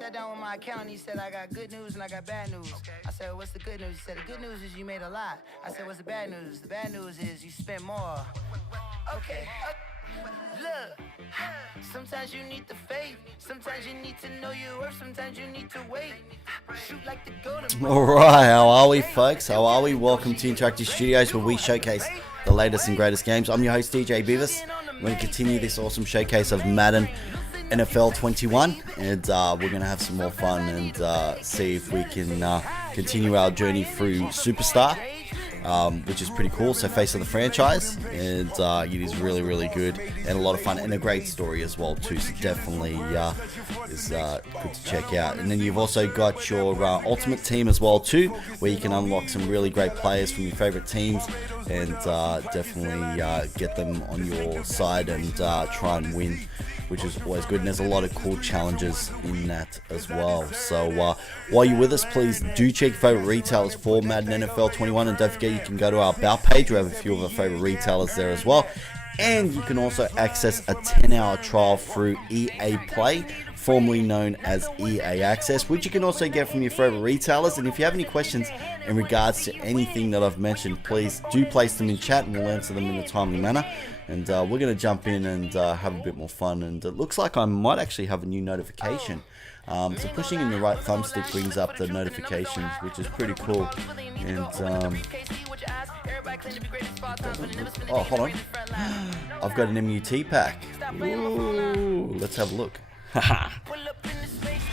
sat down with my accountant. He said, I got good news and I got bad news. I said, what's the good news? He said, the good news is you made a lot. I said, what's the bad news? The bad news is you spent more. Okay. Look, sometimes you need the faith. Sometimes you need to know your worth. Sometimes you need to wait. Shoot like the golden. Alright, how are we, folks? How are we? Welcome to Interactive Studios, where we showcase the latest and greatest games. I'm your host, DJ Beavis. We're going to continue this awesome showcase of Madden NFL 21, and we're going to have some more fun and see if we can continue our journey through Superstar, which is pretty cool. So, face of the franchise, and it is really, really good and a lot of fun and a great story as well too. So definitely is good to check out. And then you've also got your Ultimate Team as well too, where you can unlock some really great players from your favorite teams and definitely get them on your side and try and win, which is always good. And there's a lot of cool challenges in that as well. So while you're with us, please do check your favorite retailers for Madden NFL 21, and don't forget you can go to our About page. We have a few of our favorite retailers there as well. And you can also access a 10-hour trial through EA Play, formerly known as EA Access, which you can also get from your favorite retailers. And if you have any questions in regards to anything that I've mentioned, please do place them in chat and we'll answer them in a timely manner. And we're going to jump in and have a bit more fun. And it looks like I might actually have a new notification. So pushing in the right thumbstick brings up the notifications, which is pretty cool. And oh, hold on, I've got an MUT pack. Ooh, let's have a look. Haha,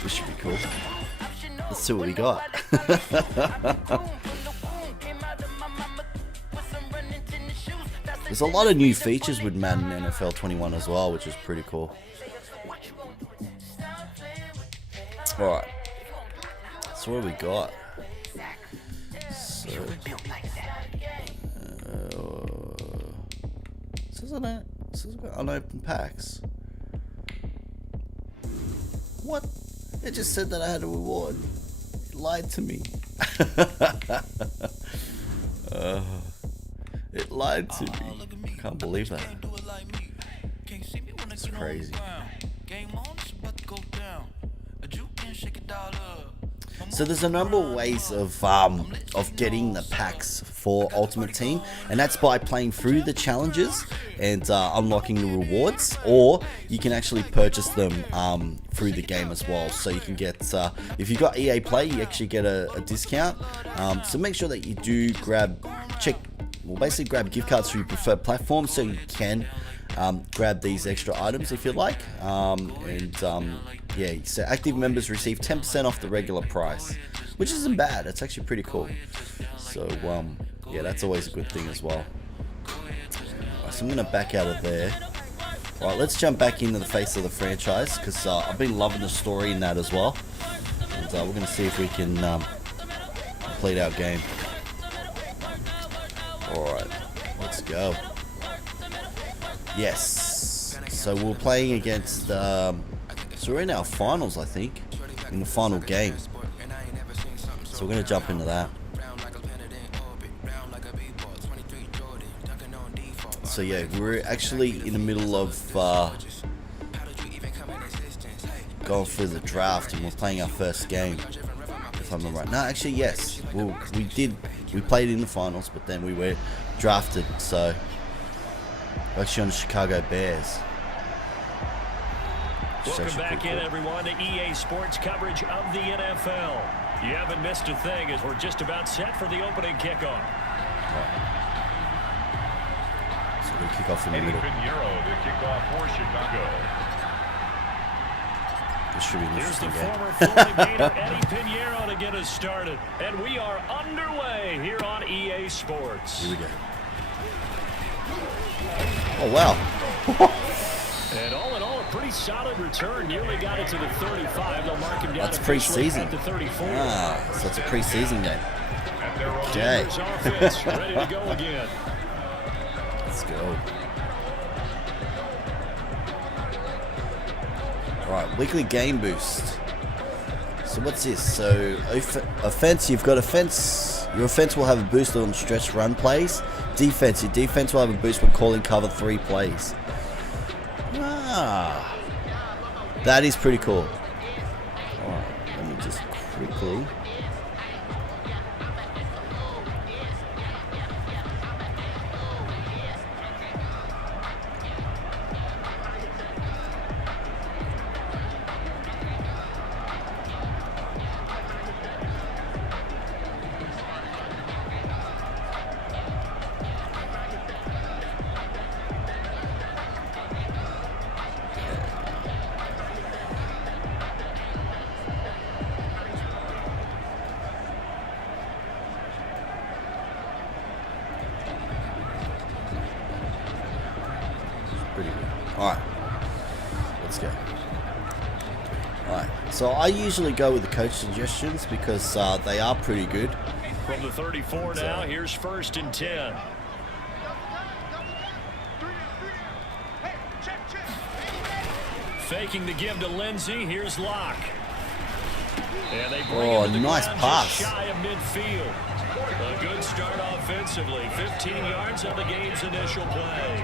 this should be cool. Let's see what we got. There's a lot of new features with Madden NFL 21 as well, which is pretty cool. Alright, so what have we got? So, this is unopened packs. What? It just said that I had a reward. It lied to me. It lied to me. I can't believe that. It's crazy. So there's a number of ways of getting the packs for Ultimate Team, and that's by playing through the challenges and unlocking the rewards, or you can actually purchase them through the game as well. So you can get, if you've got EA Play, you actually get a discount. So make sure that you do basically grab gift cards through your preferred platform, so you can grab these extra items if you like. Yeah, so active members receive 10% off the regular price, which isn't bad. It's actually pretty cool. So yeah, that's always a good thing as well. Right, so I'm gonna back out of there. All right, let's jump back into the face of the franchise, because I've been loving the story in that as well. And we're gonna see if we can complete our game. All right, let's go. Yes. So we're playing against. So we're in our finals, I think, in the final game. So we're going to jump into that. So yeah, we're actually in the middle of going through the draft, and we're playing our first game, if I'm not right. No, actually, yes. We played in the finals, but then we were drafted, so we're actually on the Chicago Bears. Welcome back in, everyone, to EA Sports coverage of the NFL. You haven't missed a thing, as we're just about set for the opening kickoff. Right. So we kick off in the middle. This should be an interesting game. Here's the former Florida Gator, Eddie Pinheiro, to get us started. And we are underway here on EA Sports. Here we go. Oh, wow. And all in all, a pretty solid return. Nearly got it to the 35. They'll mark him down. That's preseason. At the 34. Ah, so it's a preseason game. Okay. Offense, ready to go again. Let's go. All right, weekly game boost. So what's this? So offense, you've got offense. Your offense will have a boost on stretch run plays. Defense, your defense will have a boost when calling cover 3 plays. Ah, that is pretty cool. All right. quickly. Pretty good. Alright. Let's go. Alright. So I usually go with the coach suggestions because they are pretty good. From the 34 now, here's 1st and 10. Faking the give to Lindsey. Here's Locke. And they bring him to the nice ground pass. just shy of midfield. A good start offensively. 15 yards on the game's initial play.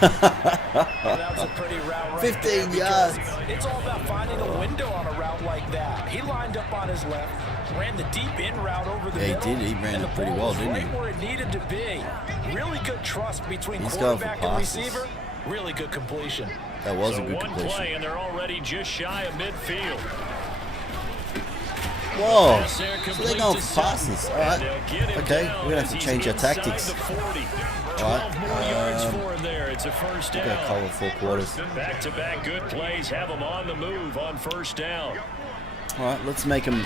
That was a pretty route right 15 there yards. It's all about finding a window on a route like that. He lined up on his left, ran the deep in route over the middle. He did. He ran it pretty well, didn't he? Right where it needed to be. Really good trust between He's going for quarterback and passes. receiver. Really good completion. That was So a good one completion. play, and they're already just shy of midfield. Whoa. Pass there So complete they're going to for passes. Sutton. Alright. And they'll get him Okay. down We're going to have as to he's change our inside tactics. the 40. 12 Alright. more yards for him there. It's a first We're going to down. cover 4 quarters. Back-to-back good plays have him on the move on first down. Alright, let's make him.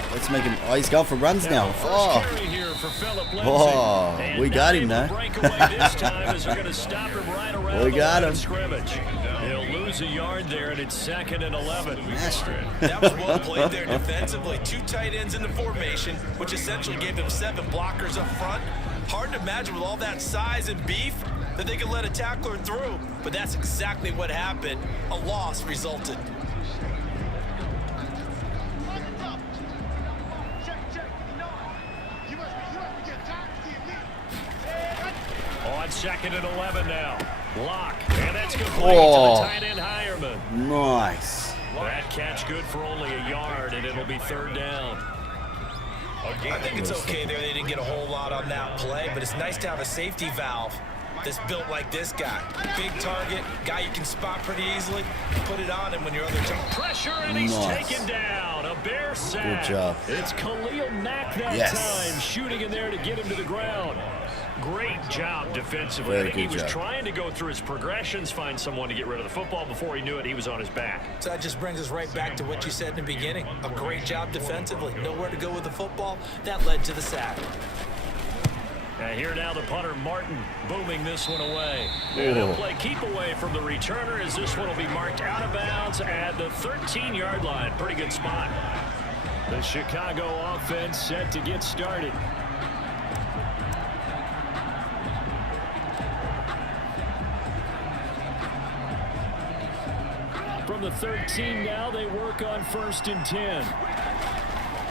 Oh, he's going for runs now. First Oh. carry here for Phillip Lindsay. Oh, And we got not him able to now. break away this time as they're going to stop him right around We the got line him. of scrimmage. He'll lose a yard there, and it's 2nd and 11. Master. That was well played there defensively. 2 tight ends in the formation, which essentially gave them 7 blockers up front. Hard to imagine with all that size and beef that they could let a tackler through, but that's exactly what happened. A loss resulted. On 2nd and 11 now. Locke, and that's complete Oh. to the tight end Hireman. Nice. That catch good for only a yard, and it'll be 3rd down. I think it's okay there. They didn't get a whole lot on that play, but it's nice to have a safety valve that's built like this guy. Big target, guy you can spot pretty easily. Put it on him when your other team. Pressure, and he's Nice. taken down. A bear sack. Good job. It's Khalil Mack that Yes. time, shooting in there to get him to the ground. Great job defensively. Very I think he good was job. trying to go through his progressions, find someone to get rid of the football. Before he knew it, he was on his back. So that just brings us right back to what you said in the beginning. A great job defensively. Nowhere to go with the football. That led to the sack. And here now the punter, Martin, booming this one away. And they'll play keep away from the returner as this one will be marked out of bounds at the 13-yard line. Pretty good spot. The Chicago offense set to get started. From the 13 now, they work on 1st and 10.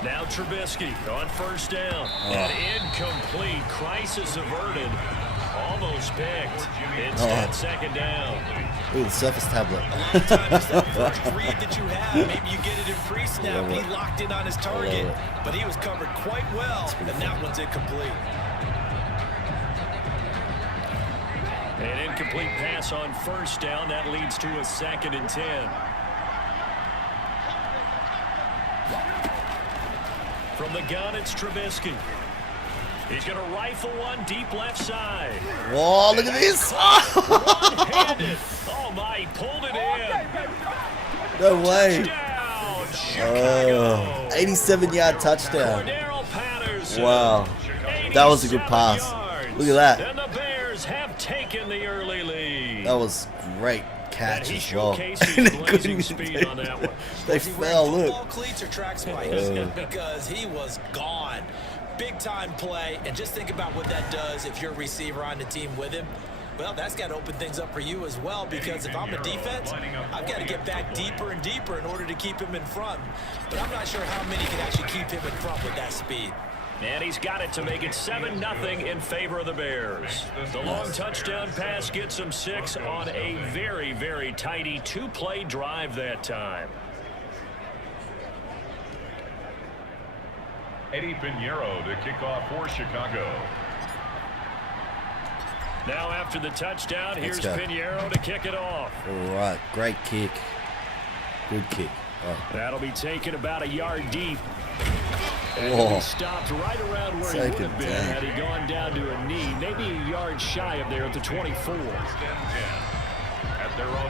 Now Trubisky on 1st down. And incomplete. Crisis averted. Almost picked. Instead, 2nd down. Ooh, the Surface tablet. A lot of times it's that first read that you have. Maybe you get it in pre-snap. Love He it. locked in on his target, but he was covered quite well, and that one's incomplete. An incomplete pass on 1st down. That leads to a 2nd and 10. From the gun, it's Trubisky. He's going to rifle one deep left side. Whoa, look at this. One-handed. Oh, my, he pulled it in. No way. Touchdown, Chicago. 87-yard touchdown. Cordero Patterson. Wow. That was a good 87 pass. yards. Look at that. And the Bears have taken the early lead. That was great And catch he as well. showcased his They blazing couldn't speed even- on that one. They Was he wearing fell, football look. cleats or track spikes? Because he was gone. Big time play, and just think about what that does if you're a receiver on the team with him. Well, that's got to open things up for you as well, because if I'm a defense, I've got to get back deeper and deeper in order to keep him in front. But I'm not sure how many can actually keep him in front with that speed. And he's got it to make it 7-0 in favor of the Bears. The long touchdown pass gets them 6 on a very, very tidy 2-play drive that time. Eddie Pinheiro to kick off for Chicago. Now after the touchdown, here's go. Pinheiro to kick it off. All right, great kick. Good kick. All right. That'll be taken about a yard deep. And Whoa. he stopped right around where he would have been had he gone down to a knee, maybe a yard shy of there at the 24.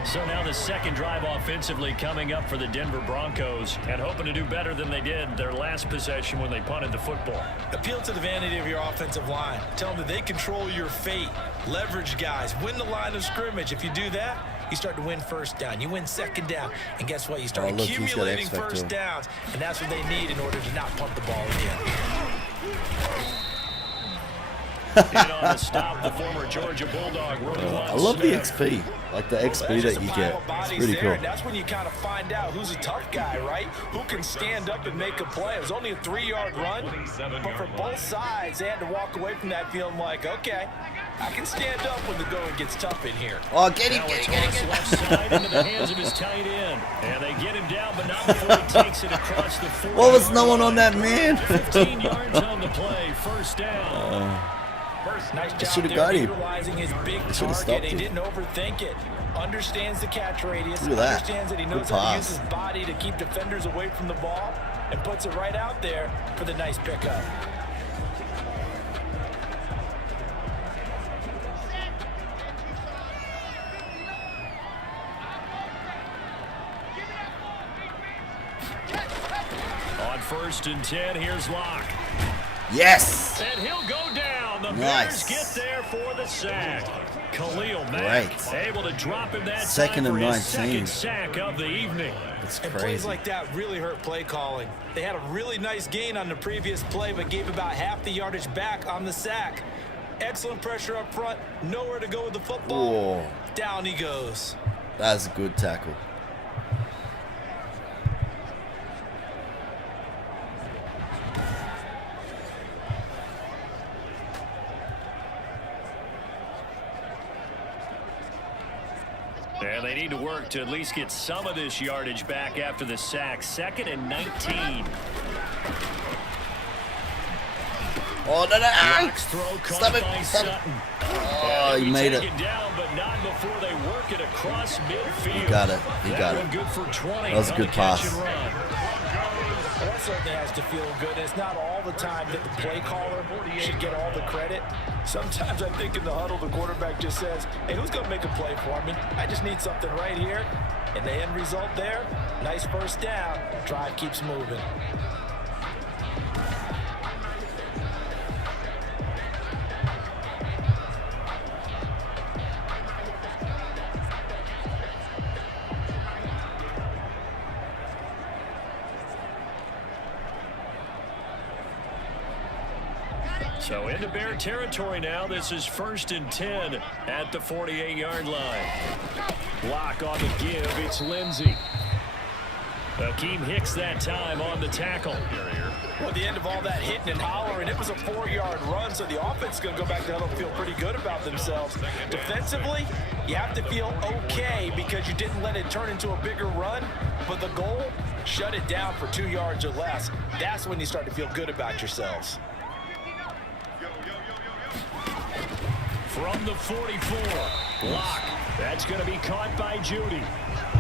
So now the second drive offensively coming up for the Denver Broncos and hoping to do better than they did their last possession when they punted the football. Appeal to the vanity of your offensive line. Tell them that they control your fate. Leverage guys. Win the line of scrimmage. If you do that, you start to win first down. You win second down. And guess what? You start accumulating first downs. And that's what they need in order to not punt the ball again. In on the stop, the former Georgia Bulldog. I love the XP, like the XP that you get. It's pretty cool. That's when you kind of find out who's a tough guy, right? Who can stand up and make a play. It was only a 3-yard run, but for both sides, they had to walk away from that feeling like, okay, I can stand up when the going gets tough in here. Oh, get him. Left side into the hands of his tight end. And they get him down, but not before he takes it across the 40. What was no one on that man? 15 yards on the play, first down. Nice job should have got him. utilizing his big They should have target. stopped He him. didn't overthink it. Understands the catch radius. Look at that. Understands that he Good knows how to use pass. his body to keep defenders away from the ball and puts it right out there for the nice pickup. On 1st and 10, here's Locke. Yes. And he'll go down. The Nice. Bears get there for the sack. Khalil Mack Great. able to drop him that Second time and for his 19. second sack of the evening. It's And plays crazy. like that really hurt play calling. They had a really nice gain on the previous play, but gave about half the yardage back on the sack. Excellent pressure up front. Nowhere to go with the football. Whoa. Down he goes. That's a good tackle. And they need to work to at least get some of this yardage back after the sack. 2nd and 19. Oh, no. Locke's throw Stop caught it. by Stop it. Sutton. Oh, he made it. Take down, but not before they work it across midfield. He got it. He That got one it. good for 20. That was a on good the catch pass. and run. Well, that certainly has to feel good. It's not all the time that the play caller should get all the credit. Sometimes I think in the huddle, the quarterback just says, hey, who's going to make a play for me? I just need something right here. And the end result there, nice first down. Drive keeps moving. So into Bear territory now. This is 1st and 10 at the 48-yard line. Block on the give. It's Lindsey. Akeem Hicks that time on the tackle. Well, at the end of all that hitting and hollering, it was a 4-yard run, so the offense is going to go back to huddle and feel pretty good about themselves. Defensively, you have to feel okay because you didn't let it turn into a bigger run, but the goal, shut it down for 2 yards or less. That's when you start to feel good about yourselves. From the 44, Block. That's going to be caught by Judy.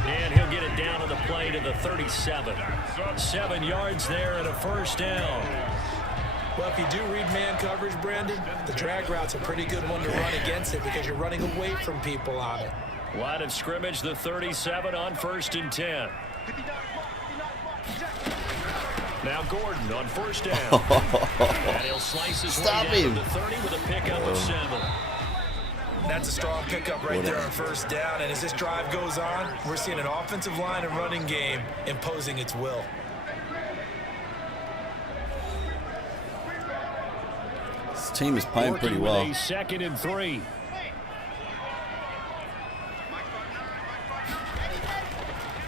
And he'll get it down to the play to the 37. 7 yards there and a first down. Well, if you do read man coverage, Brandon, the drag route's a pretty good one to run against it because you're running away from people on it. Line of scrimmage, the 37 on 1st and 10. Now Gordon on first down. And he'll slice his way down to the 30 with a pickup of 7. That's a strong pickup right there on first down. And as this drive goes on, we're seeing an offensive line and running game imposing its will. This team is playing pretty well. With a 2nd and 3.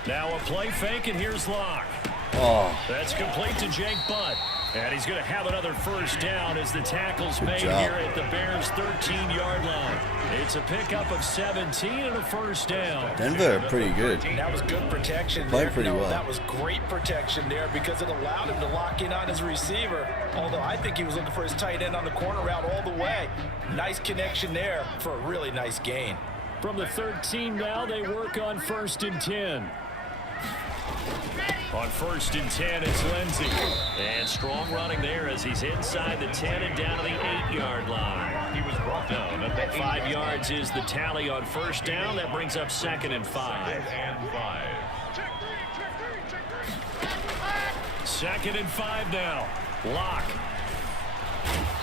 Now a play fake, and here's Locke. Oh, That's complete to Jake Butt. And he's going to have another first down as the tackle's made here at the Bears' 13-yard line. It's a pickup of 17 and a first down. Denver, pretty good. That was good protection Played there. pretty well. That was great protection there because it allowed him to lock in on his receiver. Although I think he was looking for his tight end on the corner route all the way. Nice connection there for a really nice gain. From the 13 now, they work on 1st and 10. On 1st and 10, it's Lindsey. And strong running there as he's inside the 10 and down to the 8-yard line. He was brought down at the 5 yards is the tally on first down. That brings up 2nd and 5. 2nd and 5 now. Lock.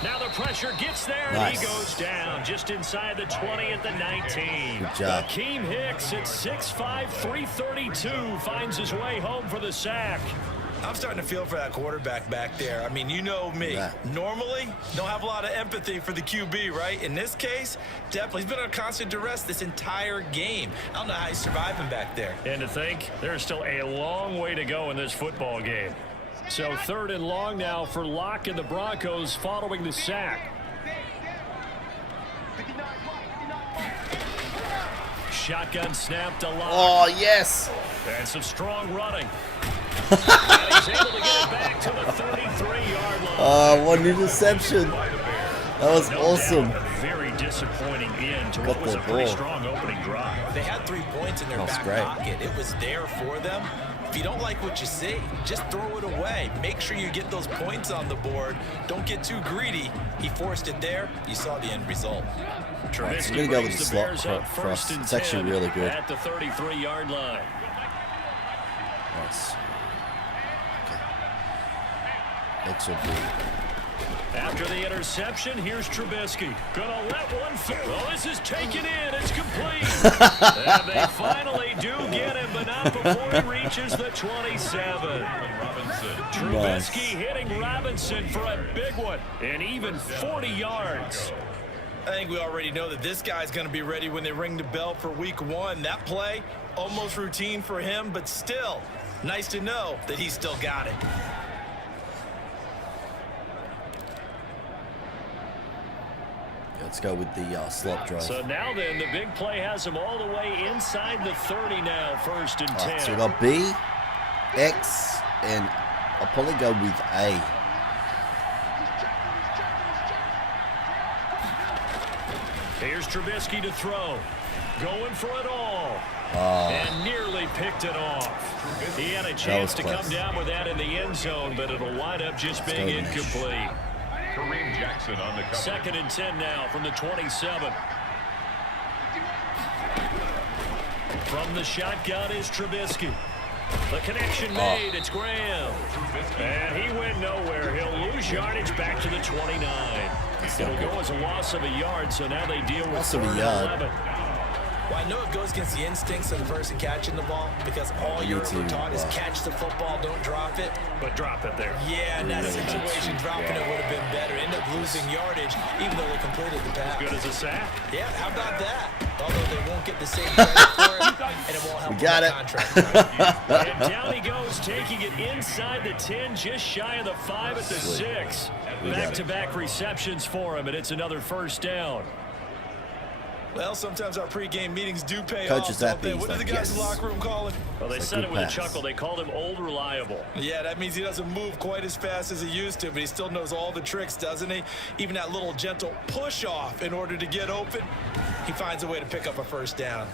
Now the pressure gets there, and he goes down just inside the 20 at the 19. Good job. Akeem Hicks at 6'5", 332 finds his way home for the sack. I'm starting to feel for that quarterback back there. I mean, you know me. Normally, don't have a lot of empathy for the QB, right? In this case, definitely. He's been under constant duress this entire game. I don't know how he's surviving back there. And to think, there's still a long way to go in this football game. So 3rd and long now for Locke and the Broncos following the sack. Shotgun snap to Locke. Oh, yes. And some strong running. And he's able to get it back to the 33-yard line. Oh, what an interception. That was awesome. Very disappointing end to what was a pretty strong opening drive. They had 3 points in their back pocket. It was there for them. If you don't like what you see, just throw it away. Make sure you get those points on the board. Don't get too greedy. He forced it there. You saw the end result. Right, so we're going to go with the slot cross. It's actually really good. At the 33-yard line. Nice. Okay. Looks so good. After the interception, here's Trubisky. Gonna let one fall. Oh, this is taken in. It's complete. And they finally do get him, but not before he reaches the 27. Trubisky hitting Robinson for a big one, and even 40 yards. I think we already know that this guy's going to be ready when they ring the bell for week 1. That play, almost routine for him, but still, nice to know that he's still got it. Let's go with the slot drive. So now then, the big play has him all the way inside the 30 now, 1st and 10. So we got B, X, and I'll probably go with A. Here's Trubisky to throw. Going for it all. And nearly picked it off. He had a chance to come down with that in the end zone, but it'll wind up just being incomplete. Kareem Jackson on the cover. 2nd and 10 now from the 27. From the shotgun is Trubisky. The connection made. It's Graham. And he went nowhere. He'll lose yardage back to the 29. It'll go as a loss of a yard, so now they deal with loss of a yard. 11. Well, I know it goes against the instincts of the person catching the ball because all you're ever taught is catch the football, don't drop it. But drop it there. Yeah, in that situation, dropping it would have been better. End up losing yardage, even though they completed the pass. Good as a sack. Yeah, how about that? Although they won't get the same credit for it, and it won't help with the contract. And down he goes, taking it inside the 10, just shy of the 5 at the 6. Back-to-back receptions for him, and it's another first down. Well, sometimes our pregame meetings do pay Coach is off. happy. What do the guys in the locker room call him? Well, they said it with a chuckle. They called him old reliable. Yeah, that means he doesn't move quite as fast as he used to, but he still knows all the tricks, doesn't he? Even that little gentle push-off in order to get open, he finds a way to pick up a first down.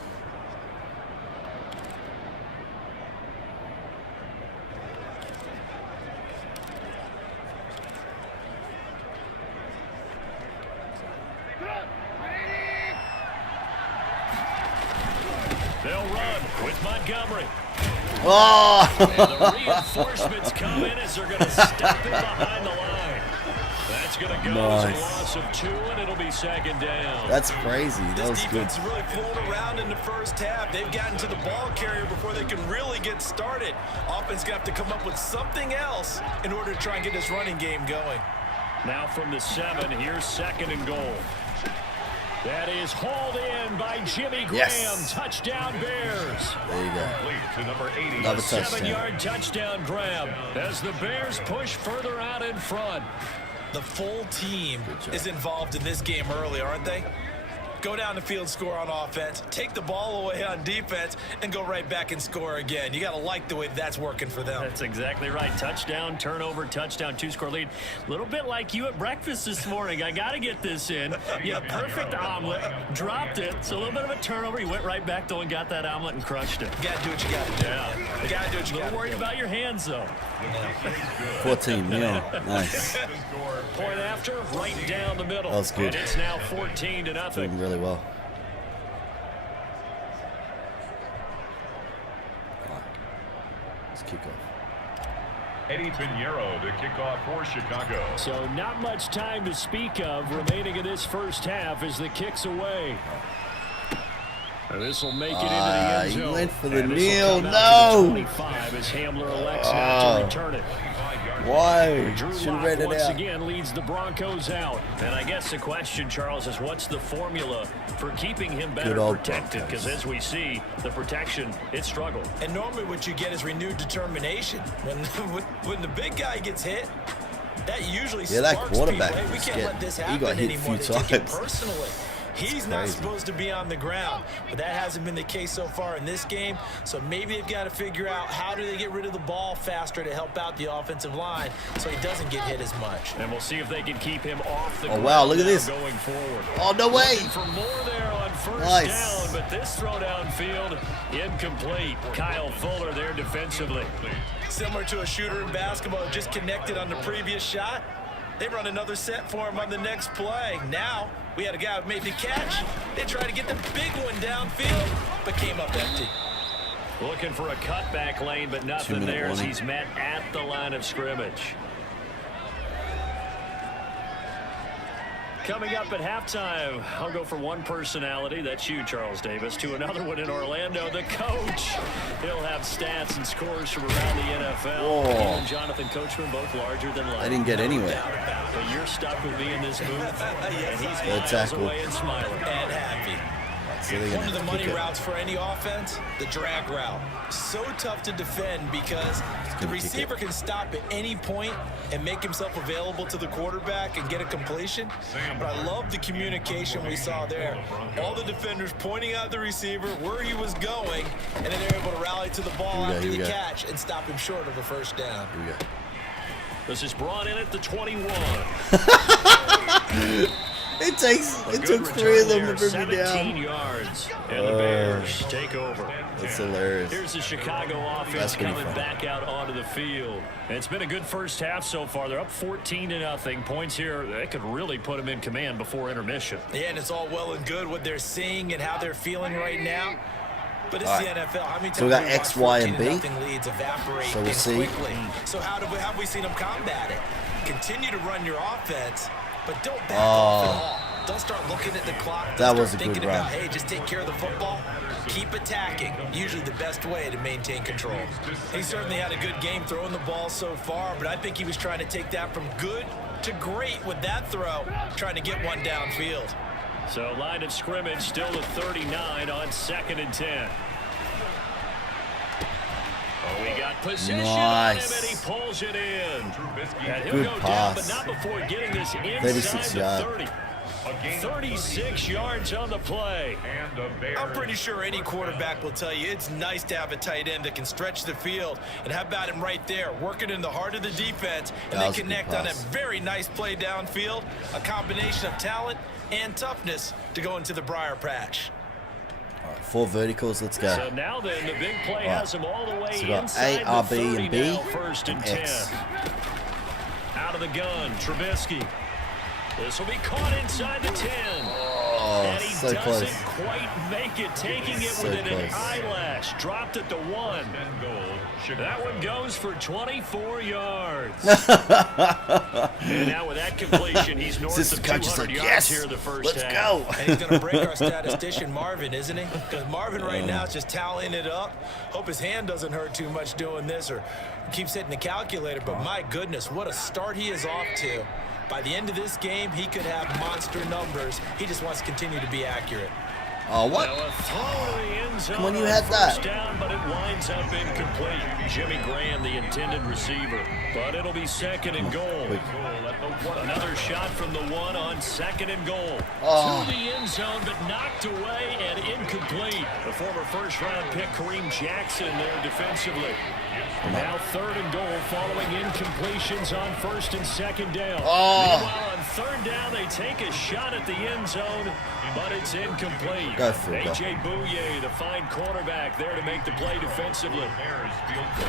They'll run with Montgomery. Oh! And the reinforcements come in as they're going to stop him behind the line. That's going to go as a loss of 2, and it'll be 2nd down. That's crazy. That was this good. defense really flown around in the first half. They've gotten to the ball carrier before they can really get started. Offense got to come up with something else in order to try and get this running game going. Now from the 7, here's 2nd and goal. That is hauled in by Jimmy Graham. Yes. Touchdown Bears. There you go. Complete to number 80. Another A touchdown. 7-yard touchdown grab as the Bears push further out in front. The full team is involved in this game early, aren't they? Go down the field, score on offense, take the ball away on defense, and go right back and score again. You got to like the way that's working for them. That's exactly right. Touchdown, turnover, touchdown, 2-score lead. A little bit like you at breakfast this morning. I got to get this in. You had a perfect omelet, dropped it. So a little bit of a turnover. You went right back, though, and got that omelet and crushed it. You got to do what you got to do. Yeah. You got to do what you got to do. Don't worry about your hands, though. 14, yeah. Nice. Point after, right down the middle. That was good. And it's now 14-0. Doing really well. Let's kick off. Eddie Pinheiro to kick off for Chicago. So not much time to speak of remaining in this first half as the kick's away. This will make it into the end He zone. went for the And this'll kneel. come out to the No. 25 as Hamler elects now to return it. Why? Drew Should have Lock read it once out. again leads the Broncos out. And I guess the question, Charles, is what's the formula for keeping him better Good old protected? Broncos. Because as we see, the protection, it struggled. And normally what you get is renewed determination. When the big guy gets hit, that usually Yeah, that sparks quarterback people. Hey, we was can't scared. let this He happen got hit a anymore. few They take it times. personally. He's not crazy. supposed to be on the ground, but that hasn't been the case so far in this game. So maybe they've got to figure out how do they get rid of the ball faster to help out the offensive line so he doesn't get hit as much. And we'll see if they can keep him off the Oh, ground wow, look at now this. going forward. Oh, no way. Looking for more there on first Nice. down, but this throw downfield incomplete. Kyle Fuller there defensively. Similar to a shooter in basketball who just connected on the previous shot. They run another set for him on the next play. Now, we had a guy who made the catch. They tried to get the big one downfield, but came up empty. Looking for a cutback lane, but nothing 2-minute there as warning. he's met at the line of scrimmage. Coming up at halftime, I'll go from one personality, that's you, Charles Davis, to another one in Orlando, the coach. He'll have stats and scores from around the NFL. Oh. He and Jonathan Coachman, both larger than life. I didn't get anywhere. But you're stuck with me in this booth, and he's Good miles tackle. away and smiling. And happy. So they're One gonna of the have to money kick it. routes for any offense, the drag route. So tough to defend because the kick receiver it. can stop at any point and make himself available to the quarterback and get a completion. But I love the communication we saw there. All the defenders pointing out the receiver, where he was going, and then they're able to rally to the ball Here after we the go. catch and stop him short of a first down. Here we go. This is brought in at the 21. It Good took three of them to return bring me there, 17 down. yards, and the Bears take over. That's hilarious. Here's the Chicago offense That's pretty coming fun. back out onto the field. And it's been a good first half so far. They're up 14-0. Points here, they could really put them in command before intermission. Yeah, and it's all well and good what they're seeing and how they're feeling right now. But it's All the right. NFL. How many times So we got have watched X, Y, and B. 14-0 leads evaporate So we'll and see. quickly? So have we seen them combat it? Continue to run your offense, but don't back off at all. Don't start looking at the clock. Don't That start was a good thinking run. about, hey, just take care of the football. Keep attacking. Usually the best way to maintain control. He certainly had a good game throwing the ball so far, but I think he was trying to take that from good to great with that throw, trying to get one downfield. So line of scrimmage still at 39 on 2nd and 10. We got possession on him, Nice. and he pulls it in. And he'll Good go down, pass. but not before getting this inside 36 the yard. 30. 36 yards on the play. And the Bears. I'm pretty sure any quarterback will tell you it's nice to have a tight end that can stretch the field. And how about him right there, working in the heart of the defense, and That then was a good connect on a pass. very nice play downfield. A combination of talent and toughness to go into the briar patch. All right, 4 verticals. Let's go. So now then, the big play has him all the way So we got inside A, R, the B, 30 and B, now, 1st and and 10. X. Out of the gun, Trubisky. This will be caught inside the 10. Oh, And he so doesn't close. quite make it, taking it So within an close. eyelash. Dropped it to 1. And goal, Chicago. That one goes for 24 yards. And now with that completion, he's north Assistant of coach is 200 like, yards yes, here in the first let's half. go. And he's going to break our statistician Marvin, isn't he? Because Marvin right now is just tallying it up. Hope his hand doesn't hurt too much doing this or keeps hitting the calculator. But my goodness, what a start he is off to. By the end of this game, he could have monster numbers. He just wants to continue to be accurate. Oh, what? Well, a throw to the end zone. Come on, you had first that. down, but it winds up incomplete. Jimmy Graham, the intended receiver. But it'll be second and goal. Another shot from the one on second and goal. To the end zone, but knocked away and incomplete. The former first-round pick, Kareem Jackson, there defensively. Now third and goal following incompletions on first and second down. Meanwhile, on third down, they take a shot at the end zone, but it's incomplete. A.J. Bouye, the fine cornerback, there to make the play defensively. Bears field goal.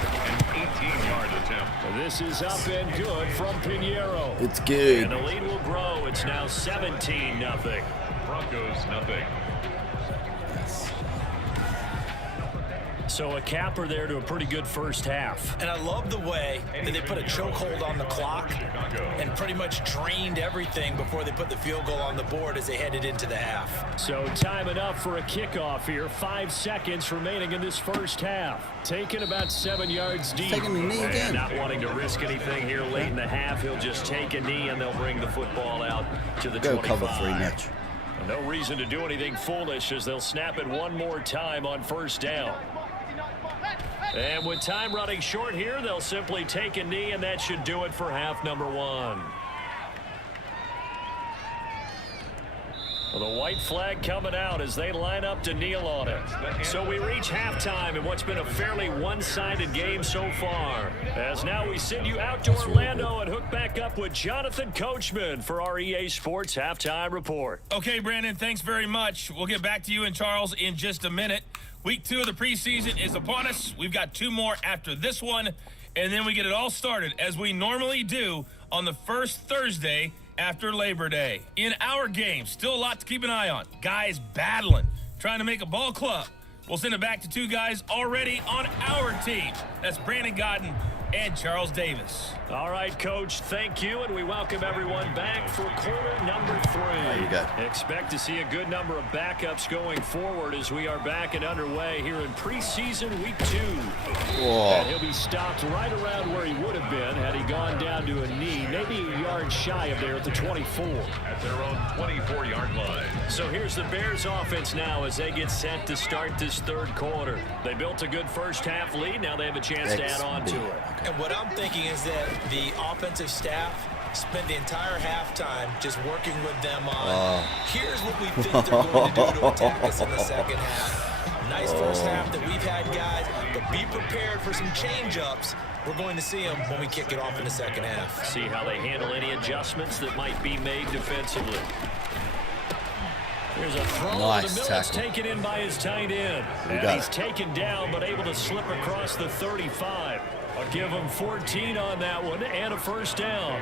An 18-yard attempt. This is up and good from Pinheiro. It's good. And the lead will grow. It's now 17-0. Broncos, nothing. So a capper there to a pretty good first half. And I love the way that they put a chokehold on the clock and pretty much drained everything before they put the field goal on the board as they headed into the half. So time it up for a kickoff here. 5 seconds remaining in this first half. Taking about 7 yards deep. Taking the knee again. And not wanting to risk anything here late in the half. He'll just take a knee and they'll bring the football out to the 25. Go cover 3 match. No reason to do anything foolish as they'll snap it one more time on first down. And with time running short here, they'll simply take a knee, and that should do it for half number 1. Well, the white flag coming out as they line up to kneel on it. So we reach halftime in what's been a fairly one-sided game so far. As now we send you out to Orlando and hook back up with Jonathan Coachman for our EA Sports Halftime Report. Okay, Brandon, thanks very much. We'll get back to you and Charles in just a minute. Week 2 of the preseason is upon us. We've got 2 more after this one, and then we get it all started, as we normally do, on the first Thursday after Labor Day. In our game, still a lot to keep an eye on. Guys battling, trying to make a ball club. We'll send it back to 2 guys already on our team. That's Brandon Godden and Charles Davis. All right, Coach, thank you, and we welcome everyone back for quarter number 3. There you go. Expect to see a good number of backups going forward as we are back and underway here in preseason week 2. And he'll be stopped right around where he would have been had he gone down to a knee, maybe a yard shy of there at the 24. At their own 24-yard line. So here's the Bears offense now as they get set to start this third quarter. They built a good first half lead. Now they have a chance to add on to it. And what I'm thinking is that the offensive staff spent the entire halftime just working with them on here's what we think they're going to do to attack us in the second half. Nice first half that we've had, guys, but be prepared for some change-ups. We're going to see them when we kick it off in the second half. See how they handle any adjustments that might be made defensively. Here's a throw Nice to the middle. It's taken in by his tight end. And he's taken down, but able to slip across the 35. I'll give him 14 on that one and a first down.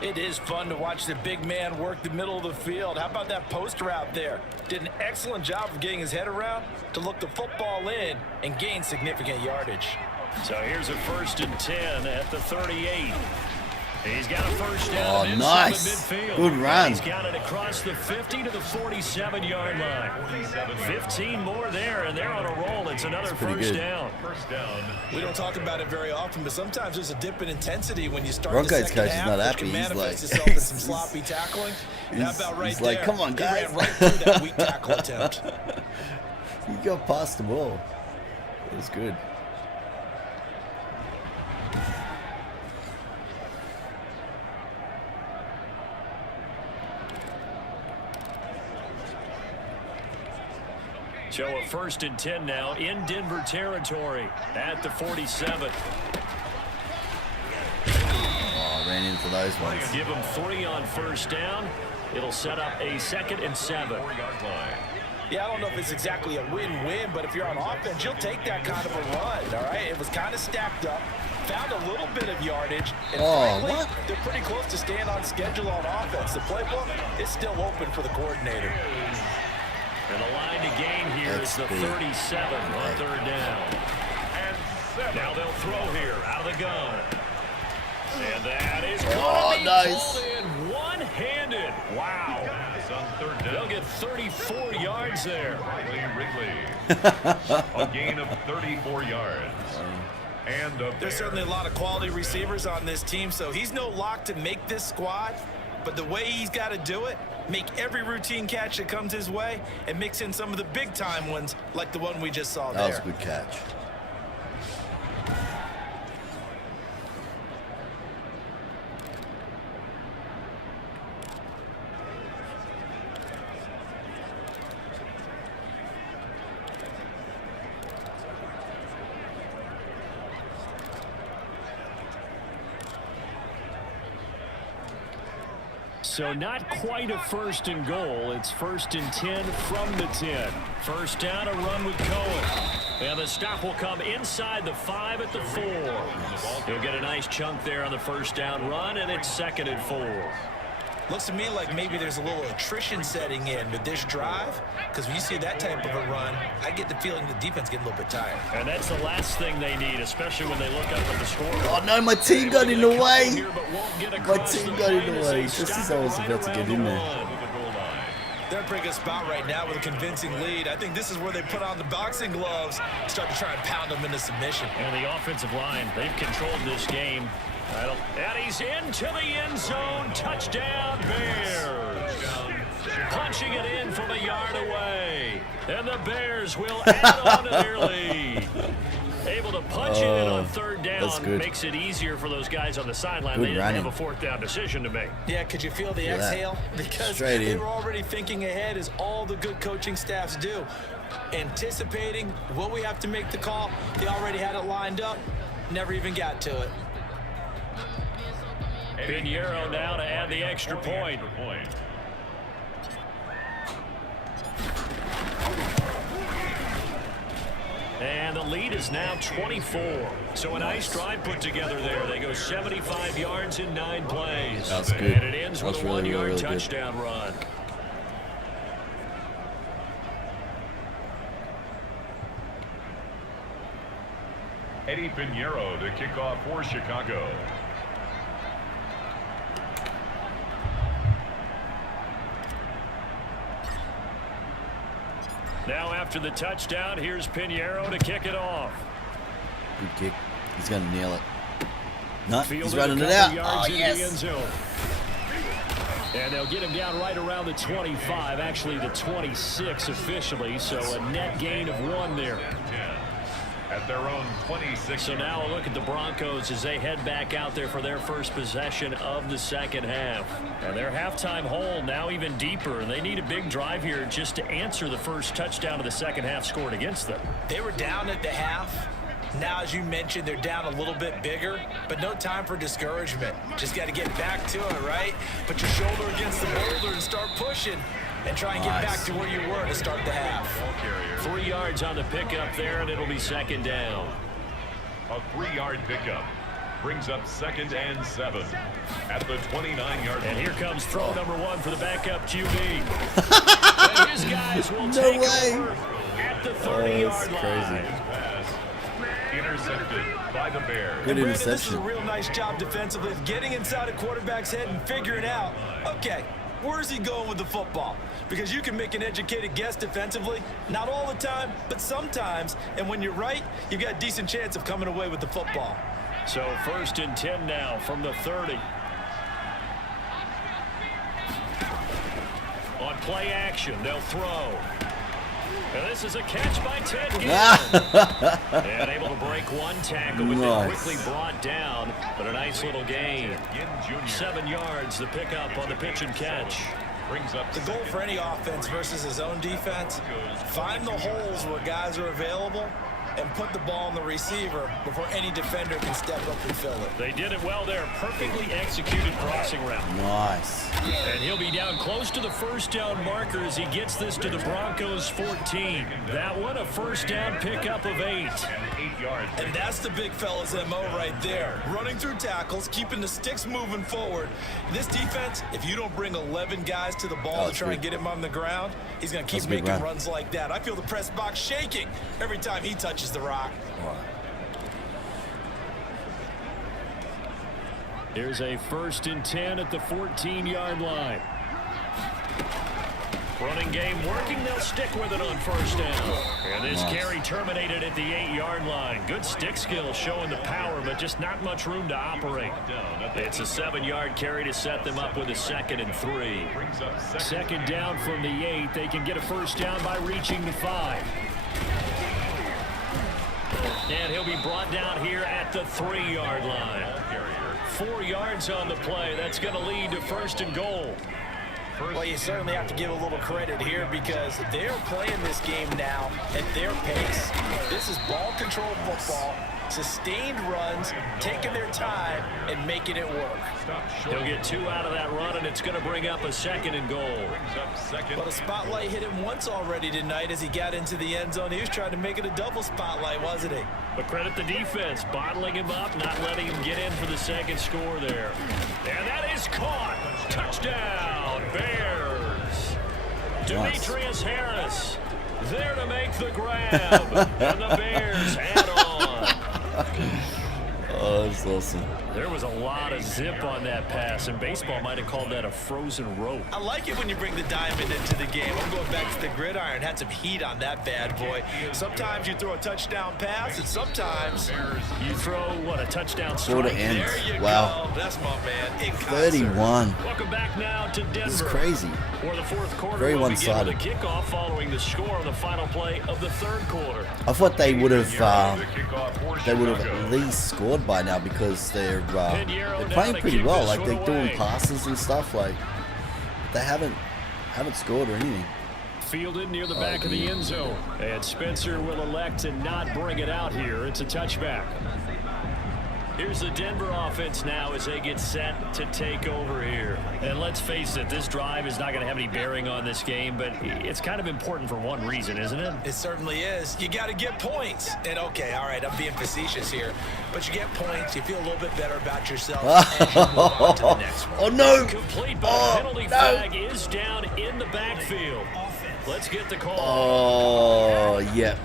It is fun to watch the big man work the middle of the field. How about that post route there? Did an excellent job of getting his head around to look the football in and gain significant yardage. So here's a 1st and 10 at the 38. He's got a first down. Oh, nice. Good run. He's got it across the 50 to the 47-yard line. 15 more there, and they're on a roll. It's another first down. We don't talk about it very often, but sometimes there's a dip in intensity when you start Broncos the second coach is half, not which happy. can He's manifest like- itself in some sloppy tackling. And how about right he's there? like, come on, guys. He ran right through that weak tackle attempt. You got past the ball. It was good. So a 1st and 10 now in Denver territory at the 47. Oh, ran into those ones. Give him 3 on first down. It'll set up a 2nd and 7. Yeah, I don't know if it's exactly a win-win, but if you're on offense, you'll take that kind of a run, all right? It was kind of stacked up, found a little bit of yardage, and frankly, they're pretty close to staying on schedule on offense. The playbook is still open for the coordinator. And the line to gain here is the 37 on third down. And now they'll throw here out of the gun. And that is nice. in one-handed. Wow. They'll get 34 yards there. Wrigley. A gain of 34 yards. And the There's certainly a lot of quality receivers on this team, so he's no lock to make this squad. But the way he's got to do it, make every routine catch that comes his way, and mix in some of the big-time ones like the one we just saw there. That was a good catch. So not quite a first and goal. It's 1st and 10 from the 10. First down, a run with Cohen. And the stop will come inside the 5 at the 4. He'll get a nice chunk there on the first down run, and it's 2nd and 4. Looks to me like maybe there's a little attrition setting in with this drive, because when you see that type of a run, I get the feeling the defense getting a little bit tired. And that's the last thing they need, especially when they look up at the score. Oh no, my team got in the way. My team got in the way just as I was about to get in there. They're in a pretty good spot right now with a convincing lead. I think this is where they put on the boxing gloves, start to try and pound them into submission. And the offensive line, they've controlled this game. And he's into the end zone. Touchdown, Bears. Punching it in from a yard away. And the Bears will add on to their lead. Able to punch it in on 3rd down. Makes it easier for those guys on the sideline. They didn't have a 4th down decision to make. Yeah, could you feel the exhale? Because they were already thinking ahead, as all the good coaching staffs do. Anticipating what we have to make the call. They already had it lined up. Never even got to it. Pinheiro now to add the extra point. And the lead is now 24. So a nice drive put together there. They go 75 yards in 9 plays. That's good. And it ends with a really, 1-yard really touchdown run. Eddie Pinheiro to kick off for Chicago. Now after the touchdown, here's Pinheiro to kick it off. Good kick. He's going to nail it. No, he's Fielded running it out. Oh, yes. And they'll get him down right around the 25, actually the 26 officially, so a net gain of 1 there. At their own 26. So now a look at the Broncos as they head back out there for their first possession of the 2nd half. And their halftime hole now even deeper. And they need a big drive here just to answer the first touchdown of the 2nd half scored against them. They were down at the half. Now, as you mentioned, they're down a little bit bigger, but no time for discouragement. Just got to get back to it, right? Put your shoulder against the boulder and start pushing. And try and get back to where you were to start the half. 3 yards on the pickup there, and it'll be 2nd down. A 3-yard pickup brings up 2nd and 7 at the 29-yard line. And here comes throw number 1 for the backup QB. And his guys will take over at the 30-yard line. Intercepted by the Bears. Good interception. This is a real nice job defensively of getting inside a quarterback's head and figuring out, okay, where's he going with the football? Because you can make an educated guess defensively, not all the time, but sometimes. And when you're right, you've got a decent chance of coming away with the football. So 1st and 10 now from the 30. On play action, they'll throw. And this is a catch by Ted Ginn. And able to break 1 tackle with it quickly brought down, but a nice little gain. 7 yards, the pickup on the pitch and catch. Brings up the goal for any offense versus his own defense, find the holes where guys are available and put the ball on the receiver before any defender can step up and fill it. They did it well there. Perfectly executed crossing route. Nice. And he'll be down close to the first down marker as he gets this to the Broncos 14. That one, a first down pickup of 8. And that's the big fella's MO right there. Running through tackles, keeping the sticks moving forward. This defense, if you don't bring 11 guys to the ball to try and get him on the ground, he's going to keep making runs like that. I feel the press box shaking every time he touches the rock. Here's a 1st and 10 at the 14-yard line. Running game working. They'll stick with it on first down. And this carry terminated at the 8-yard line. Good stick skill showing the power, but just not much room to operate. It's a 7-yard carry to set them up with a 2nd and 3. Second down from the 8. They can get a first down by reaching the 5. And he'll be brought down here at the 3-yard line. 4 yards on the play. That's going to lead to 1st and goal. Well, you certainly have to give a little credit here because they're playing this game now at their pace. This is ball control football, sustained runs, taking their time, and making it work. He'll get 2 out of that run, and it's going to bring up a 2nd and goal. But a spotlight hit him once already tonight as he got into the end zone. He was trying to make it a double spotlight, wasn't he? But credit the defense, bottling him up, not letting him get in for the 2nd score there. And that is caught. Touchdown, Bears. Demetrius Harris there to make the grab. And the Bears add on. Oh, that's awesome. There was a lot of zip on that pass, and baseball might have called that a frozen rope. I like it when you bring the diamond into the game. I'm going back to the gridiron. Had some heat on that bad boy. Sometimes you throw a touchdown pass, and sometimes you throw, what, a touchdown strike? Quarter ends. There you Wow. go. That's my man. In concert. 31. Welcome back now to Denver. This is crazy. For the 4th quarter, Very we'll begin one-sided. with the kickoff following the score on the final play of the 3rd quarter. I thought they would have at least scored by now because they're playing pretty well. Like they're doing passes and stuff. Like they haven't scored or anything. Fielded near the back of the end zone, and Spencer will elect to not bring it out here. It's a touchback. Here's the Denver offense now as they get set to take over here. And let's face it, this drive is not going to have any bearing on this game, but it's kind of important for one reason, isn't it? It certainly is. You got to get points. And okay, all right, I'm being facetious here, but you get points, you feel a little bit better about yourself, and you move on to the next one. Oh no! Complete, but the penalty flag is down in the backfield. Let's get the call. Oh yeah.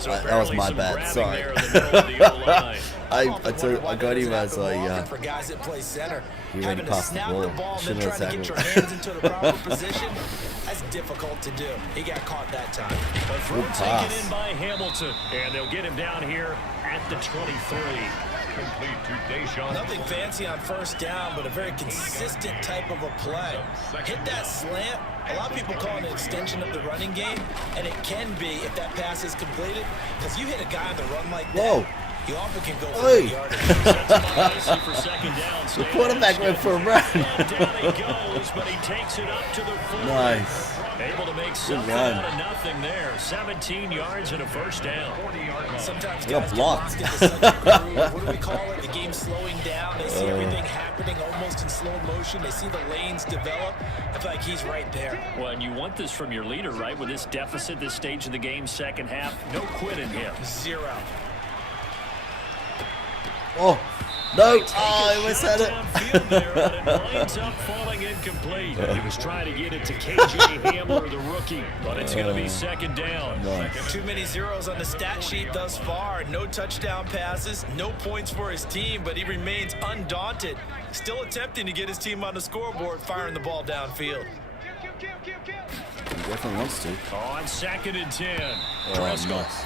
So that was my bad. Sorry. I got him as for guys that play center. he ran past the ball. And then trying to get your hands into the proper position. That's difficult to do. He got caught that time. A throw taken in by Hamilton, and they'll get him down here at the 23. Complete to Deshaun. Nothing fancy on first down, but a very consistent type of a play. Hit that slant. A lot of people call it an extension of the running game, and it can be if that pass is completed, because you hit a guy on the run like that, you often can go for the yardage. The quarterback went for a run. Down he goes, but he takes it up to the 40. Nice. Able to make something out of nothing there. 17 yards and a first down. Sometimes got guys blocked. get lost into such a groove. What do we call it? The game slowing down. They see everything happening almost in slow motion. They see the lanes develop. I feel like he's right there. Well, and you want this from your leader, right? With this deficit, this stage of the game, second half, no quit in him. 0. Oh, no. Oh, I almost had it. It winds up falling incomplete. He was trying to get it to KJ Hamler, the rookie, but it's going to be second down. Nice. Too many zeros on the stat sheet thus far. No touchdown passes, no points for his team, but he remains undaunted. Still attempting to get his team on the scoreboard, firing the ball downfield. He definitely wants to. On 2nd and 10. Oh, Driscoll. nice.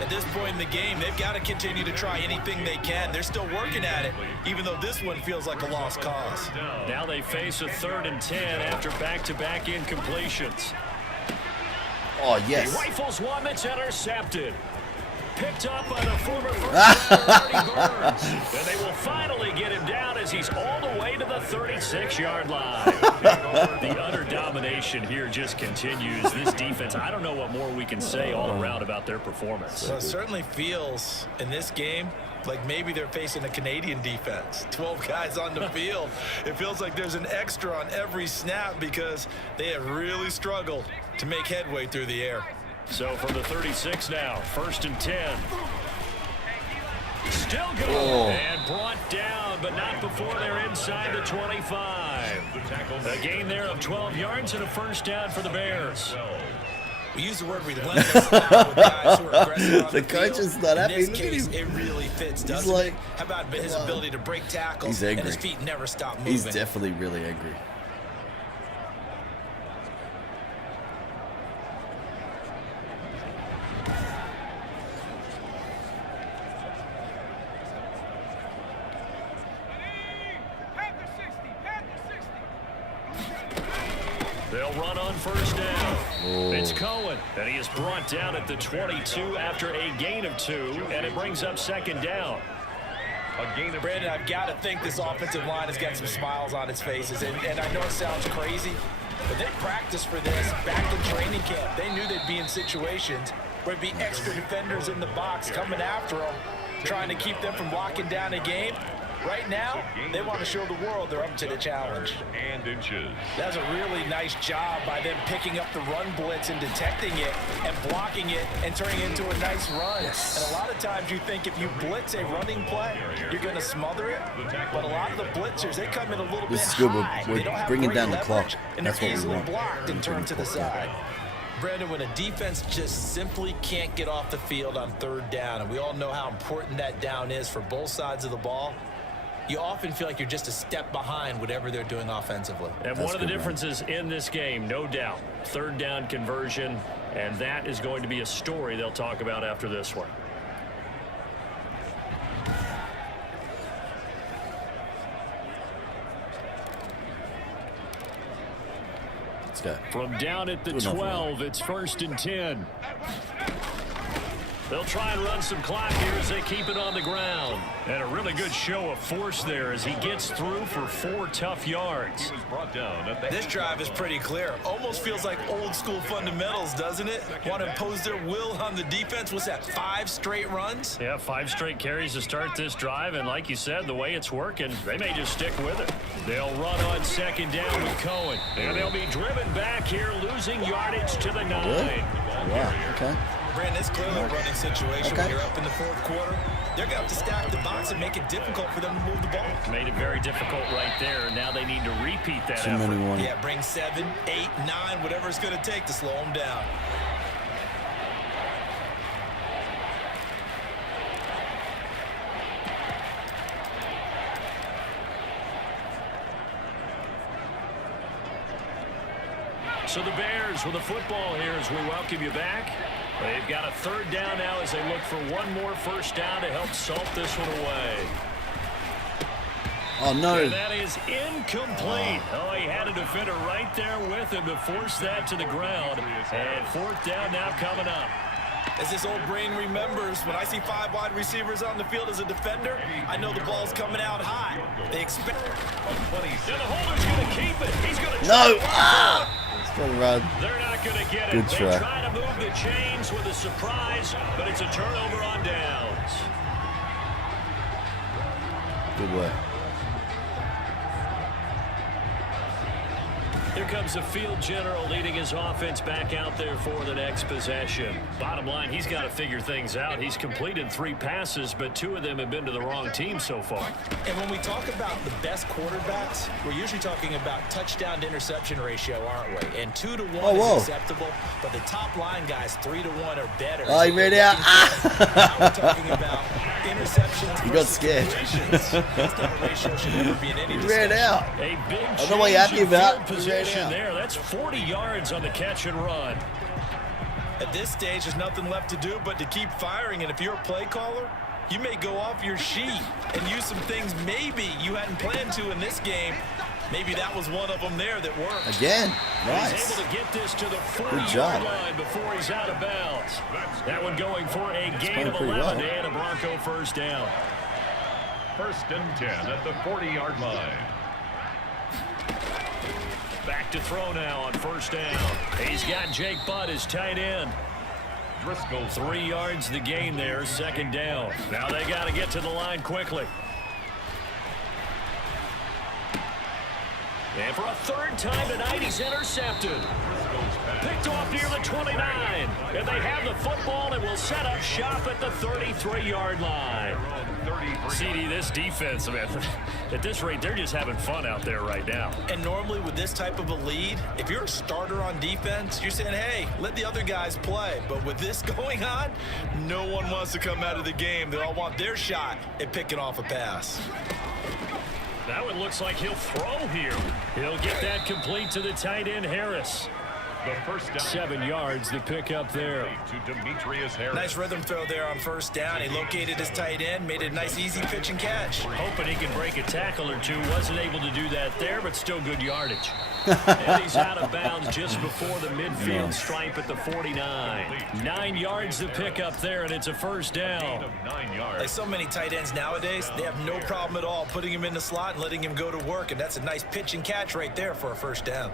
At this point in the game, they've got to continue to try anything they can. They're still working at it, even though this one feels like a lost cause. Now they face a 3rd and 10 after back-to-back incompletions. Oh, yes. He rifles one that's intercepted. Picked up by the former first Artie Burns. And they will finally get him down as he's all the way to the 36-yard line. The utter domination here just continues. This defense, I don't know what more we can say all around about their performance. So it certainly feels in this game like maybe they're facing a Canadian defense. 12 guys on the field. It feels like there's an extra on every snap because they have really struggled to make headway through the air. So from the 36 now, 1st and 10. Still going and brought down, but not before they're inside the 25. A gain there of 12 yards and a first down for the Bears. We use the word relentless with guys who are aggressive on The coach is not happy. In this Look at case, him. it really fits, doesn't like, it? How about his ability to break tackles He's angry. and his feet never stop moving? He's definitely really angry. They'll run on first down. It's Cohen, and he is brought down at the 22 after a gain of 2, and it brings up second down. Brandon, I've got to think this offensive line has got some smiles on its faces, and I know it sounds crazy, but they practiced for this back in training camp. They knew they'd be in situations where it'd be extra defenders in the box coming after them, trying to keep them from locking down a game. Right now, they want to show the world they're up to the challenge. That's a really nice job by them picking up the run blitz and detecting it and blocking it and turning it into a nice run. And a lot of times you think if you blitz a running play, you're going to smother it. But a lot of the blitzers, they come in a little bit high. We're bringing down the clock. And That's they're what we easily want. blocked and turned to the side. Brandon, when a defense just simply can't get off the field on third down, and we all know how important that down is for both sides of the ball, you often feel like you're just a step behind whatever they're doing offensively. And one of the differences in this game, no doubt, third down conversion, and that is going to be a story they'll talk about after this one. Let's go. From down at the 12, it's 1st and 10. They'll try and run some clock here as they keep it on the ground. And a really good show of force there as he gets through for 4 tough yards. This drive is pretty clear. Almost feels like old school fundamentals, doesn't it? Want to impose their will on the defense. What's that, 5 straight runs? Yeah, 5 straight carries to start this drive. And like you said, the way it's working, they may just stick with it. They'll run on second down with Cohen. And they'll be driven back here, losing yardage to the 9. Wow, okay. Brandon, it's clearly a running situation when you're up in the 4th quarter. They're going to have to stack the box and make it difficult for them to move the ball. Made it very difficult right there. Now they need to repeat that effort. Yeah, bring 7, 8, 9, whatever it's going to take to slow them down. So the Bears with the football here as we welcome you back. They've got a 3rd down now as they look for one more first down to help salt this one away. Oh, no. And that is incomplete. Oh, he had a defender right there with him to force that to the ground. And 4th down now coming up. As this old brain remembers, when I see 5 wide receivers on the field as a defender, I know the ball's coming out high. They expect... And the holder's going to keep it. He's going to... No! Run. They're not going to get it. Good try. They try to move the chains with a surprise, but it's a turnover on downs. Good work. Here comes the field general leading his offense back out there for the next possession. Bottom line, he's got to figure things out. He's completed 3 passes, but 2 of them have been to the wrong team so far. And when we talk about the best quarterbacks, we're usually talking about touchdown to interception ratio, aren't we? And 2 to 1 is acceptable, but the top line guys 3 to 1 are better. Oh, he ran out. Now we're talking about interceptions. He got scared. That's not a ratio should never be in any discussion. He ran out. A big I don't know what you're happy about. Position there. That's 40 yards on the catch and run. At this stage, there's nothing left to do but to keep firing. And if you're a play caller, you may go off your sheet and use some things maybe you hadn't planned to in this game. Maybe that was one of them there that worked. Again. Nice. He's able to get this to the 40-yard line before he's out of bounds. That one going for a gain of 11 and a Bronco first down. 1st and 10 at the 40-yard line. Back to throw now on first down. He's got Jake Butt as tight end. Driscoll 3 yards the gain there, 2nd down. Now they got to get to the line quickly. And for a 3rd time tonight, he's intercepted. Picked off near the 29. And they have the football and will set up shop at the 33-yard line. CD, this defense, man, at this rate, they're just having fun out there right now. And normally with this type of a lead, if you're a starter on defense, you're saying, hey, let the other guys play. But with this going on, no one wants to come out of the game. They all want their shot at picking off a pass. That one looks like he'll throw here. He'll get that complete to the tight end, Harris. The first down. 7 yards the pickup there. To Demetrius Harris. Nice rhythm throw there on first down. He located his tight end, made it a nice easy pitch and catch. Hoping he could break a tackle or two. Wasn't able to do that there, but still good yardage. And he's out of bounds just before the midfield stripe at the 49. 9 yards to pick up there, and it's a first down. 9 yards. Like so many tight ends nowadays, they have no problem at all putting him in the slot and letting him go to work, and that's a nice pitch and catch right there for a first down.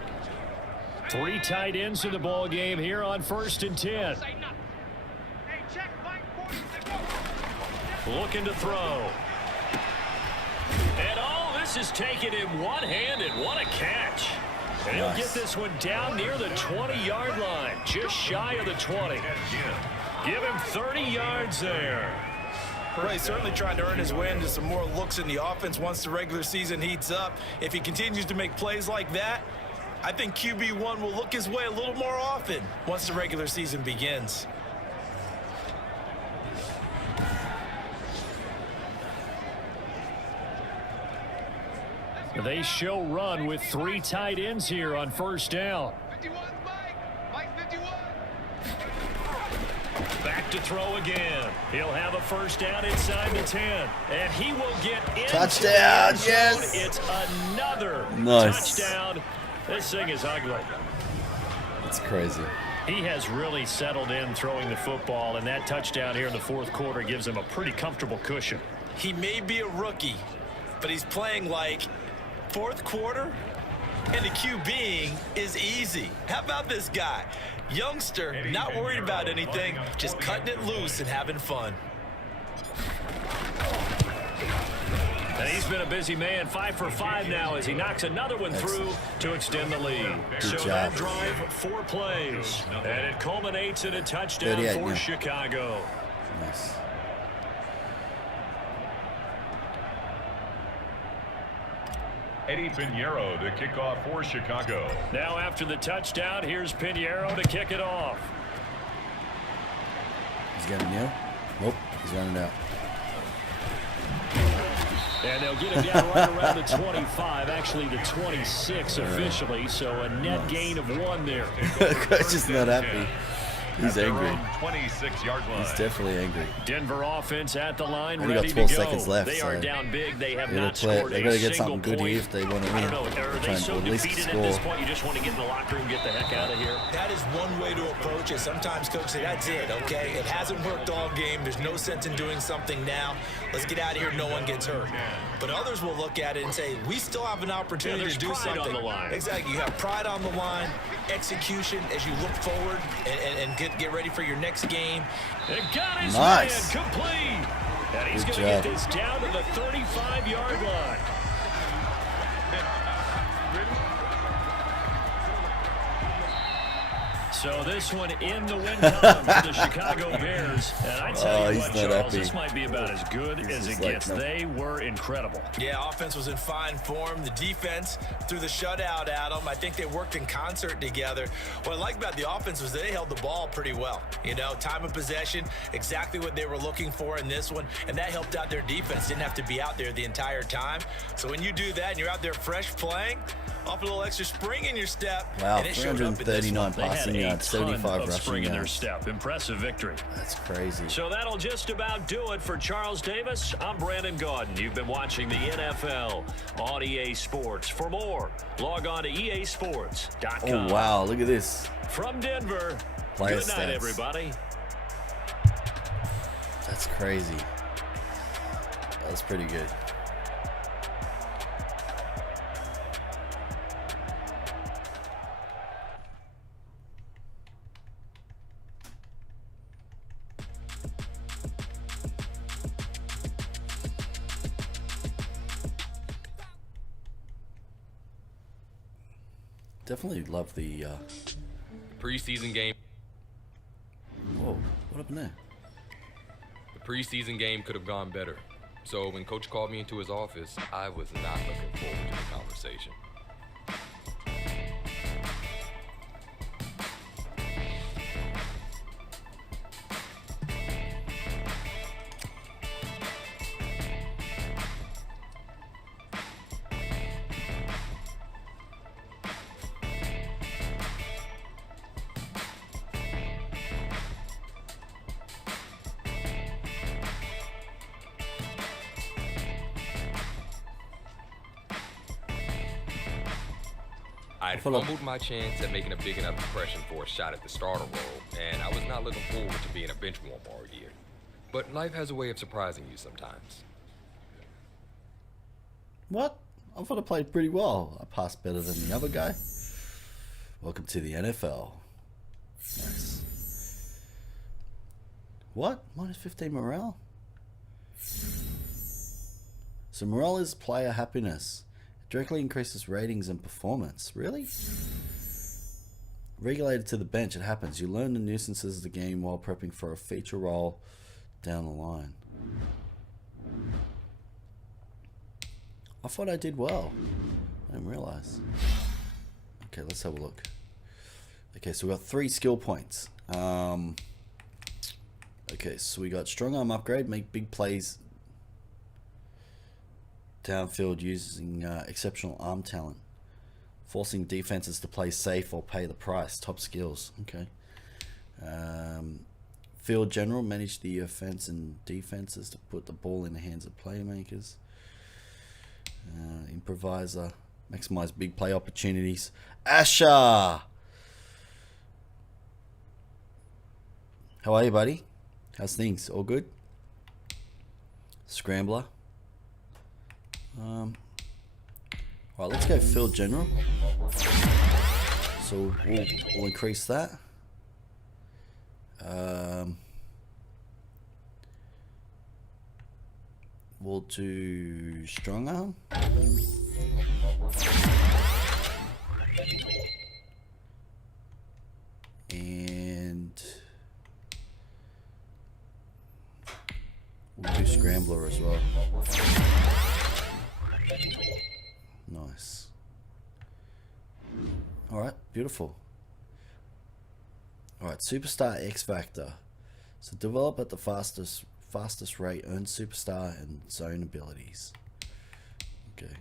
3 tight ends in the ball game here on 1st and 10. Looking to throw. And this is taken in one-handed. What a catch. And he'll get this one down near the 20-yard line, just shy of the 20. Give him 30 yards there. Well, he's certainly trying to earn his way into some more looks in the offense once the regular season heats up. If he continues to make plays like that, I think QB1 will look his way a little more often once the regular season begins. They show run with 3 tight ends here on first down. Back to throw again. He'll have a first down inside the 10. And he will get into Touchdown, the end zone. yes. It's another Nice. touchdown. This thing is ugly. That's crazy. He has really settled in throwing the football, and that touchdown here in the 4th quarter gives him a pretty comfortable cushion. He may be a rookie, but he's playing like 4th quarter, and the QBing is easy. How about this guy? Youngster, not worried about anything, just cutting it loose and having fun. And he's been a busy man, 5 for 5 now as he knocks another one through to extend the lead. So job. that drive, 4 plays, and it culminates in a touchdown 38 for now. Chicago. Nice. Eddie Pinheiro to kick off for Chicago. Now after the touchdown, here's Pinheiro to kick it off. He's getting near. Nope, he's running out. And they'll get him down right around the 25, actually the 26 officially, so a net gain of 1 there. Coach is not happy. He's At their angry. own 26-yard line. He's definitely angry. Denver offense at the line, Only ready got 12 to go. seconds left, They are so down big. They have They not gotta scored they gotta a get single something good point. here if they want to I win. don't know. Are they Trying so to at least defeated score. at this point you just want to get in the locker room, get the heck out of here? That is one way to approach it. Sometimes coaches say, that's it, okay? It hasn't worked all game. There's no sense in doing something now. Let's get out of here. No one gets hurt. But others will look at it and say, we still have an opportunity to do there's pride something. on the line. Exactly. You have pride on the line, execution as you look forward and get ready for your next game. And got his Nice. man complete. And he's Good going to get job. this down to the 35-yard line. So this one in the win column for the Chicago Bears. And I tell you he's what, not Charles, happy. this might be about as good as it like, gets. no. They were incredible. Yeah, offense was in fine form. The defense threw the shutout at them. I think they worked in concert together. What I like about the offense was they held the ball pretty well. You know, time of possession, exactly what they were looking for in this one, and that helped out their defense. Didn't have to be out there the entire time. So when you do that and you're out there fresh playing, off a little extra spring in your step. Wow, and it showed up in this 339 one. They had passing a yards, ton 75 of rushing spring in their yards. step. Impressive victory. That's crazy. So that'll just about do it for Charles Davis. I'm Brandon Gaudin. You've been watching the NFL on EA Sports. For more, log on to easports.com. Oh, wow, look at this. From Denver, Player good night, stats. everybody. That's crazy. That was pretty good. Definitely love the Preseason game. whoa, what happened there? The preseason game could have gone better. So when Coach called me into his office, I was not looking forward to the conversation. I'd fumbled my chance at making a big enough impression for a shot at the starter role, and I was not looking forward to being a bench warmer all year. But life has a way of surprising you sometimes. What? I thought I played pretty well. I passed better than the other guy. Welcome to the NFL. Nice. What? Minus 15 morale? So morale is player happiness. It directly increases ratings and performance. Really? Regulated to the bench, it happens. You learn the nuisances of the game while prepping for a feature role down the line. I thought I did well. I didn't realize. Okay, let's have a look. Okay, so we got 3 skill points. Okay, so we got strong arm upgrade, make big plays downfield using exceptional arm talent. Forcing defenses to play safe or pay the price. Top skills. Okay. Field general, manage the offense and defenses to put the ball in the hands of playmakers. Improviser, maximize big play opportunities. Asher! How are you, buddy? How's things? All good? Scrambler. Alright, let's go field general. So we'll increase that. We'll do strong arm. And we'll do scrambler as well. Nice. Alright, beautiful. Alright, Superstar X Factor. So develop at the fastest rate, earn superstar and zone abilities. Okay.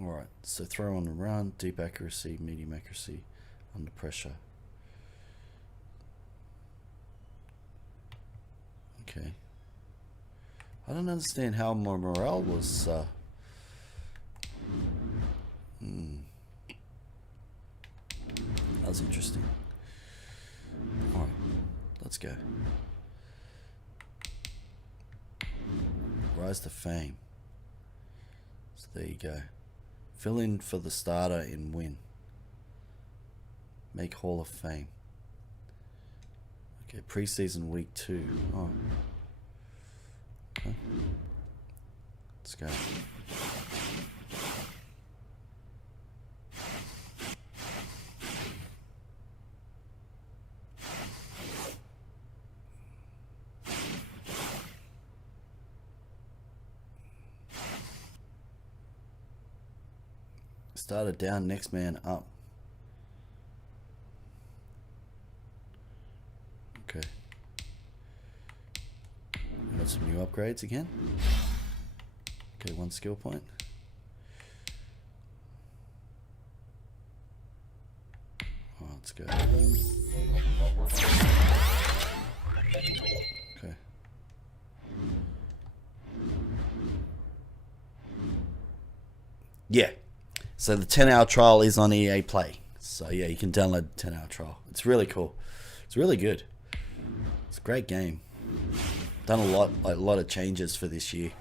Alright, so throw on the run, deep accuracy, medium accuracy, under pressure. Okay. I don't understand how my morale was that was interesting. Alright, let's go. Rise to fame. So there you go. Fill in for the starter in win. Make Hall of Fame. Okay, preseason week 2. Oh. Okay. Let's go. Started down, next man up. Okay. Got some new upgrades again. Okay, 1 skill point. Oh, let's go. Okay. Yeah. So the 10-hour trial is on EA Play. So yeah, you can download the 10-hour trial. It's really cool. It's really good. It's a great game. Done a lot of changes for this year.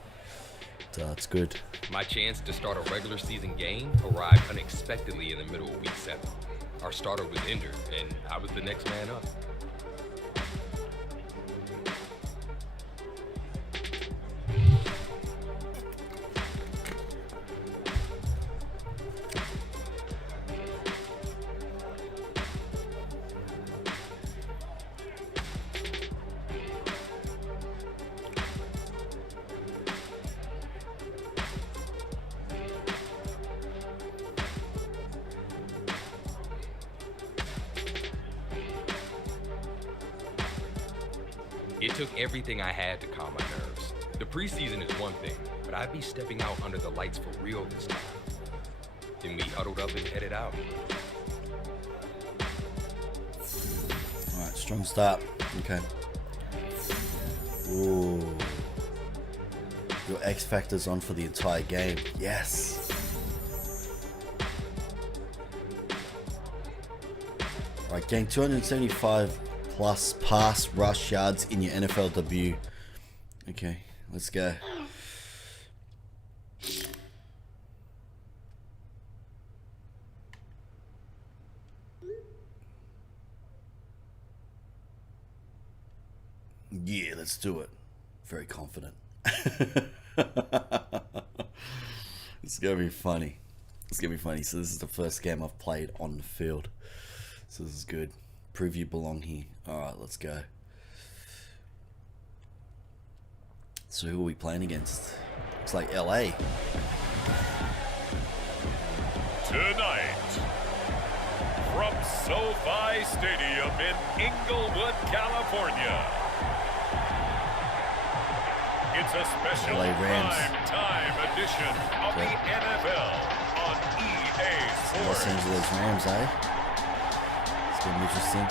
It's good. My chance to start a regular season game arrived unexpectedly in the middle of week 7. Our starter was injured, and I was the next man up. It took everything I had to calm my nerves. The preseason is one thing, but I'd be stepping out under the lights for real this time. Then we huddled up and headed out. Alright, strong start. Okay. Ooh. Your X Factor's on for the entire game. Yes. Right, gain 275 plus pass rush yards in your NFL debut. Okay, let's go. Yeah, let's do it. Very confident. It's gonna be funny. It's gonna be funny. So this is the first game I've played on the field. So this is good. Prove you belong here. Alright, let's go. So who are we playing against? Looks like LA. Tonight, from SoFi Stadium in Inglewood, California, it's a special LA Rams. prime-time edition of the NFL on EA Los Sports. Angeles Rams, eh? It's gonna be interesting.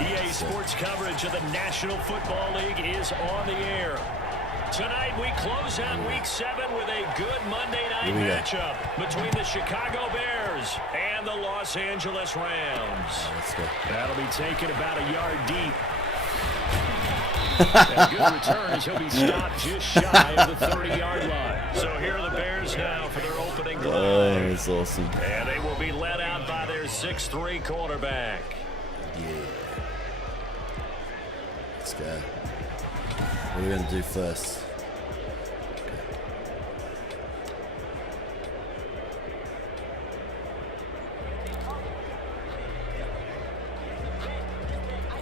EA Sports coverage of the National Football League is on the air. Tonight we close out Week 7 with a good Monday night matchup between the Chicago Bears and the Los Angeles Rams. Let's go. That'll be taken about a yard deep. A good return as he'll be stopped just shy of the 30-yard line. So here are the Bears now for their opening drive. Oh, that's awesome. And they will be led out by their 6'3" quarterback. Yeah. Let's go. What are we going to do first? Okay.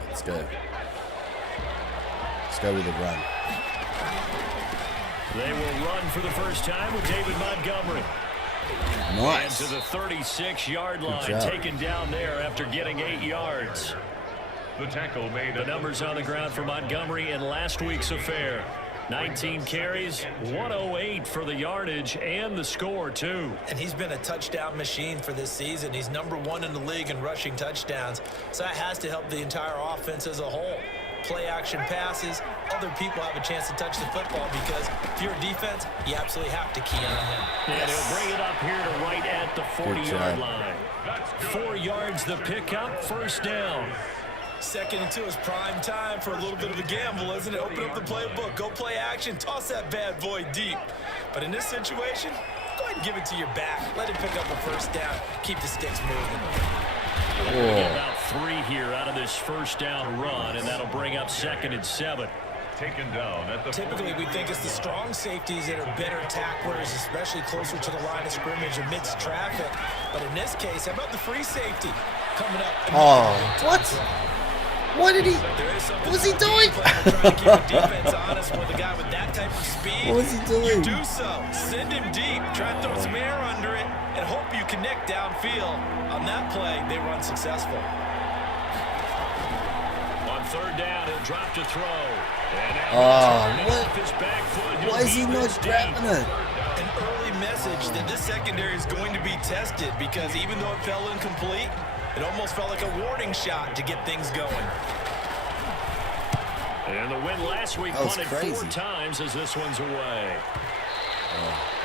Let's go. Let's go with the run. They will run for the first time with David Montgomery. Nice. And to the 36-yard line, job. taken down there after getting 8 yards. The tackle made The numbers on the ground for Montgomery in last week's affair. 19 carries, 108 for the yardage, and the score, too. And he's been a touchdown machine for this season. He's #1 in the league in rushing touchdowns. So that has to help the entire offense as a whole. Play action passes, other people have a chance to touch the football because if you're a defense, you absolutely have to key on him. And he'll bring it up here to right at the 40-yard job. line. 4 yards the pickup, first down. 2nd and 2 is prime time for a little bit of a gamble, isn't it? Open up the playbook, go play action, toss that bad boy deep. But in this situation, go ahead and give it to your back. Let him pick up a first down, keep the sticks moving. We're going to get about 3 here out of this first down run, and that'll bring up 2nd and 7. taken down at the Typically, we think it's the strong safeties that are better tacklers, especially closer to the line of scrimmage amidst traffic. But in this case, how about the free safety coming up? Oh, what? What did he? What was he doing? Trying to keep the defense honest with a guy with that type of speed. What was he doing? You do so. Send him deep. Try to throw some air under it and hope you connect downfield. On that play, they run successful. On 3rd down, he'll drop to throw. Why is he not grabbing it? An early message that this secondary is going to be tested because even though it fell incomplete, it almost felt like a warning shot to get things going. And the win last week punted 4 times as this one's away.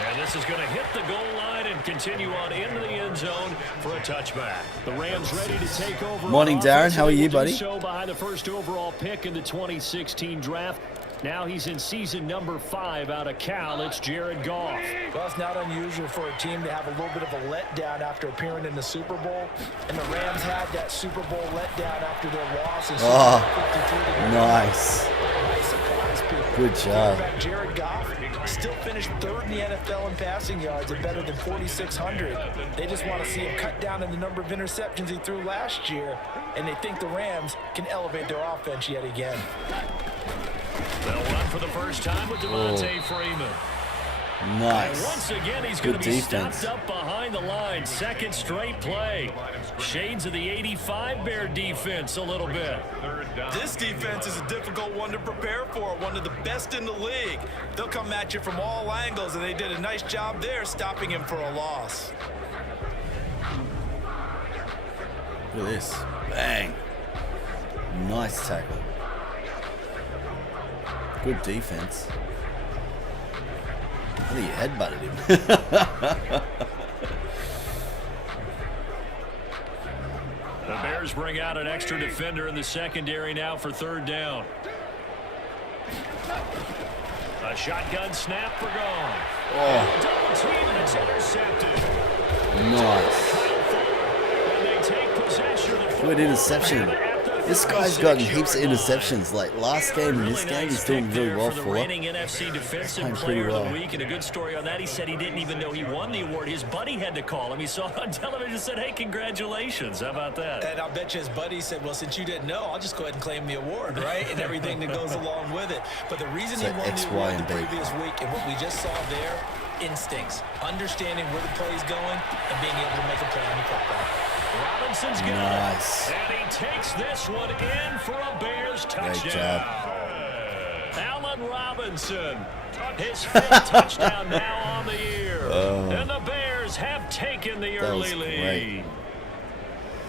And this is going to hit the goal line and continue on into the end zone for a touchback. The Rams ready to take over. Morning, Darren. How are you, buddy? So behind the first overall pick in the 2016 draft. Now he's in season number 5 out of Cal. It's Jared Goff. Well, it's not unusual for a team to have a little bit of a letdown after appearing in the Super Bowl. And the Rams had that Super Bowl letdown after their loss. Nice. Good job. Jared Goff still finished 3rd in the NFL in passing yards at better than 4,600. They just want to see him cut down on the number of interceptions he threw last year, and they think the Rams can elevate their offense yet again. They'll run for the first time with Devontae Freeman. Nice. And once again, he's going to be stopped up behind the line. 2nd straight play. Shades of the 85 Bear defense a little bit. This defense is a difficult one to prepare for, one of the best in the league. They'll come at you from all angles, and they did a nice job there stopping him for a loss. Look at this. Bang. Nice tackle. Good defense. I think he headbutted him. The Bears bring out an extra defender in the secondary now for third down. A shotgun snap for gone. Oh. Double team and it's intercepted. Nice. And they take possession of the Good interception. This guy's gotten heaps of interceptions. Like last game and this game, he's doing really well for it. NFC Defensive Playing pretty Player of well. the Week, and a good story on that. He said he didn't even know he won the award. His buddy had to call him. He saw it on television and said, "Hey, congratulations." How about that? And I'll bet you his buddy said, well, since you didn't know, I'll just go ahead and claim the award, right? And everything that goes along with it. But the reason So he won X, the Y, award and the B. previous week and what we just saw there, instincts, understanding where the play's going and being able to make a play on the football. Robinson's got Nice. it. And he takes this one in for a Bears touchdown. Great job. Allen Robinson. His fifth touchdown now on the year. And the Bears have taken the That was early great. lead.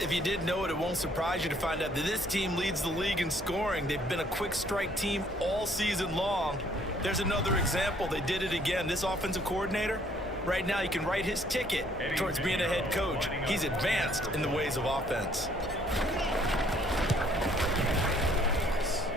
If you didn't know it, it won't surprise you to find out that this team leads the league in scoring. They've been a quick strike team all season long. There's another example. They did it again. This offensive coordinator, right now, he can write his ticket towards being a head coach. He's advanced in the ways of offense.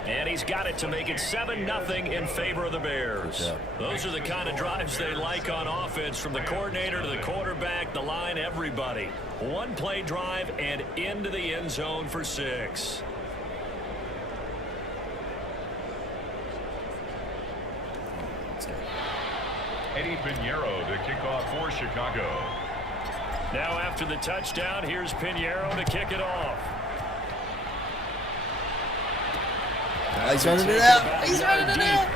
And he's got it to make it 7-0 in favor of the Bears. Good job. Those are the kind of drives they like on offense, from the coordinator to the quarterback, the line, everybody. One play drive and into the end zone for 6. Eddie Pinheiro to kick off for Chicago. Now after the touchdown, here's Pinheiro to kick it off. He's running it out. He's running it out.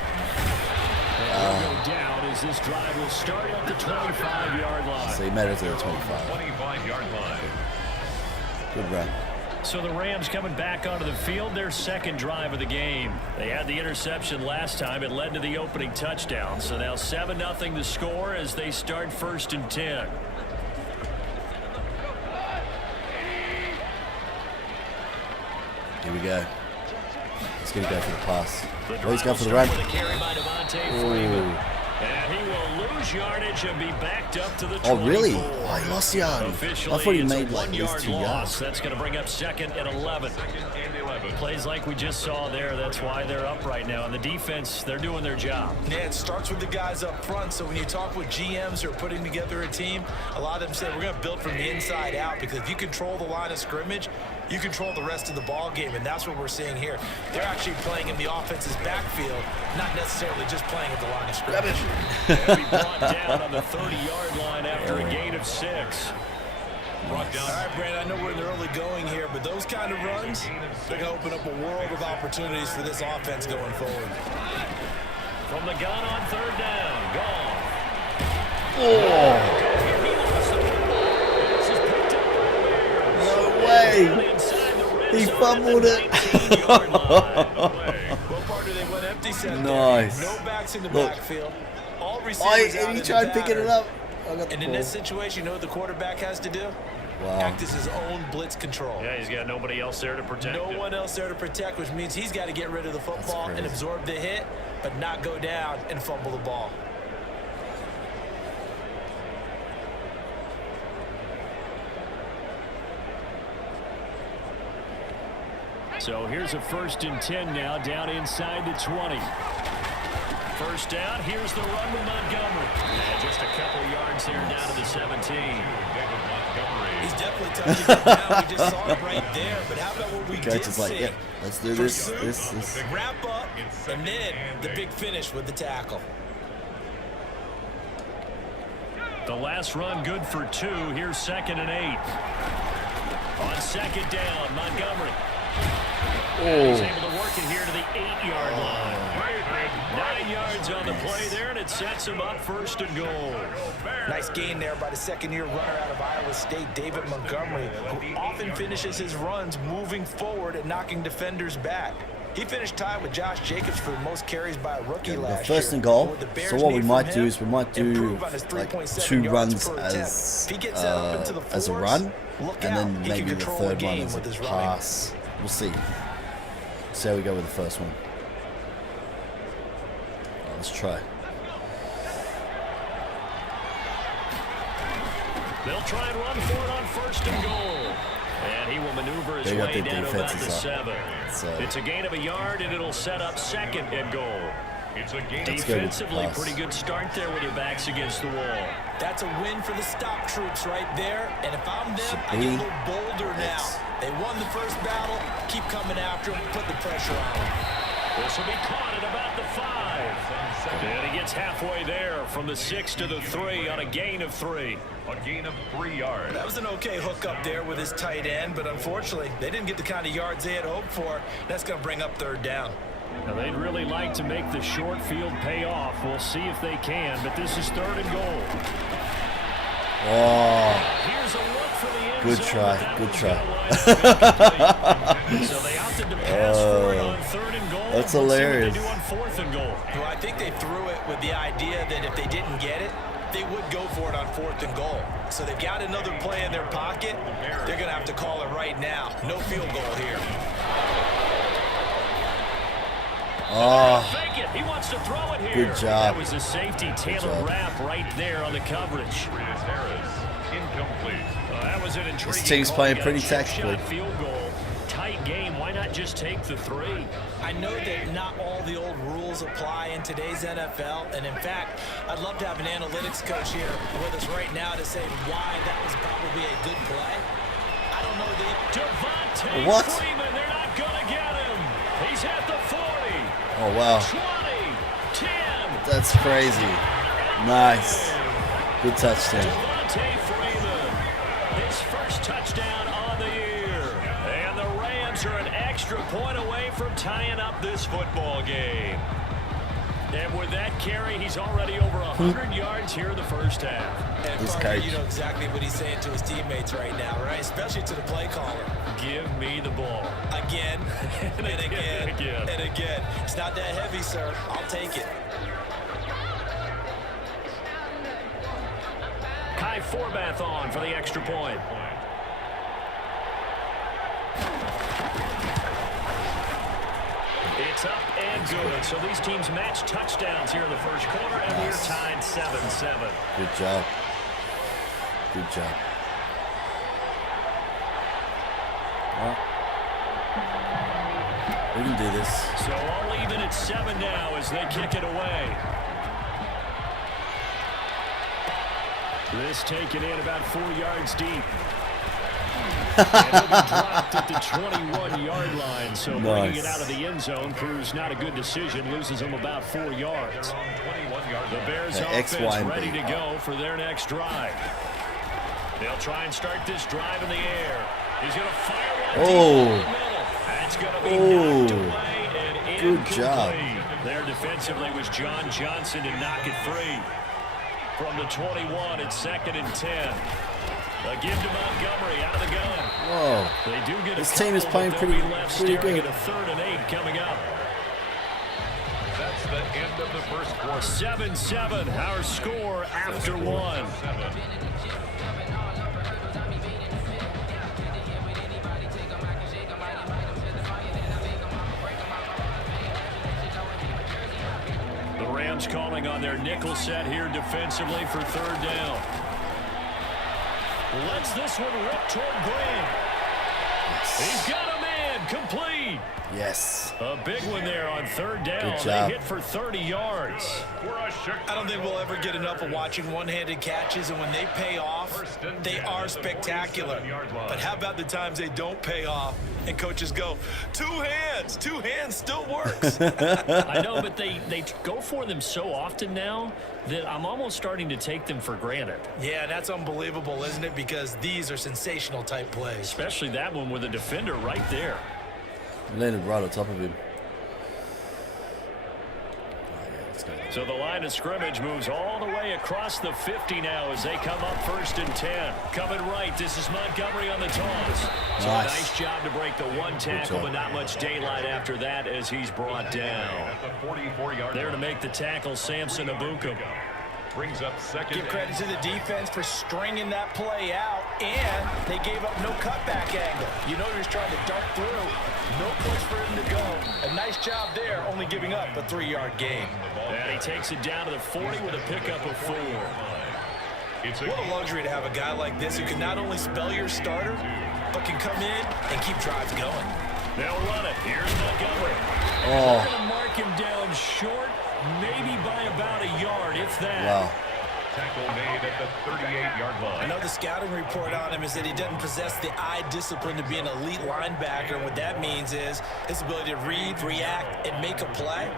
They'll go down as this drive will start at the 25-yard line. So he made it to the 25. 25-yard line. Good run. So the Rams coming back onto the field, their second drive of the game. They had the interception last time. It led to the opening touchdown. So now 7-0 the score as they start 1st and 10. Here we go. He's going to go for the pass. The Oh, he's going for the drive run. will start with a carry by Devontae Freeman. And he will lose yardage and be backed up to the 24. Oh, really? Oh, he lost yard. I thought he It's a made like at least 1-yard 2 loss. yards. That's going to bring up 2nd and 11. Plays like we just saw there. That's why they're up right now. And the defense, they're doing their job. Yeah, it starts with the guys up front. So when you talk with GMs who are putting together a team, a lot of them say we're going to build from the inside out, because if you control the line of scrimmage, you control the rest of the ball game, and that's what we're seeing here. They're actually playing in the offense's backfield, not necessarily just playing at the line of scrimmage. They'll be brought down on the 30-yard line after a gain of 6. Brought down. All right, Brandon, I know we're in the early going here, but those kind of runs, they're going to open up a world of opportunities for this offense going forward. From the gun on 3rd down. Gone. No way. He fumbled it. What part do they went empty set there? Nice. No backs in the Look. backfield. All Oh, receivers out and he in tried the picking it pattern. up. I got the And in ball. this situation, you know what the quarterback has to do? Wow. Act as his own blitz control. Yeah, he's got nobody else there to protect No him. one else there to protect, which means he's got to get rid of the football and crazy. absorb the hit, but not go down and fumble the ball. So here's a 1st and 10 now, down inside the 20. First down, here's the run with Montgomery. Yeah, just a couple yards there down to the 17. He's definitely touching it down. We just saw it right there. But how about what we The did coach is like, see? yeah, let's do this. This. Wrap up, and then the big finish with the tackle. The last run good for 2. Here's 2nd and 8. On 2nd down, Montgomery. He's able to work it here to the 8-yard line. 9 yards on the play there, and it sets him up 1st and goal. Nice gain there by the second-year runner out of Iowa State, David Montgomery, who often finishes his runs moving forward and knocking defenders back. He finished tied with Josh Jacobs for the most carries by a rookie last year. 1st and goal. What the Bears So what we need might from do him, is we might do improve on his like 3.7 2 yards runs per attempt. as If he gets that up into the a fours, run, look and out. then He can maybe the control 3rd one game as with a his running. pass. We'll see. See how we go with the first one. Let's try. They'll try and run for it on 1st and goal. And he will maneuver his way down to about the 7. It's a gain of a yard, and it'll set up 2nd and goal. It's a game. Defensively, pretty good start there with your backs against the wall. That's a win for the stop troops right there. And if I'm them, I get a little bolder now. They won the first battle. Keep coming after them. Put the pressure on them. This will be caught at about the 5. And he gets halfway there from the 6 to the 3 on a gain of 3. A gain of 3 yards. That was an okay hook up there with his tight end, but unfortunately, they didn't get the kind of yards they had hoped for. That's going to bring up 3rd down. Now, they'd really like to make the short field pay off. We'll see if they can, but this is 3rd and goal. Oh, Here's a look for the end good zone, try, but that good one's try. So they opted to pass for it on 3rd and goal. That's We'll see hilarious. what they do on 4th and goal. Well, I think they threw it with the idea that if they didn't get it, they would go for it on 4th and goal. So they've got another play in their pocket. They're going to have to call it right now. No field goal here. Oh, Fake it. He wants to throw it here. good job. That was a safety tailored wrap right there on the coverage. Incomplete. That was an intriguing This team's call. playing Got a pretty chip tactically. shot Field goal. Tight game. Why not just take the 3? I know that not all the old rules apply in today's NFL, and in fact, I'd love to have an analytics coach here with us right now to say why that was probably a good play. I don't know the... Devontae What? Freeman, they're not going to get him. He's at the 40. oh wow. 20, 10. That's crazy. Nice. Good touchdown. Devontae Freeman, his first touchdown on the year. And the Rams are an extra point away from tying up this football game. And with that carry, he's already over 100 yards here in the first half. And This Parker, coach. you know exactly what he's saying to his teammates right now, right? Especially to the play caller. Give me the ball. Again, and again, Again. and again. It's not that heavy, sir. I'll take it. Kai Forbath on for the extra point. It's up and good. So these teams match touchdowns here in the first quarter, and we're tied 7-7. Good job. Good job. Well, we can do this. So all even at 7 now as they kick it away. This taken in about 4 yards deep. And it'll be dropped at the 21-yard line. So bringing it out of the end zone proves not a good decision. Loses them about 4 yards. The Bears offense ready to go for their next drive. They'll try and start this drive in the air. He's going to fire one deep over the middle. That's going to be knocked away and incomplete. Good job. There defensively was John Johnson to knock it free. From the 21, it's 2nd and 10. A give to Montgomery out of the gun. Whoa. They do get This team is playing pretty good. A 3rd and 8 coming up. That's the end of the first quarter. 7-7, our score after 1. The Rams calling on their nickel set here defensively for 3rd down. Lets this one rip toward Green. He's got a man complete. Yes. A big one there on 3rd down. Good job. They hit for 30 yards. I don't think we'll ever get enough of watching one-handed catches, and when they pay off, they are spectacular. But how about the times they don't pay off, and coaches go, two hands still works. I know, but they go for them so often now that I'm almost starting to take them for granted. Yeah, that's unbelievable, isn't it? Because these are sensational type plays. Especially that one with a defender right there. Landed right on top of him. So the line of scrimmage moves all the way across the 50 now as they come up 1st and 10. Coming right, this is Montgomery on the toss. So a nice job to break the one tackle, but not much daylight after that as he's brought down. There to make the tackle, Samson Abukum. Brings up 2nd. Give credit to the defense for stringing that play out, and they gave up no cutback angle. You know he was trying to dart through. No place for him to go. A nice job there, only giving up a 3-yard gain. And he takes it down to the 40 with a pickup of 4. It's What a luxury to have a guy like this who can not only spell your starter, but can come in and keep drives going. They'll run it. Here's Montgomery. Oh. They're going to mark him down short, maybe by about a yard, if that. Wow. tackle made at the 38-yard line. I know the scouting report on him is that he doesn't possess the eye discipline to be an elite linebacker. And what that means is his ability to read, react, and make a play.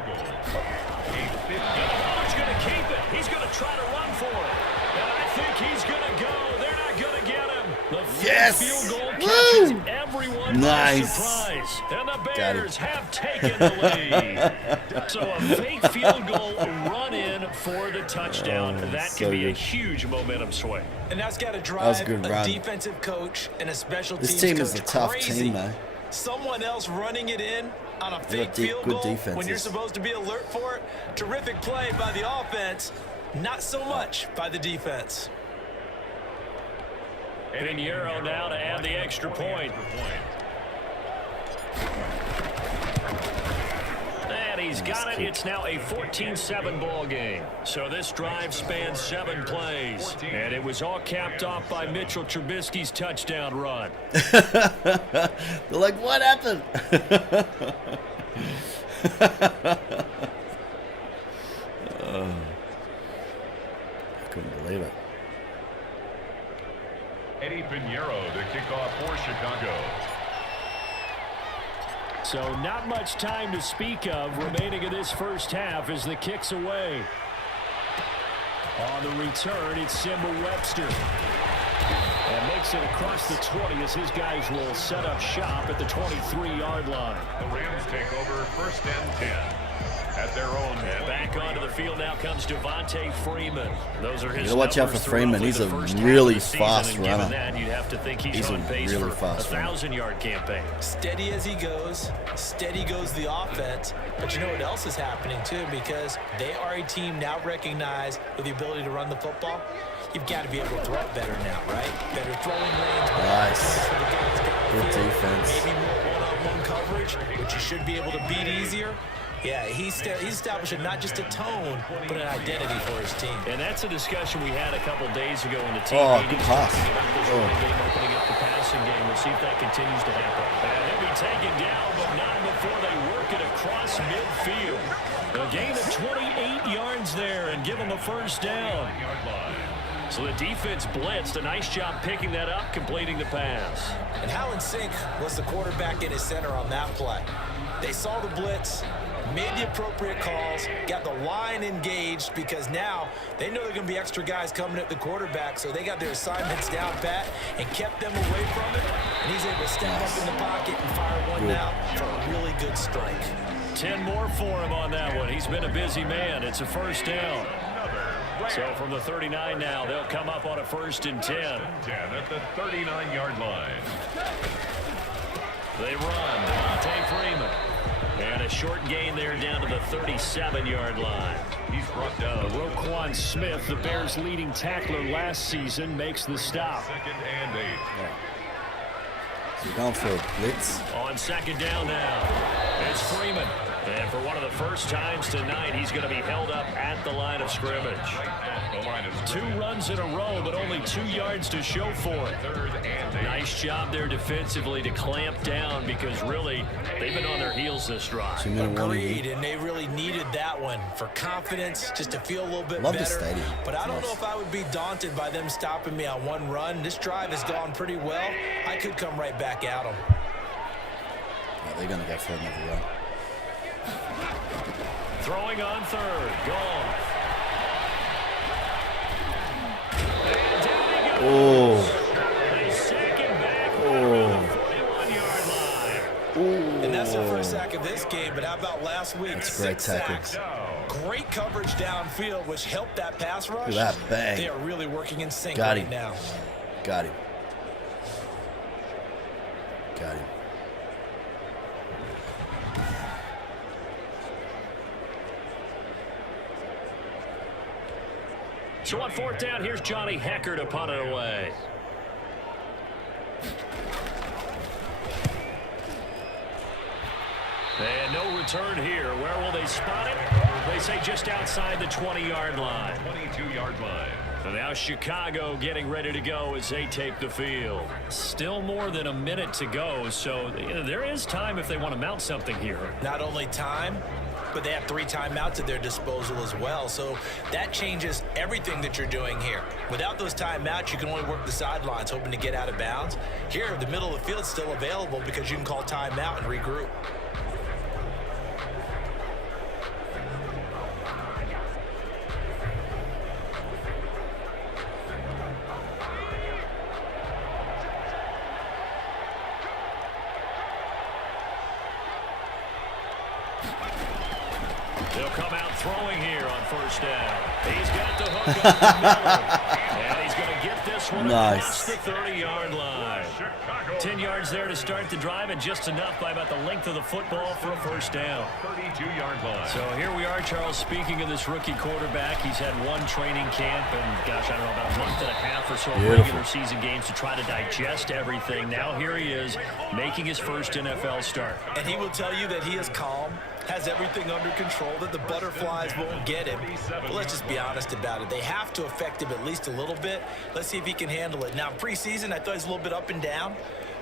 He's going to keep it. He's going to try to run for it. And I think he's going to go. They're not going to get him. The Yes! field goal catches everyone by Nice. surprise. And the Bears have taken the lead. So a fake field goal run in for the touchdown. That so can be a good. huge momentum swing. And that's got to was drive a good a run. defensive coach and a special This teams team coach is a tough crazy. team, though. Someone else running it in on a fake deep- field good goal when defenses. you're supposed to be alert for it. Terrific play by the offense, not so much by the defense. Pinheiro now to add the extra point. And he's got it. It's now a 14-7 ball game. So this drive spans 7 plays. And it was all capped off by Mitchell Trubisky's touchdown run. They're like, what happened? I couldn't believe it. Eddie Pinheiro to kick off for Chicago. So not much time to speak of remaining in this first half as the kick's away. On the return, it's Simba Webster. And makes it across the 20 as his guys will set up shop at the 23-yard line. The Rams take over 1st and 10 at their own. And back onto the field now comes Devontae Freeman. Those are his You gotta watch out for numbers through Freeman. roughly He's the a first half really of the season, fast and given runner. that, you'd have to think he's He's on a pace really for a fast runner. 1,000-yard campaign. Steady as he goes, steady goes the offense. But you know what else is happening, too, because they are a team now recognized with the ability to run the football. You've got to be able to throw it better now, right? Better throwing range. Nice. For the guys downfield. Good defense. Maybe more one-on-one coverage, which you should be able to beat easier. Yeah, he's establishing not just a tone, but an identity for his team. And that's a discussion we had a couple days ago in the team Oh, meetings. good pass. Talking about this running Oh. game, opening up the passing game. We'll see if that continues to happen. And he'll be taken down, but not before they work it across midfield. A gain of 28 yards there and give them a first down. So the defense blitzed. A nice job picking that up, completing the pass. And how in sync was the quarterback in his center on that play? They saw the blitz, made the appropriate calls, got the line engaged because now they know there are going to be extra guys coming at the quarterback, so they got their assignments down pat and kept them away from it. And he's able to step up in the pocket and fire one out for a really good strike. 10 more for him on that one. He's been a busy man. It's a first down. So from the 39 now, they'll come up on a 1st and 10. 10 at the 39-yard line. They run. Devontae Freeman. And a short gain there down to the 37-yard line. He's brought down. Roquan Smith, the Bears' leading tackler last season, makes the stop. 2nd and 8. So you're going for a blitz. On 2nd down now, it's Freeman. And for one of the first times tonight, he's going to be held up at the line of scrimmage. The line is 2 runs in a row, but only 2 yards to show for it. 3rd and 8. Nice job there defensively to clamp down because really they've been on their heels this drive. 2-minute warning. Agreed, and they really needed that one for confidence, just to feel a little bit Love better. the stadium. But I don't Nice. know if I would be daunted by them stopping me on one run. This drive has gone pretty well. I could come right back at them. Oh, they're going to go for another run. Throwing on 3rd. Goff. And down he goes. Oh. They sack him back around the 41-yard line. And that's their first sack of this game, but how about last week? That's a great 6 tackle. sacks. Great coverage downfield, which helped that pass rush. Look at that bang. They are really working in sync Got right him. now. Got him. Got him. So on 4th down, here's Johnny Hecker to punt it away. And no return here. Where will they spot it? They say just outside the 20-yard line. 22-yard line. And now Chicago getting ready to go as they take the field. Still more than a minute to go, so there is time if they want to mount something here. Not only time, but they have 3 timeouts at their disposal as well. So that changes everything that you're doing here. Without those timeouts, you can only work the sidelines, hoping to get out of bounds. Here, the middle of the field's still available because you can call timeout and regroup. They'll come out throwing here on first down. He's got the hook up the middle. And he's going to get this one across the 30-yard line. 10 yards there to start the drive, and just enough by about the length of the football for a first down. 32-yard line. So here we are, Charles, speaking of this rookie quarterback. He's had 1 training camp and, gosh, I don't know, about a month and a half or so of regular season games to try to digest everything. Now here he is making his first NFL start. And he will tell you that he is calm, has everything under control, that the butterflies won't get him. But let's just be honest about it. They have to affect him at least a little bit. Let's see if he can handle it. Now, preseason, I thought he was a little bit up and down.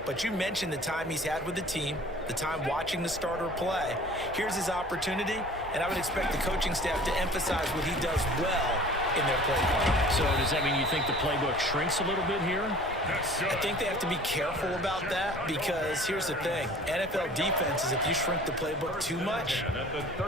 But you mentioned the time he's had with the team, the time watching the starter play. Here's his opportunity, and I would expect the coaching staff to emphasize what he does well in their play plan. So does that mean you think the playbook shrinks a little bit here? I think they have to be careful about that because here's the thing. NFL defenses, if you shrink the playbook too much,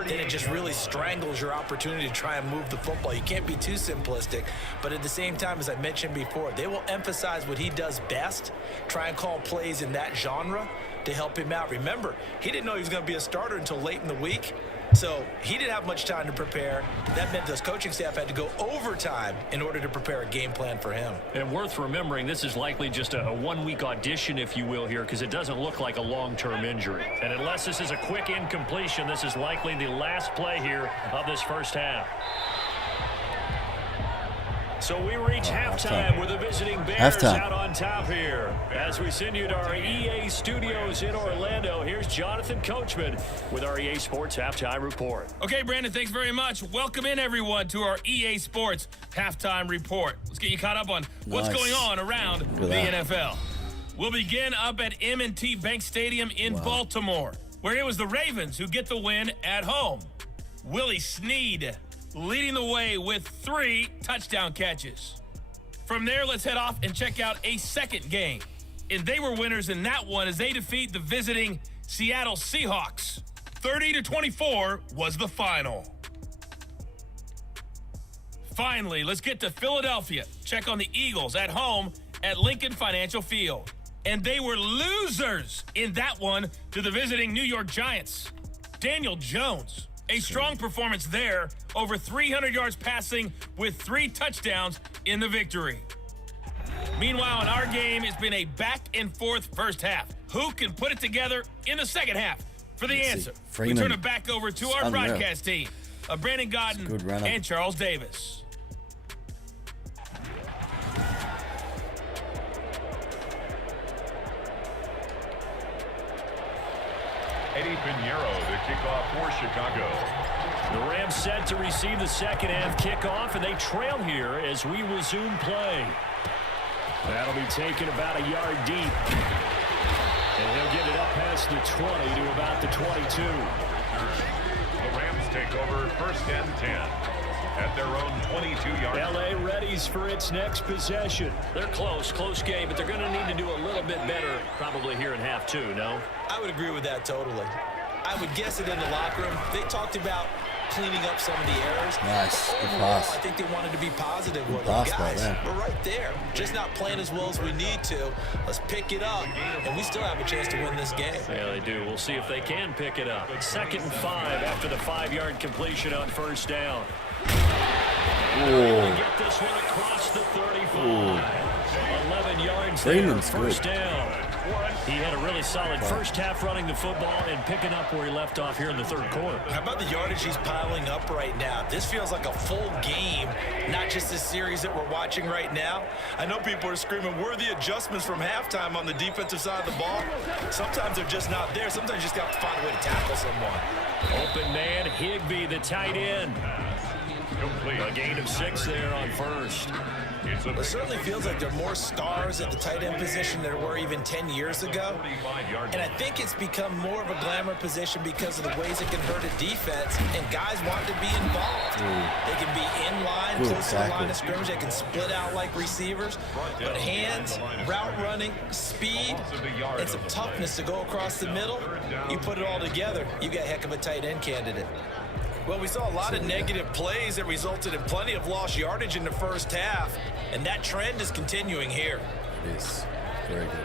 then it just really strangles your opportunity to try and move the football. You can't be too simplistic, but at the same time, as I mentioned before, they will emphasize what he does best, try and call plays in that genre to help him out. Remember, he didn't know he was going to be a starter until late in the week. So he didn't have much time to prepare. That meant this coaching staff had to go overtime in order to prepare a game plan for him. And worth remembering, this is likely just a 1-week audition, if you will, here, because it doesn't look like a long-term injury. And unless this is a quick incompletion, this is likely the last play here of this first half. So we reach halftime with the visiting Bears out on top here. As we send you to our EA studios in Orlando, here's Jonathan Coachman with our EA Sports Halftime Report. Okay, Brandon, thanks very much. Welcome in, everyone, to our EA Sports Halftime Report. Let's get you caught up on what's going on around the NFL. We'll begin up at M&T Bank Stadium in Baltimore, where it was the Ravens who get the win at home. Willie Snead leading the way with 3 touchdown catches. From there, let's head off and check out a second game. And they were winners in that one as they defeat the visiting Seattle Seahawks. 30-24 was the final. Finally, let's get to Philadelphia. Check on the Eagles at home at Lincoln Financial Field. And they were losers in that one to the visiting New York Giants. Daniel Jones, a strong performance there, over 300 yards passing with 3 touchdowns in the victory. Meanwhile, in our game, it's been a back-and-forth first half. Who can put it together in the second half? For the answer, we turn it back over to our broadcast team of Brandon Godden and Charles Davis. Eddie Pinheiro to kick off for Chicago. The Rams set to receive the second half kickoff, and they trail here as we resume play. That'll be taken about a yard deep. And he'll get it up past the 20 to about the 22. The Rams take over first and 10 at their own 22-yard line. L.A. readies for its next possession. They're close game, but they're going to need to do a little bit better probably here in half 2, no? I would agree with that totally. I would guess it in the locker room. They talked about cleaning up some of the errors. Nice. Good Overall, pass. I think they wanted to be positive with pass, them. Guys, man. we're right there. Just not playing as well as we need to. Let's pick it up, and we still have a chance to win this game. Yeah, they do. We'll see if they can pick it up. 2nd and 5 after the 5-yard completion on first down. Get this one across the 35. 11 yards there, first down. He had a really solid first half running the football and picking up where he left off here in the third quarter. How about the yardage he's piling up right now? This feels like a full game, not just this series that we're watching right now. I know people are screaming, where are the adjustments from halftime on the defensive side of the ball? Sometimes they're just not there. Sometimes you just got to find a way to tackle someone. Open man, Higbee, the tight end. A gain of 6 there on first. It certainly feels like there are more stars at the tight end position than there were even 10 years ago. And I think it's become more of a glamour position because of the ways it can hurt a defense, and guys want to be involved. They can be in line, close to the line of scrimmage. They can split out like receivers. But hands, route running, speed, and some toughness to go across the middle, you put it all together, you got a heck of a tight end candidate. Well, we saw a lot of negative plays that resulted in plenty of lost yardage in the first half, and that trend is continuing here. It is. Very good.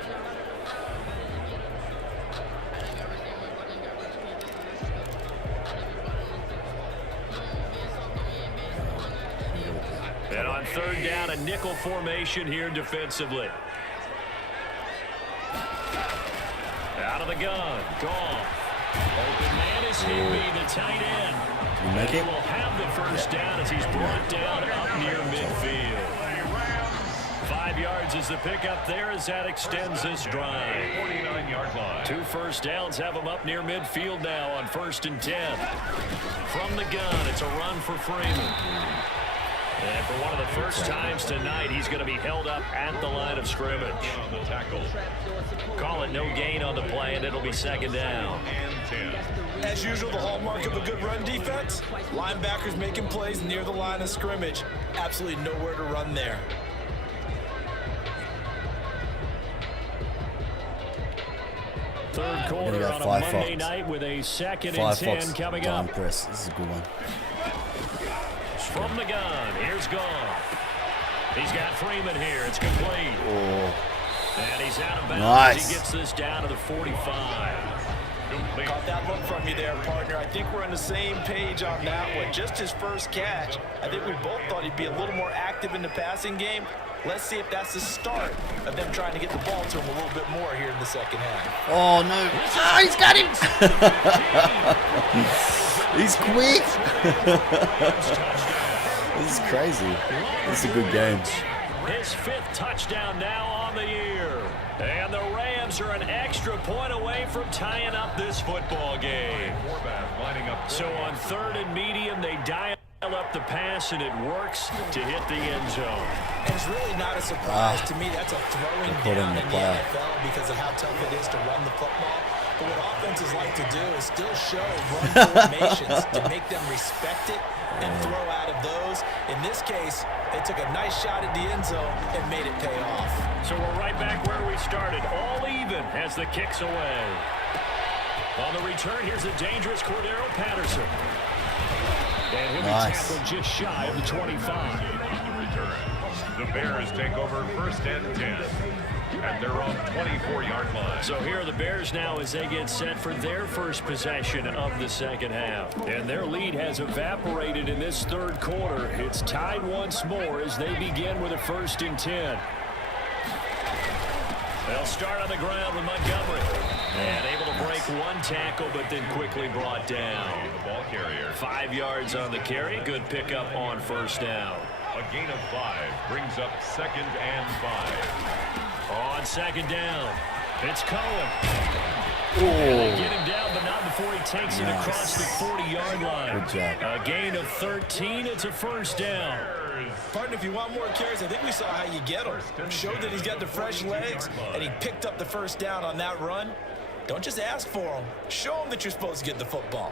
And on third down, a nickel formation here defensively. Out of the gun. Goff. Open man is Higby, the tight end. Can you make it? He will have the first down as he's brought down up near midfield. 5 yards is the pickup there as that extends this drive. 49-yard line. 2 first downs have him up near midfield now on 1st and 10. From the gun, it's a run for Freeman. And for one of the first times tonight, he's going to be held up at the line of scrimmage. On the tackle. Call it no gain on the play, and it'll be 2nd down. And 10. As usual, the hallmark of a good run defense, linebackers making plays near the line of scrimmage. Absolutely nowhere to run there. Third quarter on a Monday night with a 2nd and 10 coming up. Press. This is a good one. From the gun, here's Goff. He's got Freeman here. It's complete. And he's out of bounds. Nice. He gets this down to the 45. Caught that look from you there, partner. I think we're on the same page on that one. Just his first catch. I think we both thought he'd be a little more active in the passing game. Let's see if that's the start of them trying to get the ball to him a little bit more here in the second half. Oh, no. Ah, he's got him. He's quick. This is crazy. This is a good game. His 5th touchdown now on the year. And the Rams are an extra point away from tying up this football game. So on 3rd and medium, they dial up the pass, and it works to hit the end zone. And it's really not a surprise to me. That's a throwing down in the NFL because of how tough it is to run the football. But what offenses like to do is still show run formations to make them respect it and throw out of those. In this case, they took a nice shot at the end zone and made it pay off. So we're right back where we started, all even as the kick's away. On the return, here's a dangerous Cordero Patterson. And he'll be tackled just shy of the 25. On the return, the Bears take over 1st and 10. At their own 24-yard line. So here are the Bears now as they get set for their first possession of the second half. And their lead has evaporated in this 3rd quarter. It's tied once more as they begin with a 1st and 10. They'll start on the ground with Montgomery. And able to break one tackle, but then quickly brought down. The ball carrier. 5 yards on the carry. Good pickup on 1st down. A gain of 5 brings up 2nd and 5. On 2nd down, it's Cohen. They get him down, but not before he takes it across the 40-yard line. Good job. A gain of 13. It's a 1st down. Partner, if you want more carries, I think we saw how you get him. Showed that he's got the fresh legs, and he picked up the 1st down on that run. Don't just ask for him. Show him that you're supposed to get the football.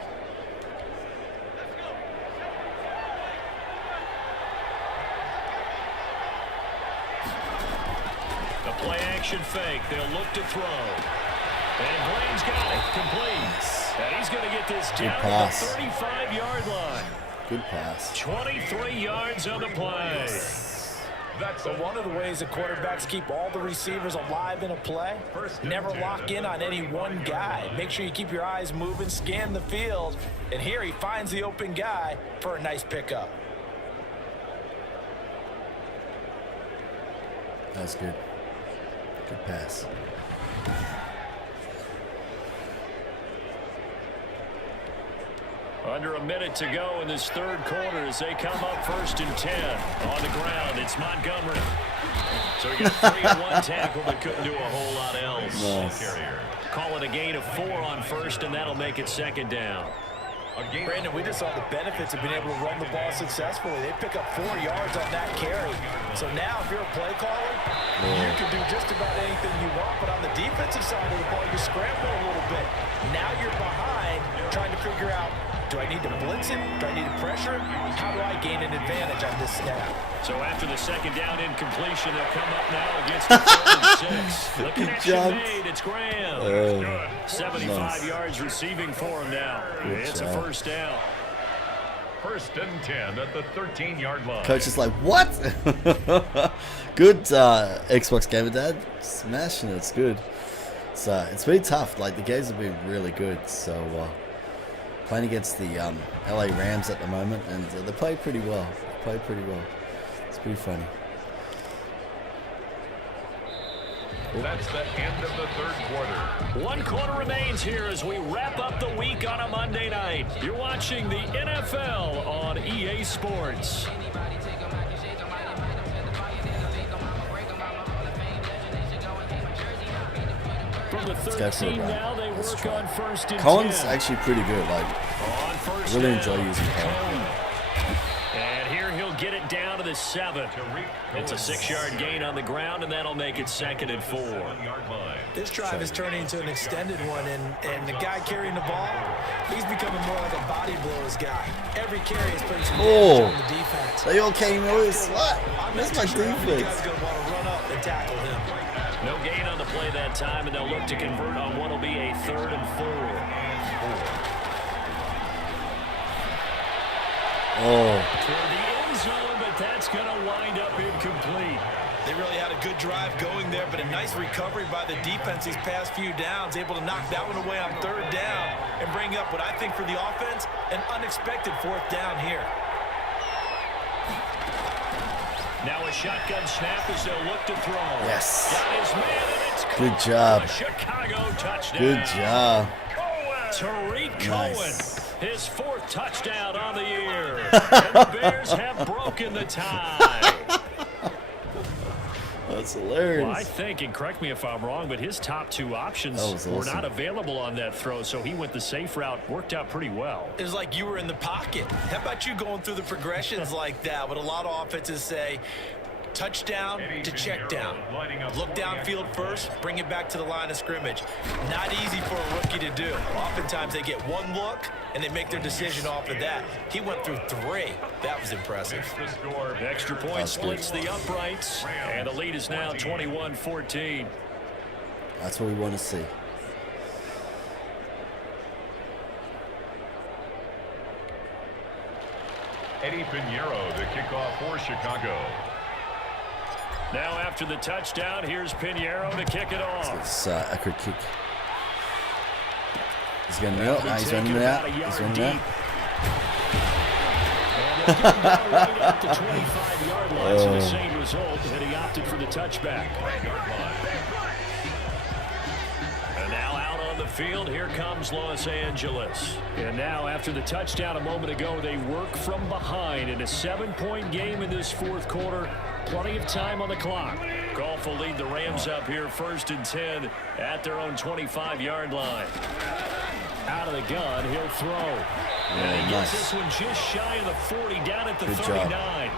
Play-action fake. They'll look to throw. And Blaine's got it. Complete. And he's going to get this down at the 35-yard line. Good pass. 23 yards on the play. That's one of the ways that quarterbacks keep all the receivers alive in a play. Never lock in on any one guy. Make sure you keep your eyes moving, scan the field. And here he finds the open guy for a nice pickup. That's good. Good pass. Under a minute to go in this 3rd quarter as they come up 1st and 10. On the ground, it's Montgomery. So he got 3 on 1 tackle, but couldn't do a whole lot else. Nice. Call it a gain of 4 on 1st, and that'll make it 2nd down. Brandon, we just saw the benefits of being able to run the ball successfully. They pick up 4 yards on that carry. So now if you're a play caller, you can do just about anything you want. But on the defensive side of the ball, you scramble a little bit. Now you're behind trying to figure out, do I need to blitz it? Do I need to pressure it? How do I gain an advantage on this snap? So after the second down incompletion, they'll come up now against the 3rd and 6. The connection made. It's Graham. 75 yards receiving for him now. It's a first down. 1st and 10 at the 13-yard line. Coach is like, what? Good Xbox Gamer Dad. Smashing it. It's good. So it's been tough. Like, the games have been really good. So playing against the LA Rams at the moment, and they play pretty well. It's pretty funny. That's the end of the 3rd quarter. 1 quarter remains here as we wrap up the week on a Monday night. You're watching the NFL on EA Sports. From the 13 now, they work on 1st and 10. Colin's actually pretty good. Like, I really enjoy using Colin. And here he'll get it down to the 7. It's a 6-yard gain on the ground, and that'll make it 2nd and 4. This drive is turning into an extended one, and the guy carrying the ball, he's becoming more like a body blows guy. Every carry is putting some damage on the defense. They all came over. What? That's my defense. You guys are going to want to run up and tackle him. No gain on the play that time, and they'll look to convert on what will be a 3rd and 4. Toward the end zone, but that's going to wind up incomplete. They really had a good drive going there, but a nice recovery by the defense these past few downs, able to knock that one away on 3rd down and bring up what I think for the offense, an unexpected 4th down here. Now a shotgun snap as they'll look to throw. Yes. Got his man, and it's Good job. a Chicago touchdown. Good job. Tariq Nice. Cohen, his 4th touchdown on the year. And the Bears have broken the tie. That's hilarious. Well, I think, and correct me if I'm wrong, but his top 2 options were not available on that throw, so he went the safe route. Worked out pretty well. It was like you were in the pocket. How about you going through the progressions like that? What a lot of offenses say, touchdown to check down. Look downfield first, bring it back to the line of scrimmage. Not easy for a rookie to do. Oftentimes they get 1 look, and they make their decision off of that. He went through 3. That was impressive. Extra point splits the uprights, and the lead is now 21-14. That's what we want to see. Eddie Pinheiro, the kickoff for Chicago. Now after the touchdown, here's Pinheiro to kick it off. It's a quick kick. He's going to kneel. He's running it out. He's running it out. Right at the 25-yard line, so the same result, and he opted for the touchback. And now out on the field, here comes Los Angeles. And now after the touchdown a moment ago, they work from behind in a 7-point game in this 4th quarter. Plenty of time on the clock. Goff will lead the Rams up here 1st and 10 at their own 25-yard line. Out of the gun, he'll throw. And he gets this one just shy of the 40, down at the 39.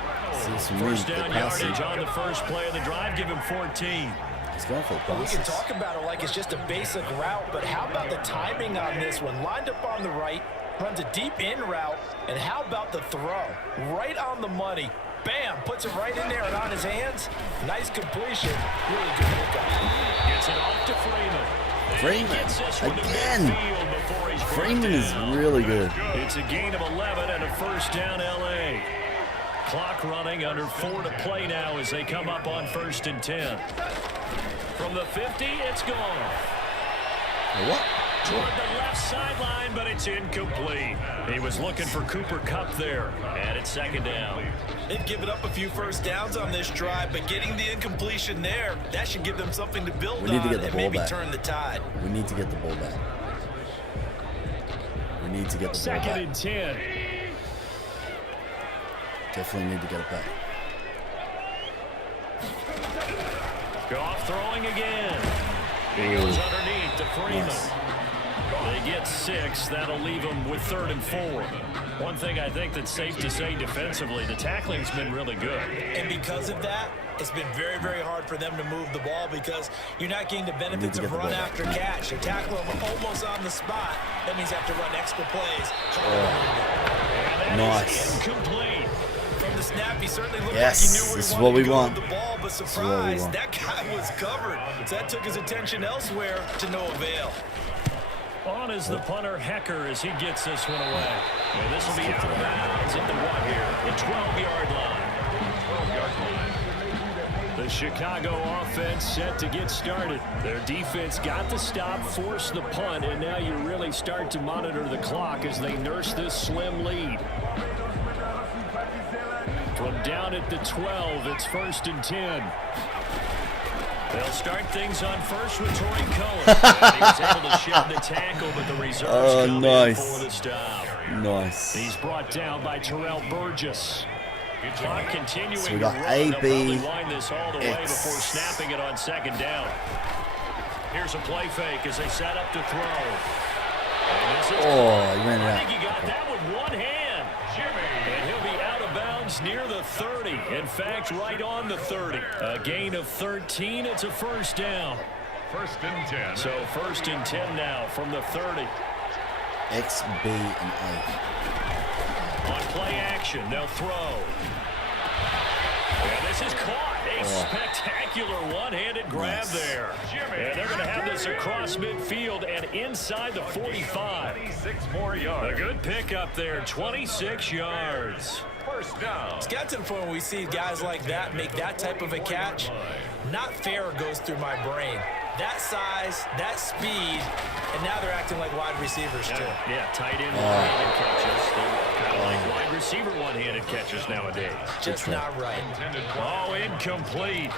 First down yardage on the first play of the drive, give him 14. He's going for the We passes. can talk about it like it's just a basic route, but how about the timing on this one? Lined up on the right, runs a deep in route, and how about the throw? Right on the money. Bam, puts it right in there and on his hands. Nice completion. Really good pickup. Gets it off to Freeman. Freeman, again. Freeman is really good. It's a gain of 11 and a first down L.A. Clock running, under 4 to play now as they come up on 1st and 10. From the 50, it's gone. What? Toward the left sideline, but it's incomplete. He was looking for Cooper Kupp there, and it's 2nd down. They've given up a few first downs on this drive, but getting the incompletion there, that should give them something to build We need to on get the and ball maybe back. turn the tide. We need to get the ball back. We need to get the ball 2nd back. and 10. Definitely need to get it back. Goff throwing again. He goes underneath to Freeman. Nice. They get 6. That'll leave them with 3rd and 4. One thing I think that's safe to say defensively, the tackling's been really good. And because of that, it's been very, very hard for them to move the ball because you're not getting the benefits of run after catch. You tackle them almost on the spot. That means you have to run extra plays. Nice. Incomplete. From the snap, he certainly looked Yes, like he knew where this he is what wanted we to go want. with the ball, but surprise, that guy was covered. So that took his attention elsewhere to no avail. On is the punter, Hecker, as he gets this one away. And this will be out of bounds at the 1 here, the 12-yard line. 12-yard line. The Chicago offense set to get started. Their defense got the stop, forced the punt, and now you really start to monitor the clock as they nurse this slim lead. From down at the 12, it's 1st and 10. They'll start things on first with Torrey Cohen. And he was able to shed the tackle, but the reserves come in for the stop. Nice. He's brought down by Terrell Burgess. Clock continuing So we got to run. A, They'll B, probably wind this all the way X. before snapping it on 2nd down. Here's a play fake as they set up to throw. And this is He ran it I out. think he got that with one hand. And he'll be out of bounds near the 30. In fact, right on the 30. A gain of 13. It's a 1st down. 1st and 10. So 1st and 10 now from the 30. X, B, and A. On play action, they'll throw. And this is caught. A spectacular one-handed grab there. And they're going to have this across midfield and inside the 45. 26 more yards. A good pickup there, 26 yards. 1st down. It's got to the point where we see guys like that make that type of a catch. Not fair goes through my brain. That size, that speed, and now they're acting like wide receivers too. Yeah, tight end one-handed catches. They're kind of like wide receiver one-handed catches nowadays. Just not right. Oh, incomplete.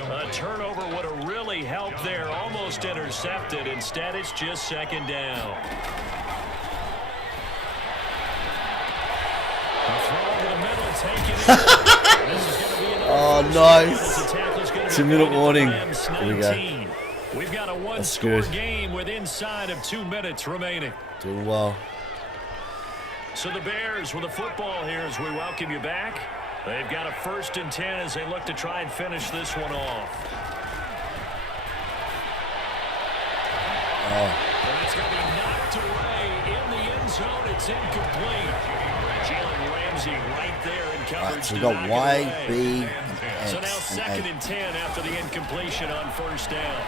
A turnover would have really helped there. Almost intercepted. Instead, it's just 2nd down. Oh, nice. 2-minute warning. Here we go. We've got a one-score game with inside of 2 minutes remaining. Doing well. So the Bears with the football here as we welcome you back. They've got a 1st and 10 as they look to try and finish this one off. And it's going to be knocked away in the end zone. It's incomplete. Jalen Ramsey right there in coverage. So we got Y, B, and X. So now 2nd and 10 after the incompletion on 1st down.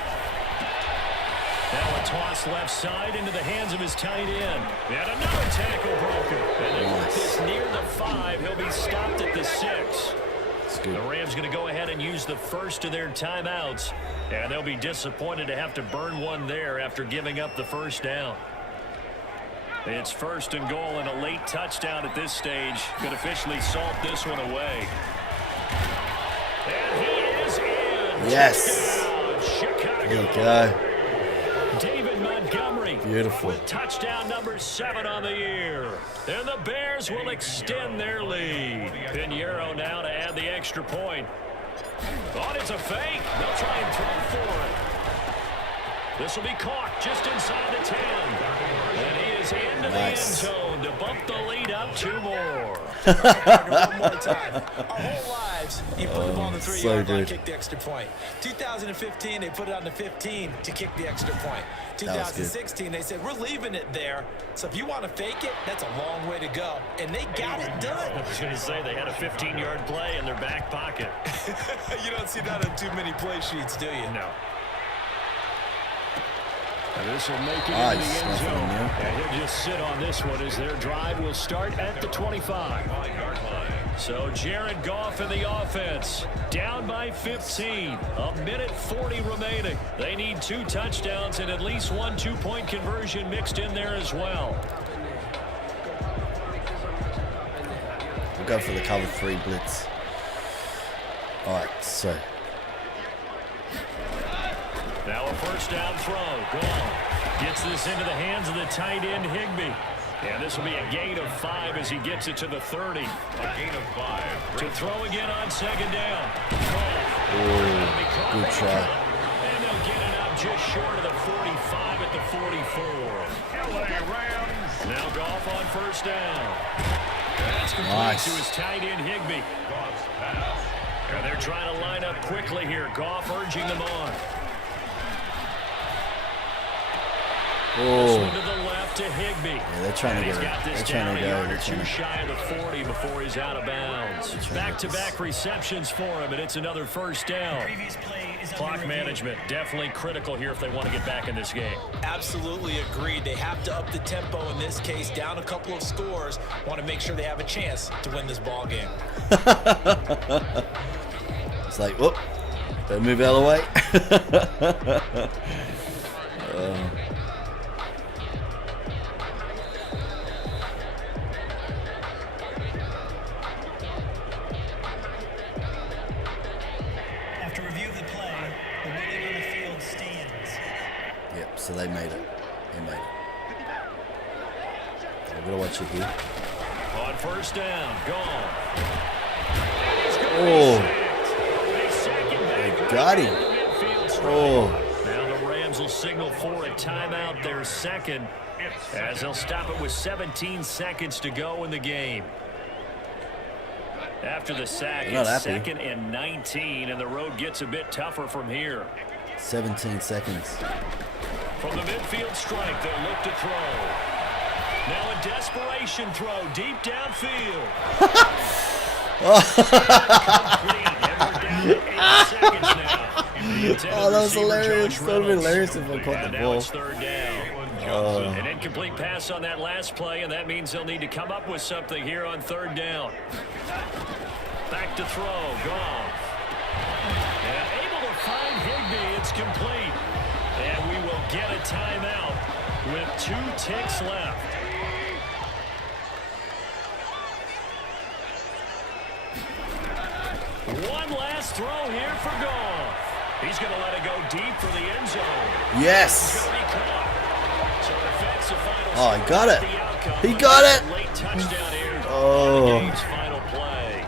Now a toss left side into the hands of his tight end. And another tackle broken. And they want this near the 5. He'll be stopped at the 6. The Rams going to go ahead and use the first of their timeouts. And they'll be disappointed to have to burn one there after giving up the 1st down. It's 1st and goal and a late touchdown at this stage. Could officially salt this one away. And he is in. Yes. Chicago. There you go. David Montgomery. Beautiful. With touchdown number 7 on the year. And the Bears will extend their lead. Pinheiro now to add the extra point. Oh, it's a fake. They'll try and throw for it. This will be caught just inside the 10. And he is into the end zone to bump the lead up 2 more. One more time. Our whole lives, you put the ball on the 3-yard line, kick the extra point. 2015, they put it on the 15 to kick the extra point. 2016, they said, we're leaving it there. So if you want to fake it, that's a long way to go. And they got it done. I was going to say, they had a 15-yard play in their back pocket. You don't see that on too many play sheets, do you? No. And this will make it into the end zone. And he'll just sit on this one as their drive will start at the 25. So Jared Goff in the offense, down by 15. A minute 40 remaining. They need 2 touchdowns and at least 1 2-point conversion mixed in there as well. We'll go for the cover 3 blitz. All right, so. Now a 1st down throw. Gone. Gets this into the hands of the tight end, Higbee. And this will be a gain of 5 as he gets it to the 30. A gain of 5. To throw again on 2nd down. Good try. And they'll get it up just short of the 45 at the 44. Now Goff on first down. That's complete to his tight end, Higbee. And they're trying to line up quickly here. Goff urging them on. This one to the left to Higbee. Yeah, they're trying to go. They're trying to go. They're too shy of the 40 before he's out of bounds. Back-to-back receptions for him, and it's another first down. Clock management definitely critical here if they want to get back in this game. Absolutely agreed. They have to up the tempo in this case, down a couple of scores. Want to make sure they have a chance to win this ball game. It's like, whoop, better move out of the way. After review of the play, the ruling on the field stands. Yep, so they made it. They made it. I'm going to watch it here. On first down, gone. Oh. They got him. Oh. Now the Rams will signal for a timeout, their second, as they'll stop it with 17 seconds to go in the game. After the sack, it's 2nd and 19, and the road gets a bit tougher from here. 17 seconds. From the midfield strike, they'll look to throw. Now a desperation throw deep downfield. Oh, that was hilarious. That would be hilarious if I caught the ball. It's third down. An incomplete pass on that last play, and that means they'll need to come up with something here on third down. Back to throw, Goff. And able to find Higbee, it's complete. And we will get a timeout with 2 ticks left. One last throw here for Goff. He's going to let it go deep for the end zone. Yes. So defensive final oh, he got it. He got it. Late touchdown here. Oh. Game's final play.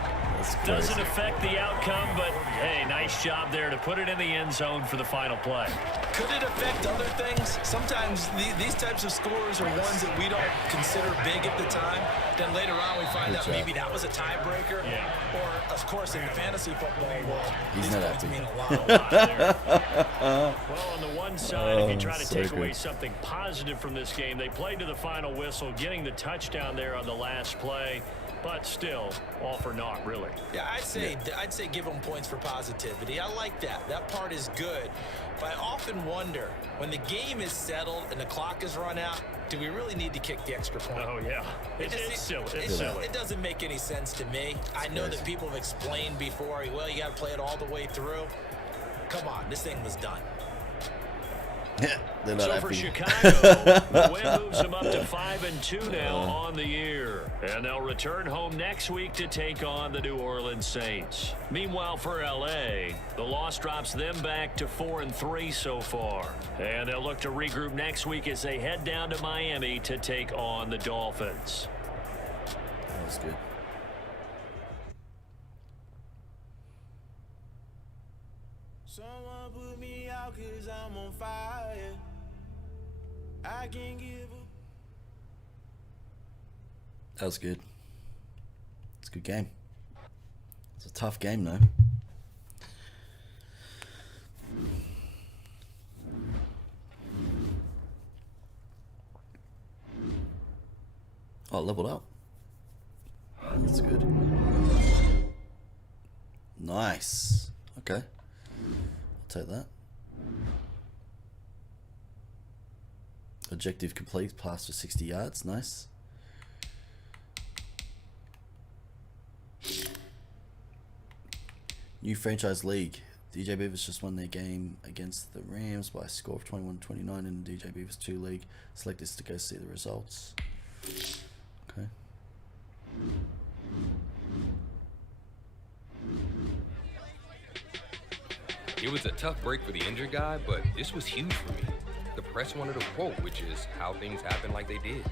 Doesn't affect the outcome, but hey, nice job there to put it in the end zone for the final play. Could it affect other things? Sometimes these types of scores are ones that we don't consider big at the time. Then later on we find out maybe that was a tiebreaker. Yeah. Or, of course, in the fantasy football world, these points mean a lot. Well, on the one side, if you try to take away something positive from this game, they played to the final whistle, getting the touchdown there on the last play. But still, all for naught, really. Yeah, I'd say give them points for positivity. I like that. That part is good. But I often wonder, when the game is settled and the clock is run out, do we really need to kick the extra point? Oh, yeah. It's silly. It's silly. It doesn't make any sense to me. I know that people have explained before, well, you got to play it all the way through. Come on, this thing was done. They're not so happy. for Chicago, the win moves them up to 5-2 now on the year. And they'll return home next week to take on the New Orleans Saints. Meanwhile, for L.A., the loss drops them back to 4-3 so far. And they'll look to regroup next week as they head down to Miami to take on the Dolphins. That was good. Someone put me out 'cause I'm on fire. I can't give up. That was good. It's a good game. It's a tough game, though. Oh, leveled up. That's good. Nice. Okay. Take that. Objective complete, pass for 60 yards, nice. New franchise league. DJ Beavers just won their game against the Rams by a score of 21-29 in the DJ Beavers 2 league. Select this to go see the results. Okay. It was a tough break for the injured guy, but this was huge for me. The press wanted a quote, which is how things happen like they did.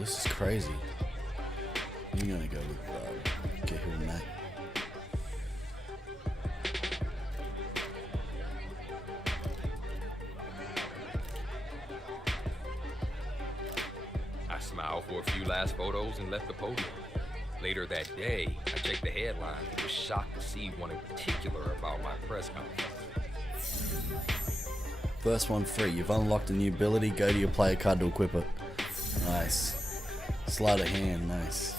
this is crazy. I'm gonna go with Cahill Mac. I smiled for a few last photos and left the podium. Later that day, I checked the headlines and was shocked to see one in particular about my press conference. First one free. You've unlocked a new ability. Go to your player card to equip it. Nice. Sleight of hand. Nice.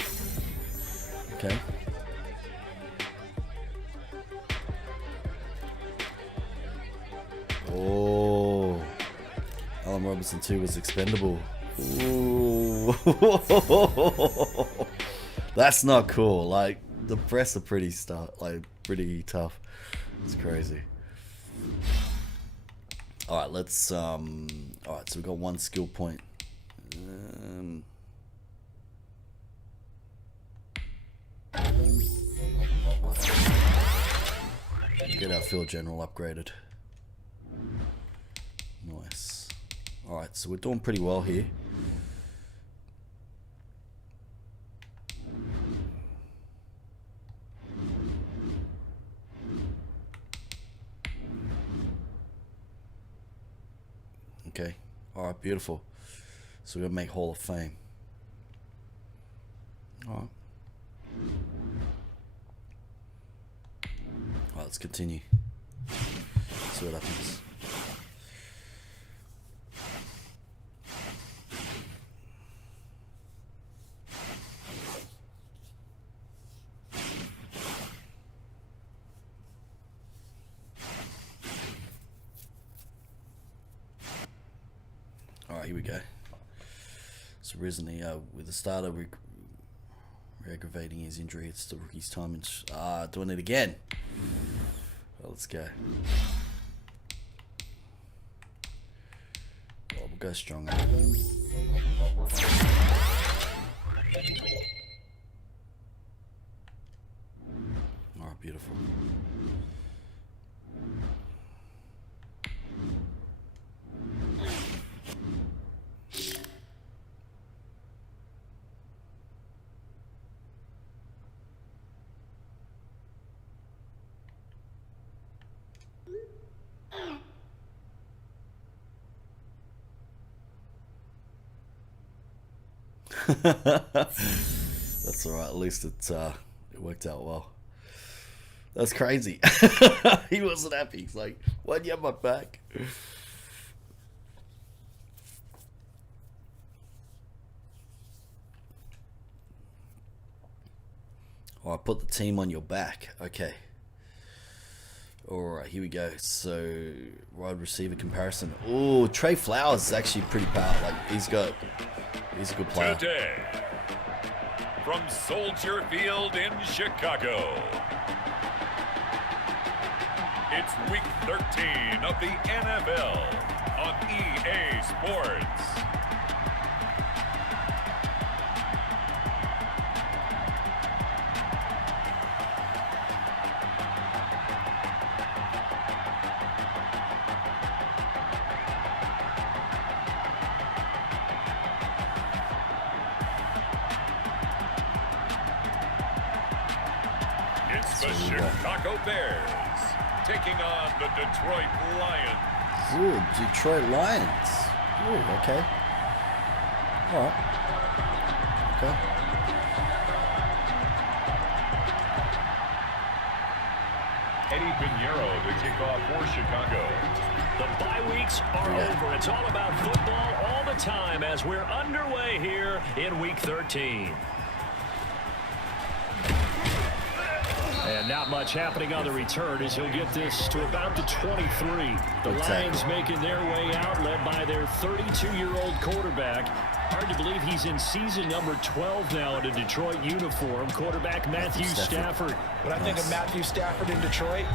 Okay. Oh. Allen Robinson 2 was expendable. Ooh. That's not cool. Like, the press are pretty tough. It's crazy. Alright, let's alright, so we've got one skill point. Get our field general upgraded. Nice. Alright, so we're doing pretty well here. Okay. Alright, beautiful. So we're going to make Hall of Fame. Alright. Alright, let's continue. See what happens. Alright, here we go. So Risney, with the starter re-aggravating his injury, it's the rookie's time and doing it again. Well, let's go. Well, we'll go stronger. Alright, beautiful. That's alright, at least it worked out well. That's crazy. He wasn't happy. He's like, why'd you have my back? Oh, I put the team on your back. Okay. Alright, here we go. So, wide receiver comparison. Oh, Trey Flowers is actually pretty powerful. Like, he's a good player. Today, from Soldier Field in Chicago, it's week 13 of the NFL on EA Sports. The Chicago Bears taking on the Detroit Lions. Ooh, Detroit Lions. Ooh, okay. Alright. Okay. Eddie Pinheiro to kick off for Chicago. The bye weeks are over. It's all about football all the time as we're underway here in week 13. And not much happening on the return as he'll get this to about the 23. The Lions making their way out, led by their 32-year-old quarterback. Hard to believe he's in season number 12 now in a Detroit uniform. Quarterback Matthew Stafford. When I think of Matthew Stafford in Detroit,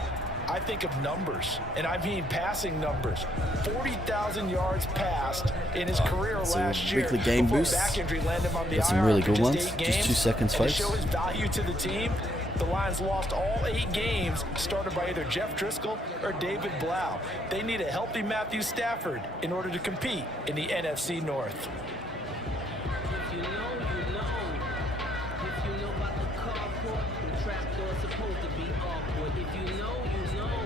I think of numbers, and I mean passing numbers. 40,000 yards passed in his career last year. Weekly game boost. Back injury landed him on the Got some IR really for good ones. 8 games. Just 2 seconds, To folks. show his value to the team, the Lions lost all 8 games, started by either Jeff Driscoll or David Blau. They need a healthy Matthew Stafford in order to compete in the NFC North. If you court, the trapdoor's supposed to be awkward. If you know, you know.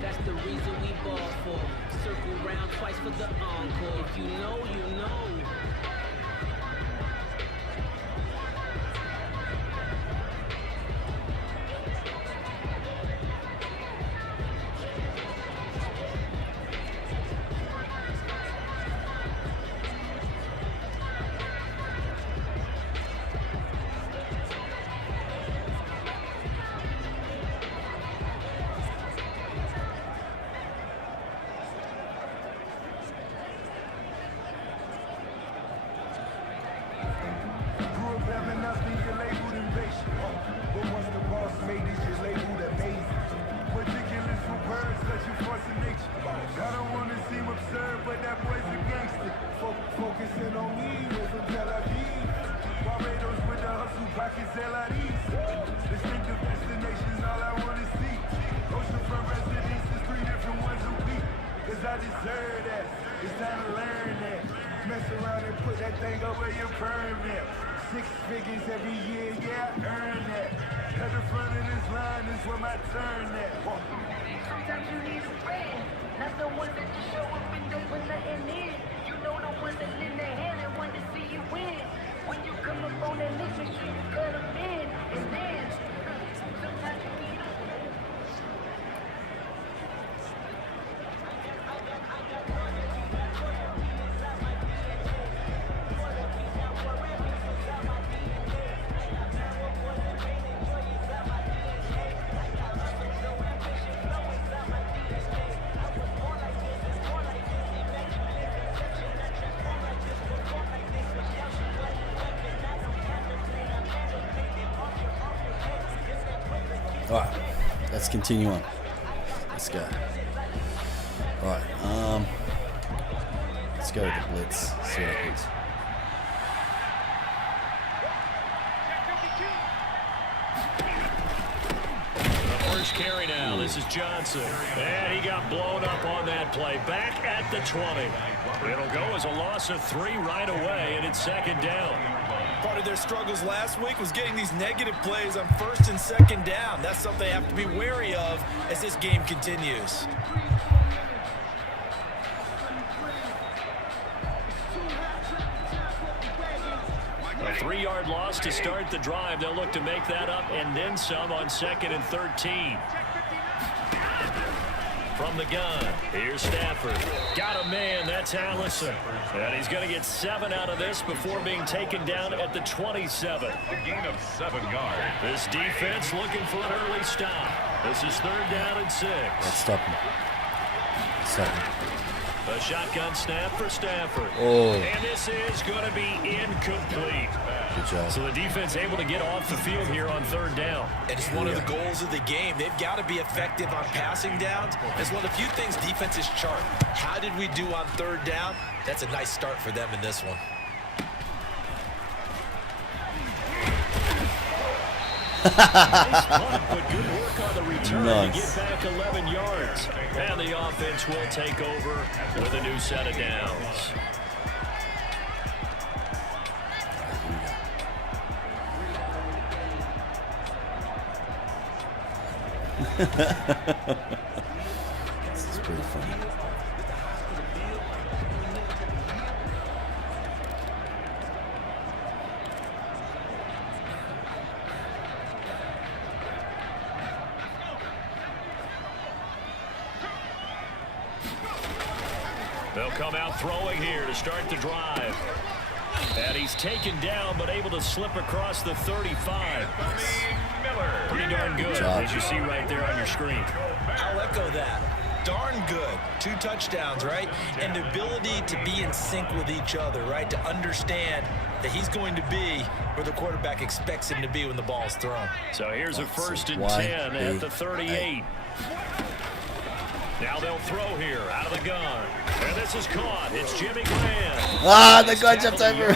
That's the reason we ball for. Circle round twice for the encore. If you know, you know. I deserve that. It's time to learn that. Mess around and put that thing over your permit. 6 figures every year, yeah, I earn that. At the front of this line is where my turn at. Sometimes you need a friend, not the ones that just show up and don't put nothing in. You know the ones that lend their hand and want to see you win. When you come up on that list, make sure you cut them in. And then, sometimes you need a friend. All right, let's continue on. Let's go. All right, let's go with the blitz. See what happens. The first carry now. This is Johnson. And he got blown up on that play. Back at the 20. It'll go as a loss of 3 right away, and it's second down. Part of their struggles last week was getting these negative plays on 1st and 2nd down. That's something they have to be wary of as this game continues. A 3-yard loss to start the drive. They'll look to make that up and then some on 2nd and 13. From the gun, here's Stafford. Got a man, that's Allison. And he's going to get 7 out of this before being taken down at the 27. A gain of 7 yards. This defense looking for an early stop. This is 3rd down and 6. Let's stop him. Stop him. A shotgun snap for Stafford. Oh. And this is going to be incomplete. Good job. So the defense able to get off the field here on 3rd down. And it's one of the goals of the game. They've got to be effective on passing downs. It's one of the few things defenses chart. How did we do on 3rd down? That's a nice start for them in this one. Nice punt, but good work on the return Nice. to get back 11 yards. And the offense will take over with a new set of downs. This is pretty funny. They'll come out throwing here to start the drive. And he's taken down, but able to slip across the 35. Pretty darn good, as you see right there on your screen. I'll echo that. Darn good. 2 touchdowns, right? And the ability to be in sync with each other, right? To understand that he's going to be where the quarterback expects him to be when the ball's thrown. So here's a 1st and 10 at the 38. Now they'll throw here out of the gun. And this is caught. It's Jimmy Graham. Ah, the guy jumped over.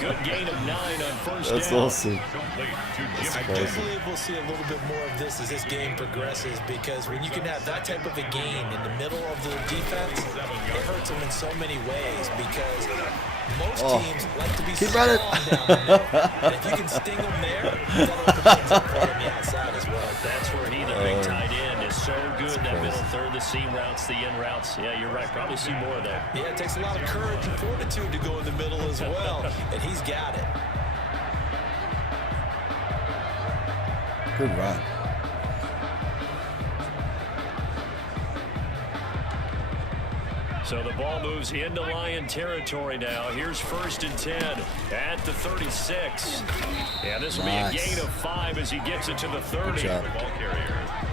Good gain of 9 on 1st That's down. awesome. That's I do crazy. believe we'll see a little bit more of this as this game progresses, because when you can have that type of a gain in the middle of the defense, it hurts them in so many ways, because Most teams like to be Keep strong running. down the middle. And if you can sting them there, that'll open things up for them on the outside as well. That's where he, the big tight end, is so good. That middle third, the seam routes, the in routes. Yeah, you're right. Probably see more of that. Yeah, it takes a lot of courage and fortitude to go in the middle as well, and he's got it. Good run. So the ball moves into Lion territory now. Here's 1st and 10 at the 36. Yeah, this will be a gain of 5 as he gets it to the 30.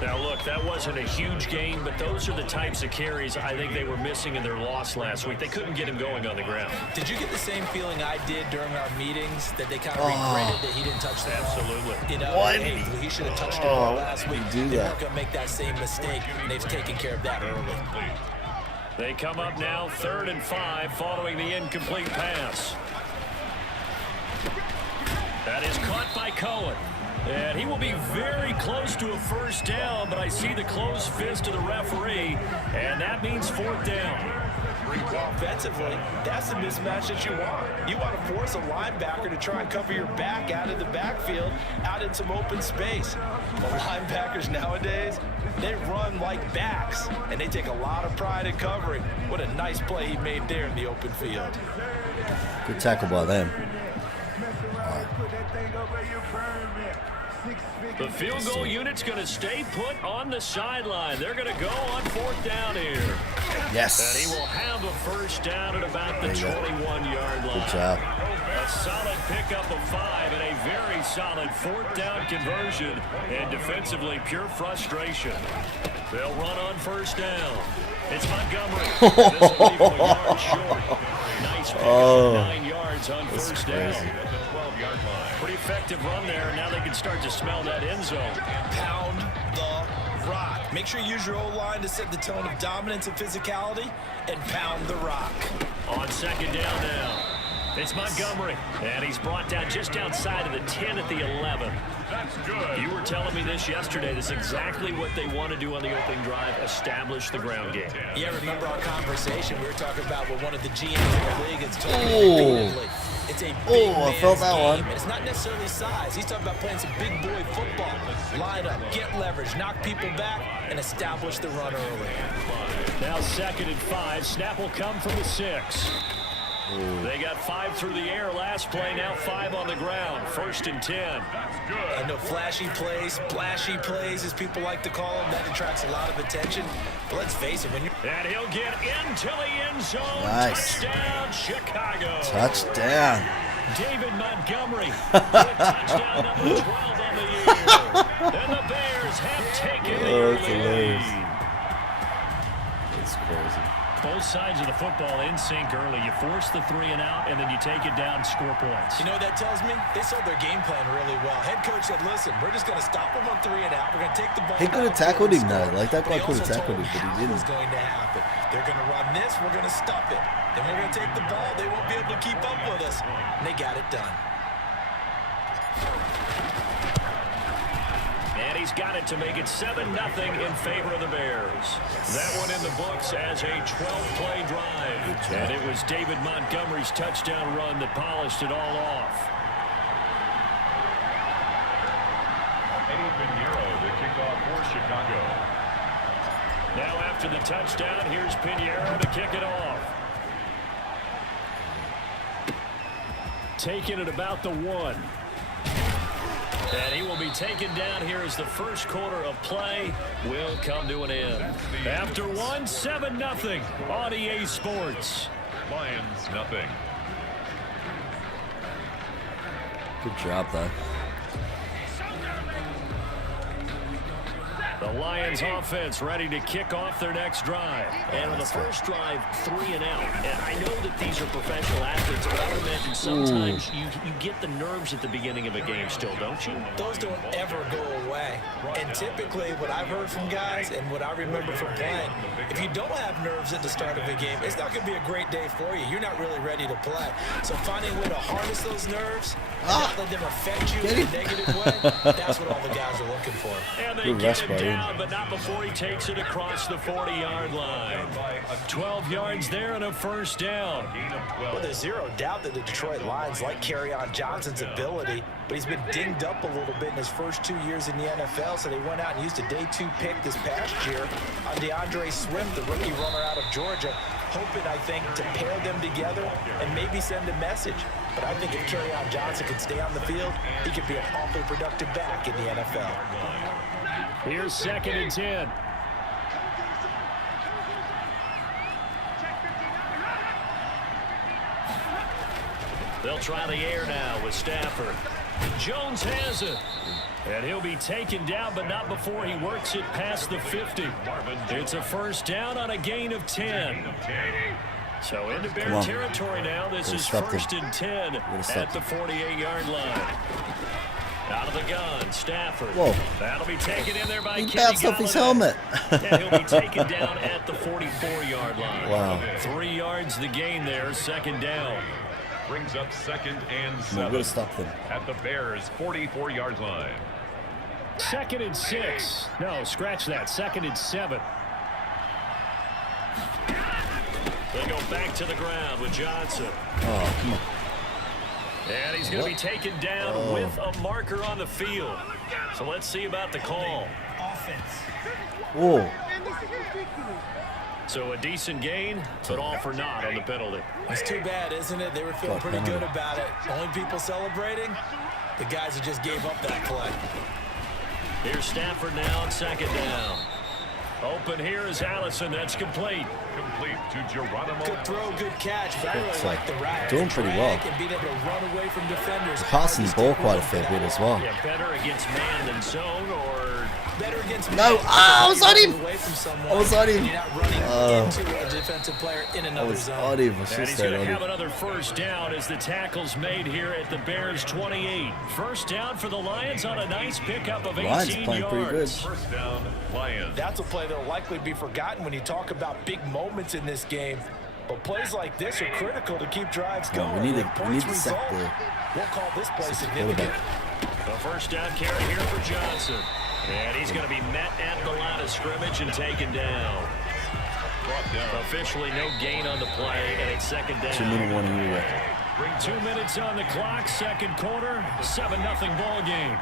Now, look, that wasn't a huge gain, but those are the types of carries I think they were missing in their loss last week. They couldn't get him going on the ground. Did you get the same feeling I did during our meetings, that they kind of regretted that he didn't touch the ball? Absolutely. You know, hey, he should have touched it last week. Do they that. weren't going to make that same mistake, and they've taken care of that early. They come up now 3rd and 5 following the incomplete pass. That is caught by Cohen. And he will be very close to a 1st down, but I see the closed fist of the referee, and that means 4th down. Offensively, that's the mismatch that you want. You want to force a linebacker to try and cover your back out of the backfield, out in some open space. The linebackers nowadays, they run like backs, and they take a lot of pride in covering. What a nice play he made there in the open field. Good tackle by them. The field goal unit's going to stay put on the sideline. They're going to go on 4th down here. Yes. And he will have a 1st down at about the 21-yard line. Good job. A solid pickup of 5 and a very solid 4th down conversion. And defensively, pure frustration. They'll run on 1st down. It's Montgomery. This will leave him a yard short. Nice pickup of 9 yards on 1st down. Pretty effective run there, and now they can start to smell that end zone. Pound the rock. Make sure you use your O-line to set the tone of dominance and physicality, and pound the rock. On 2nd down now, it's Montgomery, and he's brought down just outside of the 10 at the 11. That's good. You were telling me this yesterday. This is exactly what they want to do on the opening drive, establish the ground game. Yeah, remember our conversation? We were talking about what one of the GMs in the league has told me repeatedly. It's a big I felt that game, one. and it's not necessarily size. He's talking about playing some big boy football. Line up, get leverage, knock people back, and establish the run early. Now 2nd and 5. Snap will come from the 6. They got 5 through the air last play, now 5 on the ground. 1st and 10. That's good. I know flashy plays, splashy plays, as people like to call them, that attracts a lot of attention. But let's face it, when you're... And he'll get into the end zone. Nice. Touchdown, Chicago. Touchdown. David Montgomery with touchdown number 12 on the year. And the Bears have taken the That's early hilarious. lead. That's crazy. Both sides of the football in sync early. You force the 3 and out, and then you take it down, score points. You know what that tells me? They sold their game plan really well. Head coach said, listen, we're just going to stop them on 3 and out. We're going to take the ball. He could have tackled him, though. Like, that guy could have tackled him, but he What didn't. was going to happen? They're going to run this. We're going to stop it. Then we're going to take the ball. They won't be able to keep up with us. And they got it done. And he's got it to make it 7-0 in favor of the Bears. That one in the books as a 12-play drive. And it was David Montgomery's touchdown run that polished it all off. Eddie Pinheiro, the kickoff for Chicago. Now after the touchdown, here's Pinheiro to kick it off. Taking it about the 1. And he will be taken down here as the first quarter of play will come to an end. After 1, 7-0 on EA Sports. Lions, nothing. Good job, though. The Lions offense ready to kick off their next drive. And on the first drive, 3 and out. And I know that these are professional athletes, but I would imagine sometimes you get the nerves at the beginning of a game still, don't you? Those don't ever go away. And typically, what I've heard from guys and what I remember from playing, if you don't have nerves at the start of a game, it's not going to be a great day for you. You're not really ready to play. So finding a way to harness those nerves, not let them affect you in a negative way, that's what all the guys are looking for. And they get him down, but not before he takes it across the 40-yard line. 12 yards there and a first down. Well, there's zero doubt that the Detroit Lions like Kerryon Johnson's ability, but he's been dinged up a little bit in his first 2 years in the NFL, so they went out and used a day 2 pick this past year on DeAndre Swift, the rookie runner out of Georgia, hoping, I think, to pair them together and maybe send a message. But I think if Kerryon Johnson can stay on the field, he could be an awfully productive back in the NFL. Here's 2nd and 10. They'll try the air now with Stafford. Jones has it. And he'll be taken down, but not before he works it past the 50. It's a first down on a gain of 10. So into Bear territory now. This is 1st and 10 at the 48-yard line. Out of the gun, Stafford. Whoa. That'll be taken in there by He Kenny bounced off his Galladay. helmet. And he'll be taken down at the 44-yard line. Wow. 3 yards the gain there, 2nd down. Brings up 2nd and 7 We're going to stop them. at the Bears' 44-yard line. 2nd and 6. No, scratch that. 2nd and 7. They go back to the ground with Johnson. Oh, come on. And he's going to be taken down with a marker on the field. So let's see about the call. Offense. Whoa. So a decent gain, but all for naught on the penalty. It's too bad, isn't it? They were feeling pretty good about it. Only people celebrating, the guys who just gave up that play. Here's Stafford now on 2nd down. Open here is Allison. That's complete. Complete to Geronimo. Good throw, good catch. But I really like the route. Doing pretty well. And being able to run away from defenders. Passing the ball quite a fair bit as well. Yeah, better against man than zone, or better against man. No, I was on him. Away from someone, I was on him. and you're not running into a defensive player in I another was zone. on him. I and should he's say going on to him. have another first down as the tackle's made here at the Bears 28. First down for the Lions on a nice pickup of 18 Lions playing pretty good. yards. First down, Lions. That's a play that will likely be forgotten when you talk about big moments in this game. But plays like this are critical to keep drives going. we need When to points sack result, the we'll call this play significant. quarterback. The first down carry here for Johnson. And he's going to be met at the line of scrimmage and taken down. Brought down. Officially no gain on the play, and it's 2nd down. 2-minute warning rule. Bring 2 minutes on the clock, 2nd quarter, 7-0 ball game.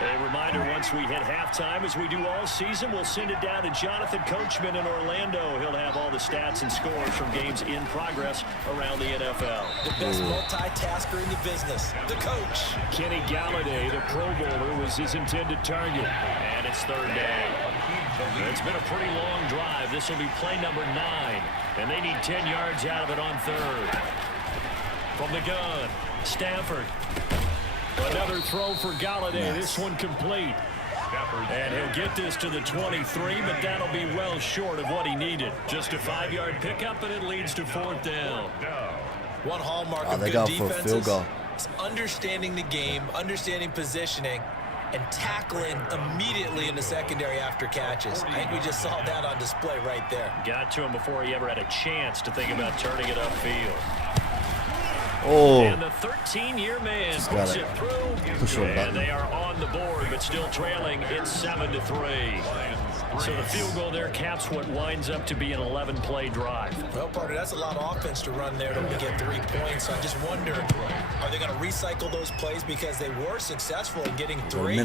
A reminder, once we hit halftime, as we do all season, we'll send it down to Jonathan Coachman in Orlando. He'll have all the stats and scores from games in progress around the NFL. The best multitasker in the business, the coach. Kenny Galladay, the Pro Bowler, was his intended target. And it's 3rd down. It's been a pretty long drive. This will be play number 9. And they need 10 yards out of it on 3rd. From the gun, Stafford. Another throw for Galladay. This one complete. And he'll get this to the 23, but that'll be well short of what he needed. Just a 5-yard pickup, and it leads to 4th down. One hallmark of they good go for a field defenses goal. is understanding the game, understanding positioning, and tackling immediately in the secondary after catches. I think we just saw that on display right there. Got to him before he ever had a chance to think about turning it upfield. Oh. And the 13-year man puts it through. Push on And button. they are on the board, but still trailing. It's 7-3. So the field goal there caps what winds up to be an 11-play drive. Well, partner, that's a lot of offense to run there to get 3 points. I just wonder, are they going to recycle those plays because they were successful in getting 3?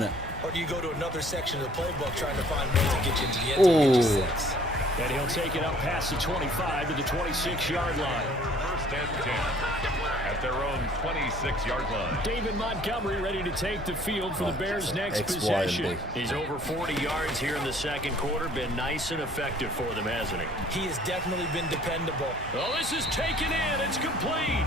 Or do you go to another section of the playbook trying to find ways to get you into the end zone and get you 6? And he'll take it up past the 25 to the 26-yard line. First and 10 at their own 26-yard line. David Montgomery ready to take the field for the Bears' next possession. He's over 40 yards here in the 2nd quarter. Been nice and effective for them, hasn't he? He has definitely been dependable. Oh, this is taken in. It's complete.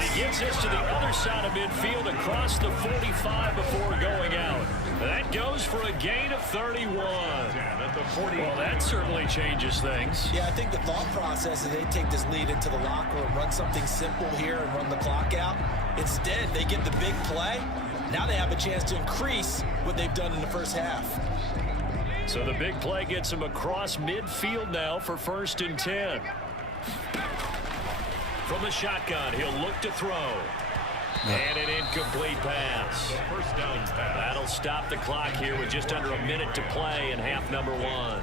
And he gets this to the other side of midfield across the 45 before going out. That goes for a gain of 31. Well, that certainly changes things. Yeah, I think the thought process is they take this lead into the locker room, run something simple here and run the clock out. Instead, they get the big play. Now they have a chance to increase what they've done in the first half. So the big play gets him across midfield now for 1st and 10. From the shotgun, he'll look to throw. And an incomplete pass. First down pass. That'll stop the clock here with just under a minute to play in half number 1.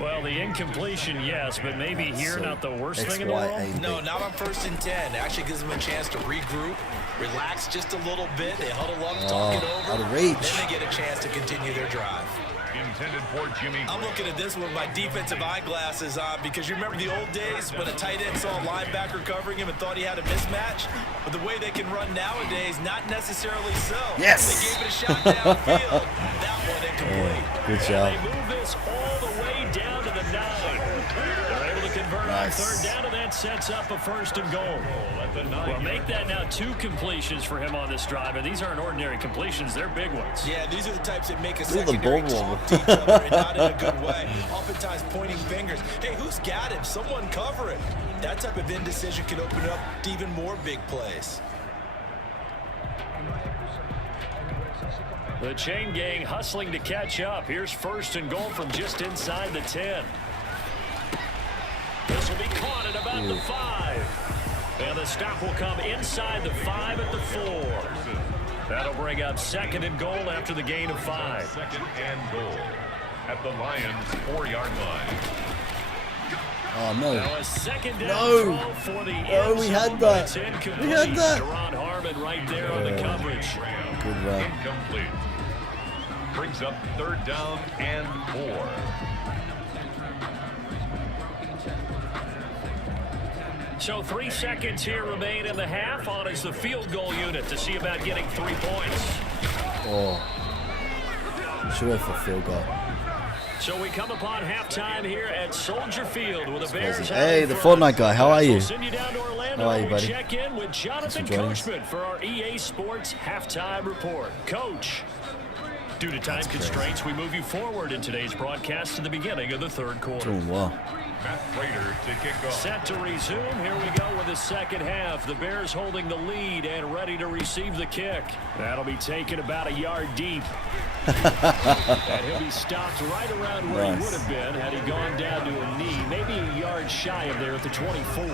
Well, the incompletion, yes, but maybe here not the worst thing in the world. No, not on 1st and 10. It actually gives them a chance to regroup, relax just a little bit. They huddle up, talk it over. Out of reach. Then they get a chance to continue their drive. Intended for Jimmy. I'm looking at this with my defensive eyeglasses on because you remember the old days when a tight end saw a linebacker covering him and thought he had a mismatch? But the way they can run nowadays, not necessarily so. Yes. They gave it a shot downfield. That one incomplete. Good job. They move this all the way down to the 9. They're able to convert on 3rd down, and that sets up a 1st and goal. Well, make that now 2 completions for him on this drive, and these aren't ordinary completions. They're big ones. Yeah, these are the types that make a Look at the secondary ball talk to each other and not in a good way. Oftentimes pointing fingers. Hey, who's got him? Someone cover it. That type of indecision can open up to even more big plays. The chain gang hustling to catch up. Here's 1st and goal from just inside the 10. This will be caught at about the 5. And the stop will come inside the 5 at the 4. That'll bring up 2nd and goal after the gain of 5. 2nd and goal at the Lions' 4-yard line. Oh, no. Now a 2nd down No. throw for the Oh, we had end zone, that. but it's incomplete. We had that. Deron Harmon right there on the coverage. Good run. Incomplete. Brings up 3rd down and 4. So 3 seconds here remain in the half. On is the field goal unit to see about getting 3 points. Oh. Should go for a field goal. So we come upon halftime here at Soldier Field with the Bears. Hey, the Fortnite guy. How are you? We'll send you down to Orlando. How are you, buddy? Check in with Jonathan Coachman for our EA Sports halftime report. Coach, due to time constraints, we move you forward in today's broadcast to the beginning of the 3rd quarter. Doing well. Matt Prater to kick off. Set to resume. Here we go with the 2nd half. The Bears holding the lead and ready to receive the kick. That'll be taken about a yard deep. And he'll be stopped right around where he would have been had he gone down to a knee, maybe a yard shy of there at the 24.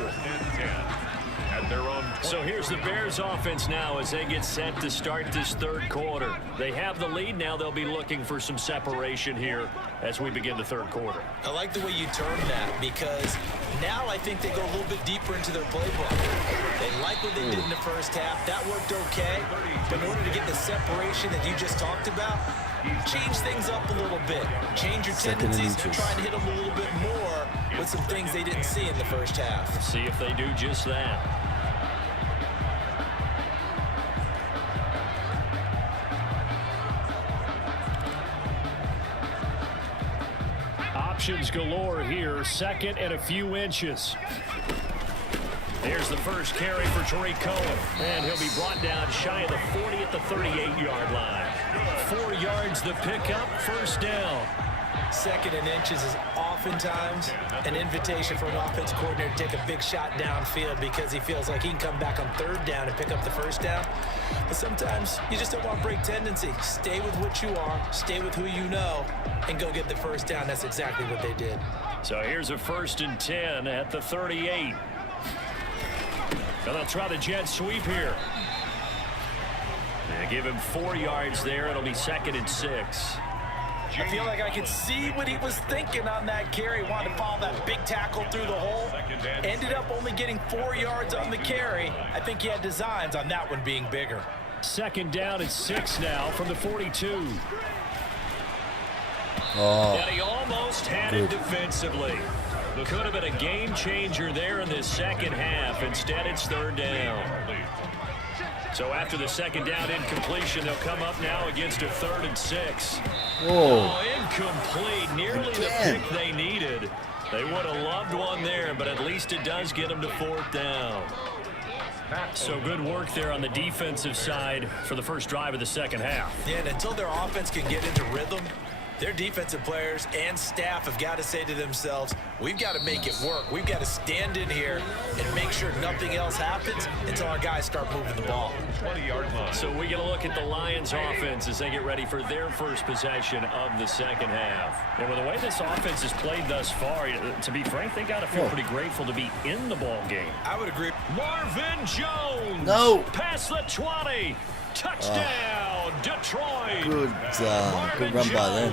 At their own. So here's the Bears offense now as they get set to start this 3rd quarter. They have the lead now. They'll be looking for some separation here as we begin the 3rd quarter. I like the way you term that because now I think they go a little bit deeper into their playbook. They like what they did in the first half. That worked okay. But in order to get the separation that you just talked about, change things up a little bit. Change your tendencies and try and hit them a little bit more with some things they didn't see in the first half. See if they do just that. Options galore here. 2nd and a few inches. There's the first carry for Tariq Cohen. And he'll be brought down shy of the 40 at the 38-yard line. 4 yards the pickup, 1st down. 2nd and inches is oftentimes an invitation for an offense coordinator to take a big shot downfield because he feels like he can come back on 3rd down and pick up the 1st down. But sometimes you just don't want to break tendency. Stay with what you are, stay with who you know, and go get the 1st down. That's exactly what they did. So here's a 1st and 10 at the 38. And they'll try the jet sweep here. And give him 4 yards there. It'll be 2nd and 6. I feel like I could see what he was thinking on that carry. Wanted to follow that big tackle through the hole. Ended up only getting 4 yards on the carry. I think he had designs on that one being bigger. 2nd down and 6 now from the 42. Oh, And he almost had it defensively. Could have been a game changer there in this 2nd half. Instead, it's 3rd down. So after the 2nd down incompletion, they'll come up now against a 3rd and 6. Whoa. Oh, incomplete. Nearly the pick they needed. They would have loved one there, but at least it does get them to 4th down. So good work there on the defensive side for the first drive of the second half. Yeah, and until their offense can get into rhythm, their defensive players and staff have got to say to themselves, we've got to make it work. We've got to stand in here and make sure nothing else happens until our guys start moving the ball. 20-yard line. So we get a look at the Lions offense as they get ready for their first possession of the second half. And with the way this offense has played thus far, to be frank, they got to feel pretty grateful to be in the ball game. I would agree. Marvin Jones. No. Past the 20. Touchdown, Detroit. Good run by them.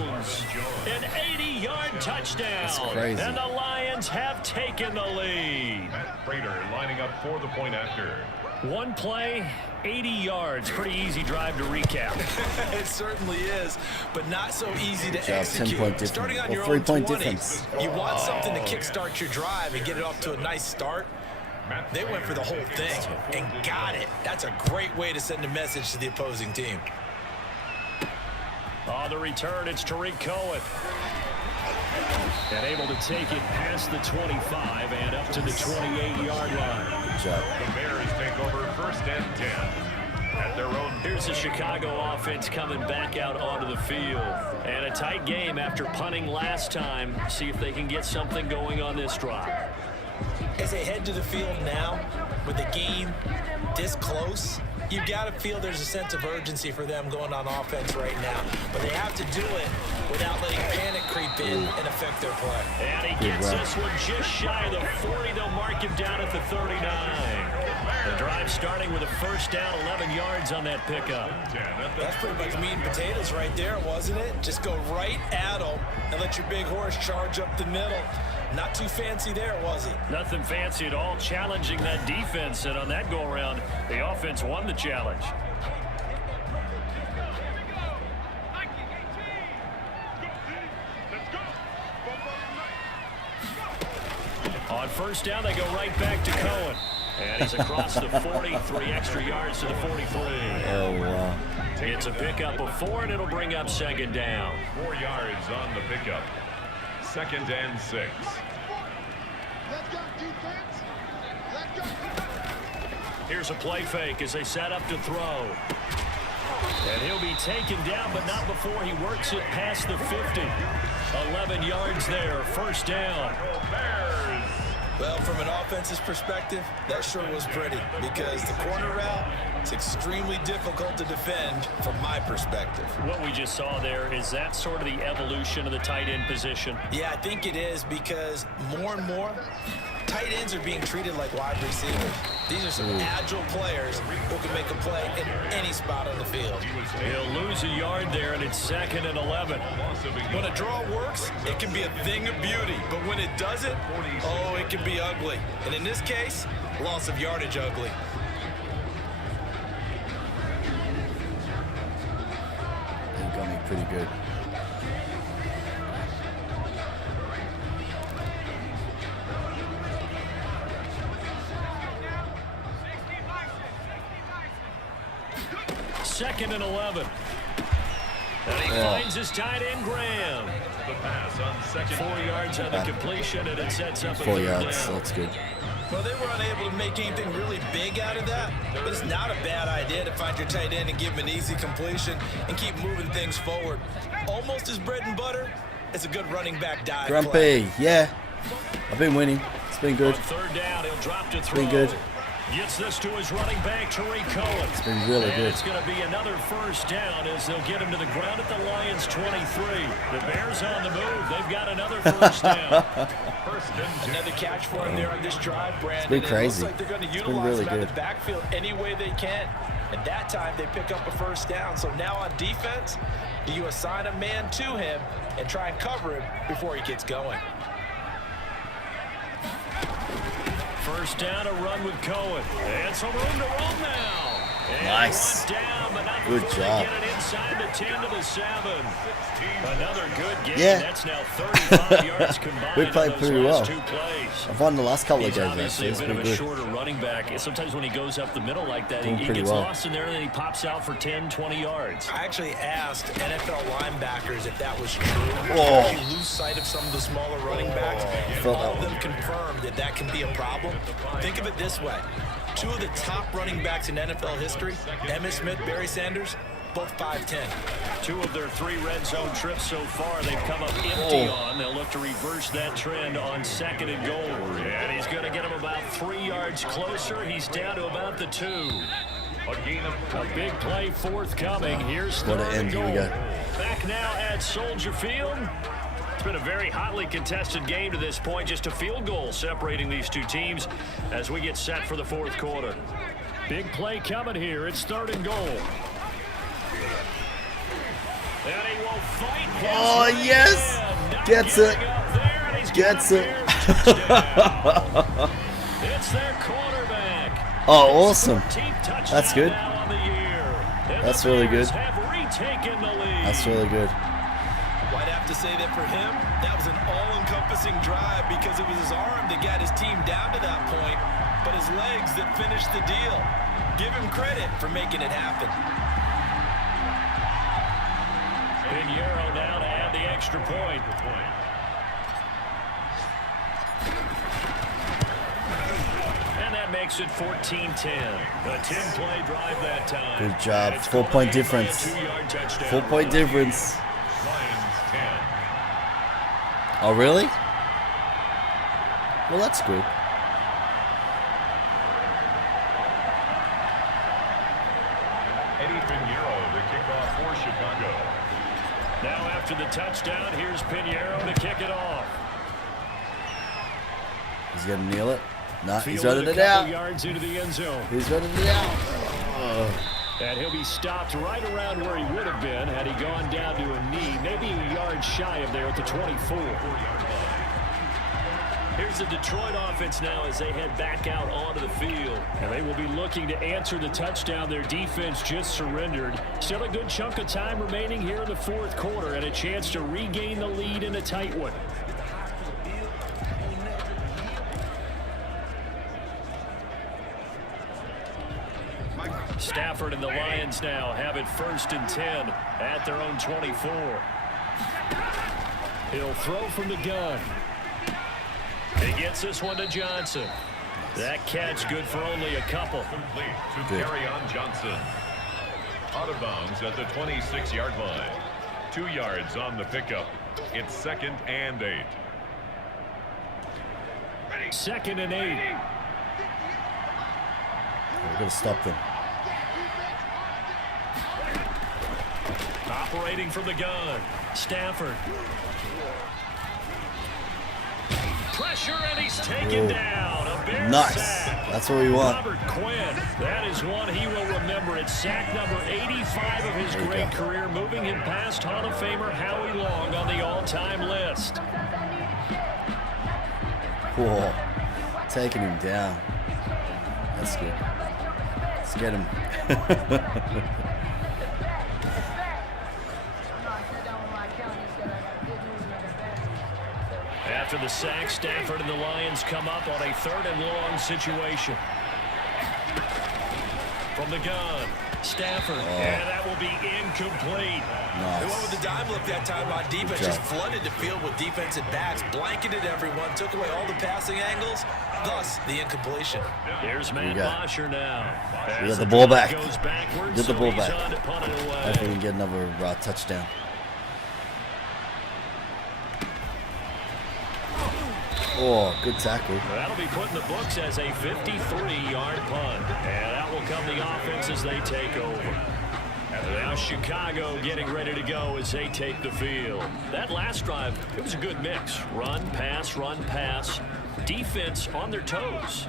An 80-yard touchdown. That's crazy. And the Lions have taken the lead. Matt Prater lining up for the point after. One play, 80 yards. Pretty easy drive to recap. It certainly is, but not so easy to execute. 10-point difference. Starting on your 3-point 20, difference. you want something to kickstart your drive and get it off to a nice start. They went for the whole thing and got it. That's a great way to send a message to the opposing team. On the return, it's Tariq Cohen. And able to take it past the 25 and up to the 28-yard line. Good job. The Bears take over first and 10 at their own. Here's the Chicago offense coming back out onto the field. And a tight game after punting last time. See if they can get something going on this drive. As they head to the field now, with the game this close, you've got to feel there's a sense of urgency for them going on offense right now. But they have to do it without letting panic creep in and affect their play. And he gets this one just shy of the 40. They'll mark him down at the 39. The drive starting with a first down, 11 yards on that pickup. That's pretty much meat and potatoes right there, wasn't it? Just go right at them and let your big horse charge up the middle. Not too fancy there, was he? Nothing fancy at all, challenging that defense. And on that go-around, the offense won the challenge. On first down, they go right back to Cohen. And he's across the 40, 3 extra yards to the 43. Oh, wow. It's a pickup of 4, and it'll bring up second down. 4 yards on the pickup. Second and 6. Let's go, defense. Let's go. Here's a play fake as they set up to throw. And he'll be taken down, but not before he works it past the 50. 11 yards there, first down. Well, from an offense's perspective, that sure was pretty because the corner route, it's extremely difficult to defend from my perspective. What we just saw there, is that sort of the evolution of the tight end position? Yeah, I think it is because more and more, tight ends are being treated like wide receivers. These are some agile players who can make a play in any spot on the field. He'll lose a yard there, and it's second and 11. When a draw works, it can be a thing of beauty. But when it doesn't, oh, it can be ugly. And in this case, loss of yardage ugly. He got me pretty good. Second and 11. And he finds his tight end, Graham. The pass on second. 4 yards on the completion, and it sets up a 4 third yards, down. that's good. Well, they were unable to make anything really big out of that, but it's not a bad idea to find your tight end and give him an easy completion and keep moving things forward. Almost his bread and butter. It's a good running back dive Grumpy, play. yeah. I've been winning. It's been good. On third down, he'll drop to throw. Been good. Gets this to his running back, Tariq Cohen. It's been really and good. It's going to be another first down as they'll get him to the ground at the Lions' 23. The Bears on the move. They've got another first down. Another catch for him there on this drive, Brandon. It's been crazy. It looks like they're going to It's been utilize really him out of good. the backfield any way they can. And that time they pick up a first down. So now on defense, do you assign a man to him and try and cover him before he gets going? First down, a run with Cohen. And some room to run now. And Nice. Down, but not Good before job. They get it inside the 10 to the 7. Another good game. Yeah. That's now 35 yards combined. We played in those pretty last well. 2 plays. I've won the last couple of He's games, obviously actually. a It's bit been of a good. shorter running back. Sometimes when he goes up the middle like that, Doing he pretty gets well. lost in there and then he pops out for 10, 20 yards. I actually asked NFL linebackers if that was true. Oh. If you lose sight of some of the smaller running backs, Felt all that of them one. confirmed that that can be a problem. Think of it this way. Two of the top running backs in NFL history, Emmitt Smith, Barry Sanders, both 5'10". 2 of their 3 red zone trips so far they've come up empty on. They'll look to reverse that trend on 2nd and goal. And he's going to get him about 3 yards closer. He's down to about the 2. A big play forthcoming. Here's What an end. Here we go. Back now at Soldier Field. It's been a very hotly contested game to this point. Just a field goal separating these two teams as we get set for the 4th quarter. Big play coming here. It's 3rd and goal. And he will fight his Oh, yes. Gets it. Gets it. It's their quarterback. Oh, awesome. That's good. That's really good. That's really good. I'd have to say that for him, that was an all-encompassing drive because it was his arm that got his team down to that point, but his legs that finished the deal. Give him credit for making it happen. Pinheiro now to add the extra point. And that makes it 14-10. A 10-play drive that time. Good job. 4-point difference. 4-point difference. Oh, really? Well, that's good. Eddie Pinheiro, the kickoff for Chicago. Now after the touchdown, here's Pinheiro to kick it off. He's going to kneel it. No, he's running it out. Yards into the end zone. He's running it out. And he'll be stopped right around where he would have been had he gone down to a knee, maybe a yard shy of there at the 24. Here's the Detroit offense now as they head back out onto the field. And they will be looking to answer the touchdown their defense just surrendered. Still a good chunk of time remaining here in the 4th quarter and a chance to regain the lead in a tight one. Stafford and the Lions now have it 1st and 10 at their own 24. He'll throw from the gun. He gets this one to Johnson. That catch good for only a couple. Complete to Kerryon Johnson. Out of bounds at the 26-yard line. 2 yards on the pickup. It's 2nd and 8. 2nd and 8. We're going to stop them. Operating from the gun. Stafford. Pressure, and he's taken down. A bare nice. sack. That's what we want. Robert Quinn. That is one he will remember. It's sack number 85 of his great career, moving him past Hall of Famer Howie Long on the all-time list. Whoa. Taking him down. That's good. Let's get him. After the sack, Stafford and the Lions come up on a 3rd and long situation. From the gun, Stafford, and that will be incomplete. They went with the dime look that time on defense, just flooded the field with defensive backs, blanketed everyone, took away all the passing angles, thus the incompletion. Here's Matt Bosher now. We got the ball back. Get the ball back. Hopefully we can get another touchdown. Oh, good tackle. That'll be put in the books as a 53-yard punt. And that will come the offense as they take over. And now Chicago getting ready to go as they take the field. That last drive, it was a good mix. Run, pass. Defense on their toes.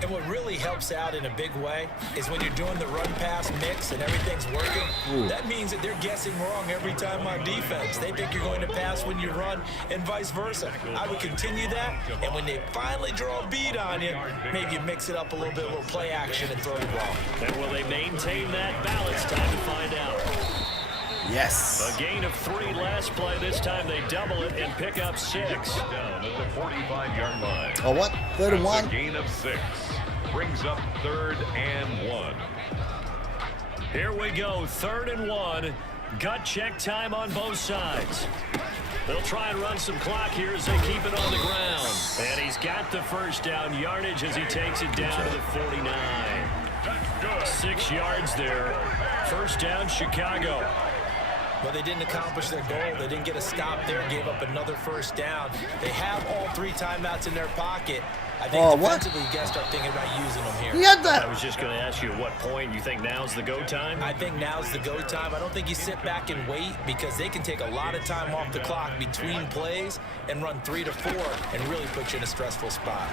And what really helps out in a big way is when you're doing the run-pass mix and everything's working, that means that they're guessing wrong every time on defense. They think you're going to pass when you run and vice versa. I would continue that, and when they finally draw a bead on you, maybe you mix it up a little bit, a little play action and throw the ball. And will they maintain that balance? Time to find out. Yes. A gain of 3 last play. This time they double it and pick up 6. Down at the 45-yard line. Oh, what? 3rd and 1? A gain of 6. Brings up 3rd and 1. Here we go. 3rd and 1. Gut check time on both sides. They'll try and run some clock here as they keep it on the ground. And he's got the first down yardage as he takes it down to the 49. 6 yards there. First down, Chicago. Well, they didn't accomplish their goal. They didn't get a stop there and gave up another first down. They have all 3 timeouts in their pocket. I think defensively, you guys start thinking about using them here. He had that. I was just going to ask you at what point you think now's the go time? I think now's the go time. I don't think you sit back and wait because they can take a lot of time off the clock between plays and run 3 to 4 and really put you in a stressful spot.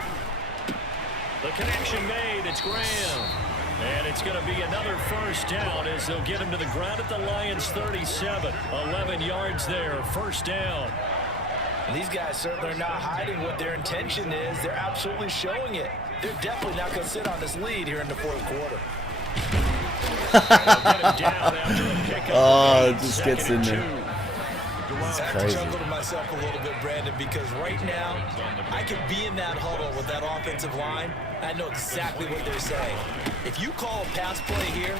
The connection made. It's Graham. And it's going to be another first down as they'll get him to the ground at the Lions' 37. 11 yards there. First down. And these guys certainly are not hiding what their intention is. They're absolutely showing it. They're definitely not going to sit on this lead here in the fourth quarter. Oh, it just gets in there. It's crazy. I chuckled to myself a little bit, Brandon, because right now I could be in that huddle with that offensive line. I know exactly what they're saying. If you call a pass play here,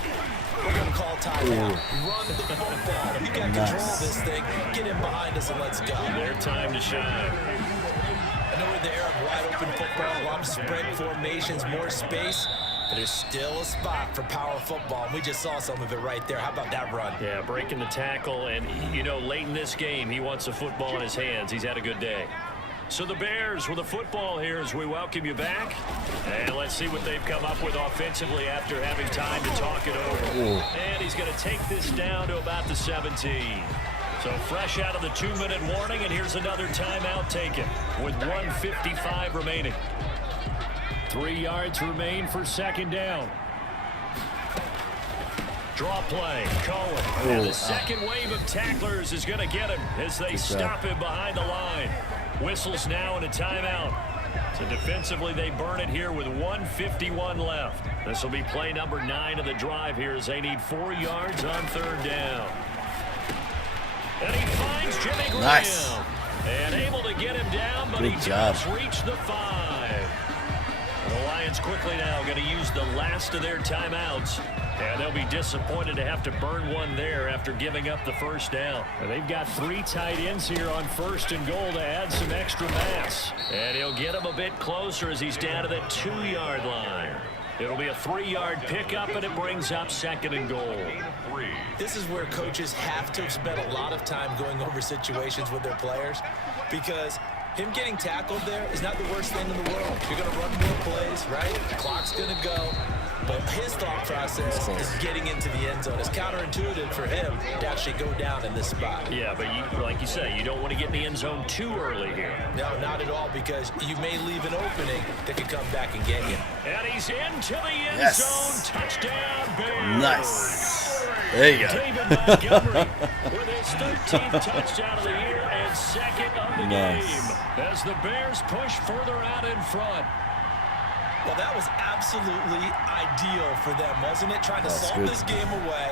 we're going to call timeout. Run the football. If you got control of this thing, get in behind us and let's go. Their time to shine. I know we're in the era of wide open football, a lot of spread formations, more space. But there's still a spot for power football, and we just saw some of it right there. How about that run? Yeah, breaking the tackle, and, you know, late in this game, he wants the football in his hands. He's had a good day. So the Bears with the football here as we welcome you back. And let's see what they've come up with offensively after having time to talk it over. Ooh. And he's going to take this down to about the 17. So fresh out of the 2-minute warning, and here's another timeout taken with 1:55 remaining. 3 yards remain for second down. Draw play, Cohen. And the second wave of tacklers is going to get him as they stop him behind the line. Whistles now in a timeout. So defensively, they burn it here with 1:51 left. This will be play number 9 of the drive here as they need 4 yards on third down. And he finds Jimmy Graham. Nice. And able to get him down, but he does reach the 5. The Lions quickly now going to use the last of their timeouts. And they'll be disappointed to have to burn one there after giving up the first down. And they've got 3 tight ends here on first and goal to add some extra mass. And he'll get him a bit closer as he's down to the 2-yard line. It'll be a 3-yard pickup, and it brings up second and goal. This is where coaches have to have spent a lot of time going over situations with their players, because him getting tackled there is not the worst thing in the world. You're going to run more plays, right? The clock's going to go. But his thought process is getting into the end zone. It's counterintuitive for him to actually go down in this spot. Yeah, but like you say, you don't want to get in the end zone too early here. No, not at all, because you may leave an opening that could come back and get you. And he's into the end zone. Touchdown, Bears. Nice. There you go. David Montgomery with his 13th touchdown of the year and second of the game as the Bears push further out in front. Well, that was absolutely ideal for them, wasn't it? Trying to solve this game away.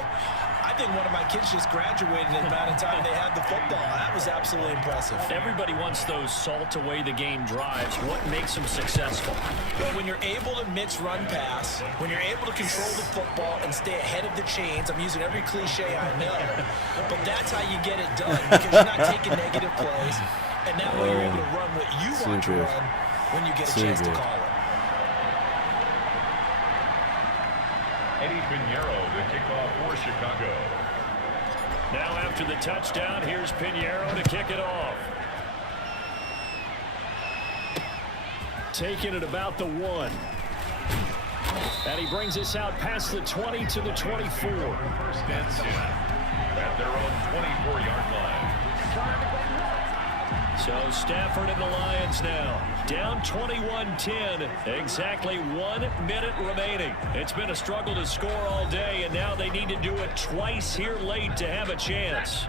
I think one of my kids just graduated in about the time they had the football. That was absolutely impressive. Everybody wants those salt away the game drives. What makes them successful? Well, when you're able to mix run pass, when you're able to control the football and stay ahead of the chains, I'm using every cliche I know, but that's how you get it done, because you're not taking negative plays, and that way you're able to run what you want to run when you get a chance to call it. Eddie Pinheiro to kick off for Chicago. Now after the touchdown, here's Pinheiro to kick it off. Taking it about the 1. And he brings us out past the 20 to the 24. First and 10 at their own 24-yard line. So Stafford and the Lions now down 21-10. Exactly 1 minute remaining. It's been a struggle to score all day, and now they need to do it twice here late to have a chance.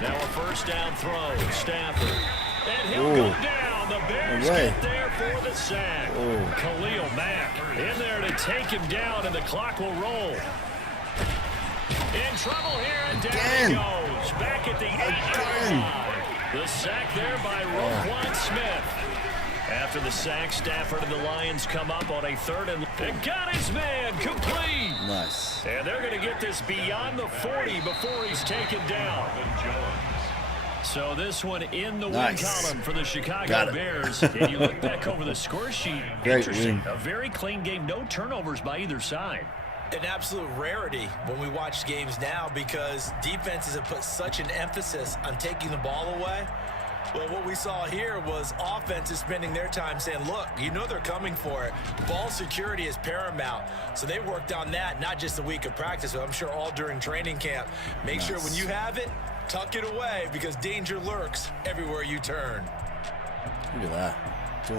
Now a first down throw. Stafford. And he'll go down. The Bears get there for the sack. Khalil Mack in there to take him down, and the clock will roll. In trouble here, and down he goes. Back at the 8-yard line. The sack there by Roquan Smith. After after the sack. Stafford and the Lions come up on a 3rd and got his man complete. Nice. And they're going to get this beyond the 40 before he's taken down. So this one in the win column for the Chicago Bears. And you look back over the score sheet. Great Interesting. win. A very clean game. No turnovers by either side. An absolute rarity when we watch games now because defenses have put such an emphasis on taking the ball away. Well, what we saw here was offenses spending their time saying, look, you know they're coming for it. Ball security is paramount. So they worked on that, not just a week of practice, but I'm sure all during training camp. Make sure when you have it, tuck it away because danger lurks everywhere you turn. Look at that.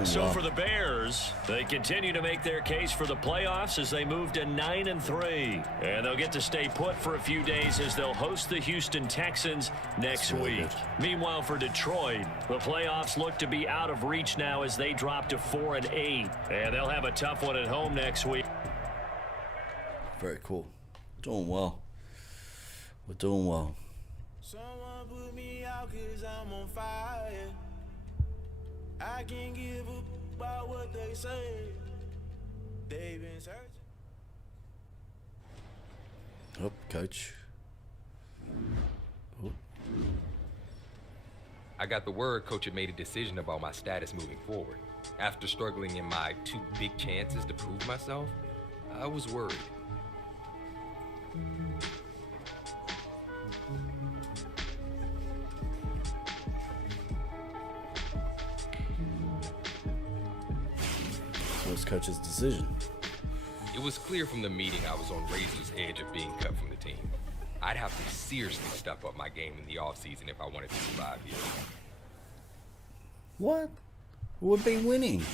So for the Bears, they continue to make their case for the playoffs as they move to 9-3. And they'll get to stay put for a few days as they'll host the Houston Texans next week. Meanwhile, for Detroit, the playoffs look to be out of reach now as they drop to 4-8. And they'll have a tough one at home next week. Very cool. Doing well. We're doing well. Someone put me out 'cause I'm on fire. I can't give up about what they say. They've been searching. Oh, coach. Oh. I got the word coach had made a decision about my status moving forward. After struggling in my 2 big chances to prove myself, I was worried. Was coach's decision. It was clear from the meeting I was on razor's edge of being cut from the team. I'd have to seriously step up my game in the offseason if I wanted to survive here. What? We've been winning.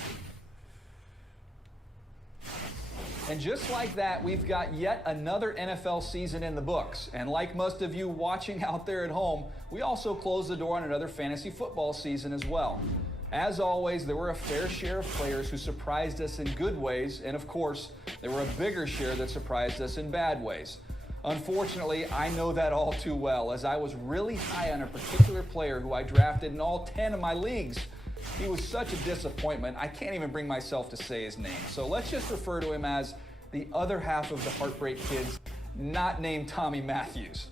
And just like that, we've got yet another NFL season in the books. And like most of you watching out there at home, we also closed the door on another fantasy football season as well. As always, there were a fair share of players who surprised us in good ways, and of course, there were a bigger share that surprised us in bad ways. Unfortunately, I know that all too well, as I was really high on a particular player who I drafted in all 10 of my leagues. He was such a disappointment, I can't even bring myself to say his name. So let's just refer to him as the other half of the Heartbreak Kids, not named Tommy Matthews.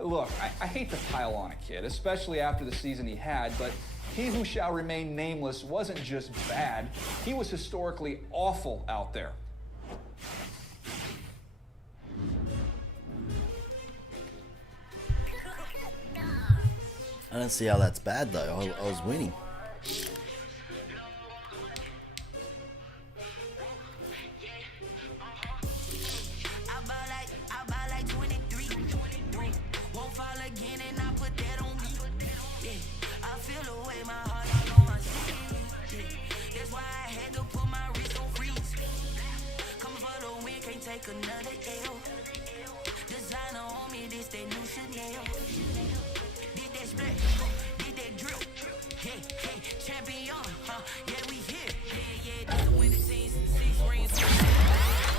Look, I hate to pile on a kid, especially after the season he had, but he who shall remain nameless wasn't just bad, he was historically awful out there. I don't see how that's bad though. I was winning. Take another L. Designer on me, this that new Chanel. Did that split, did that drill. Hey, hey, champion, huh? Yeah, we here. Yeah, this the winning team, 6 rings.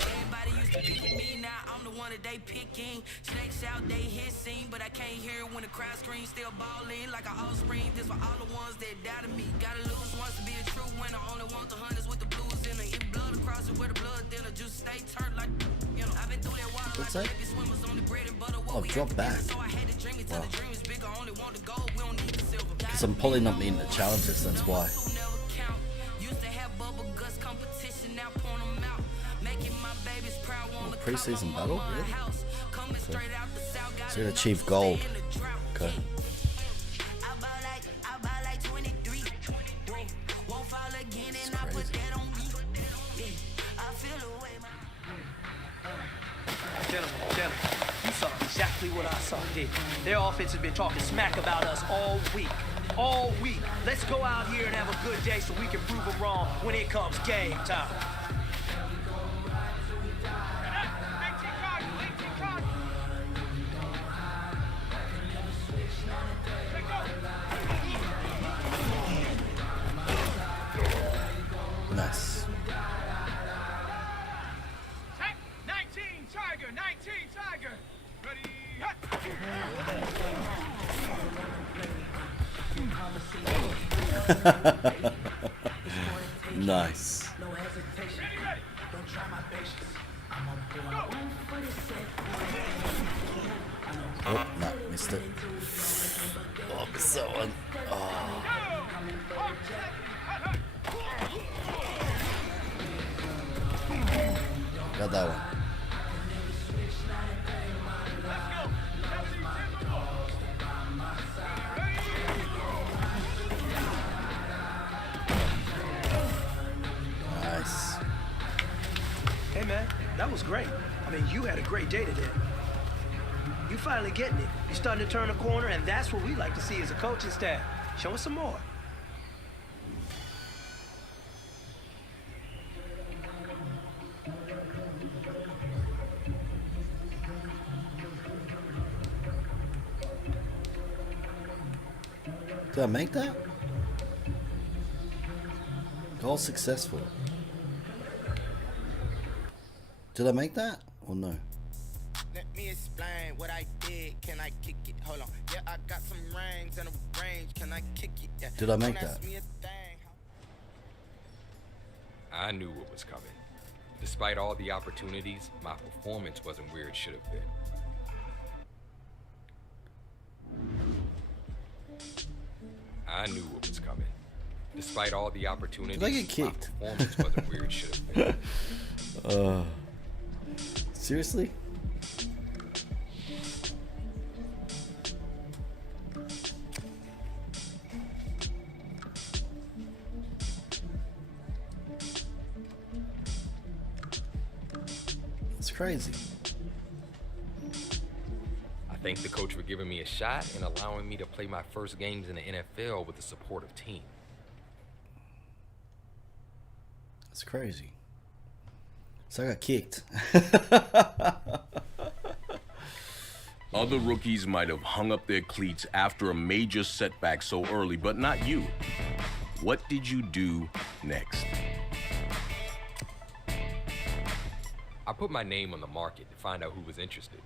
Everybody used to pick at me, now I'm the one that they picking. Snakes out, they hissing, but I can't hear when the crowd screams. Still balling like an offspring. This for all the ones that doubted me. Gotta lose once to be a true winner. Only want the hunters with the blues in it. If blood across it, where the blood then just stay turned like. You know, I've been through that water like baby swimmers on the bread and butter. Oh, drop back. So I had to dream it till the dream is bigger. Only want the gold, we don't need the silver. Because I'm probably not meeting the challenges, that's why. Used to have bubble guts competition, now point them out. Making my babies proud on the Preseason battle? Really? Coming straight out the south, got so you achieve gold. Okay. I buy like 23. Won't fall again and I put that on me. Yeah, I feel away my Gentlemen, you saw exactly what I saw did. Their offense has been talking smack about us all week. All week. Let's go out here and have a good day so we can prove them wrong when it comes game time. Nice. 19 Tiger, 19 Tiger. Ready, Nice. Oh, no, missed it. Oh, missed that one. Oh. Got that one. Nice. Hey, man, that was great. I mean, you had a great day today. You finally getting it. You're starting to turn a corner, and that's what we like to see as a coaching staff. Show us some more. Did I make that? Goal successful. Did I make that or no? Let me explain what I did. Can I kick it? Hold on. Yeah, I got some rings and a range. Can I kick it? Yeah. Did I make that? I knew what was coming. Despite all the opportunities, my performance wasn't where it should have been. I knew what was coming. Despite all the opportunities, did I get kicked? My performance wasn't where it should have been. Seriously? It's crazy. I thank the coach for giving me a shot and allowing me to play my first games in the NFL with a supportive team. It's crazy. So I got kicked. Other rookies might have hung up their cleats after a major setback so early, but not you. What did you do next? I put my name on the market to find out who was interested.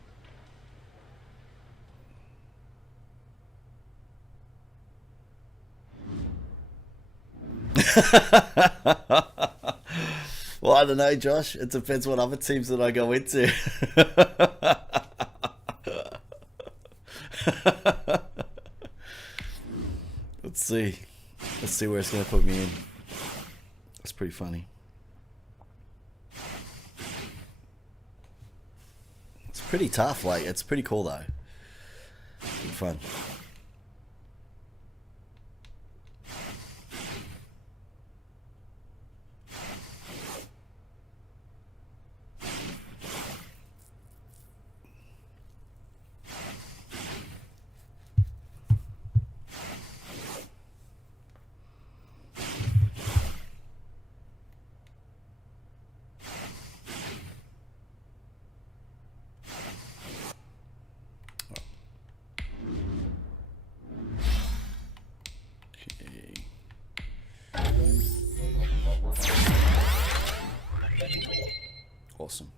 Well, I don't know, Josh. It depends what other teams that I go into. Let's see. Let's see where it's going to put me in. It's pretty funny. It's pretty tough. Like, it's pretty cool, though. Pretty fun. Awesome.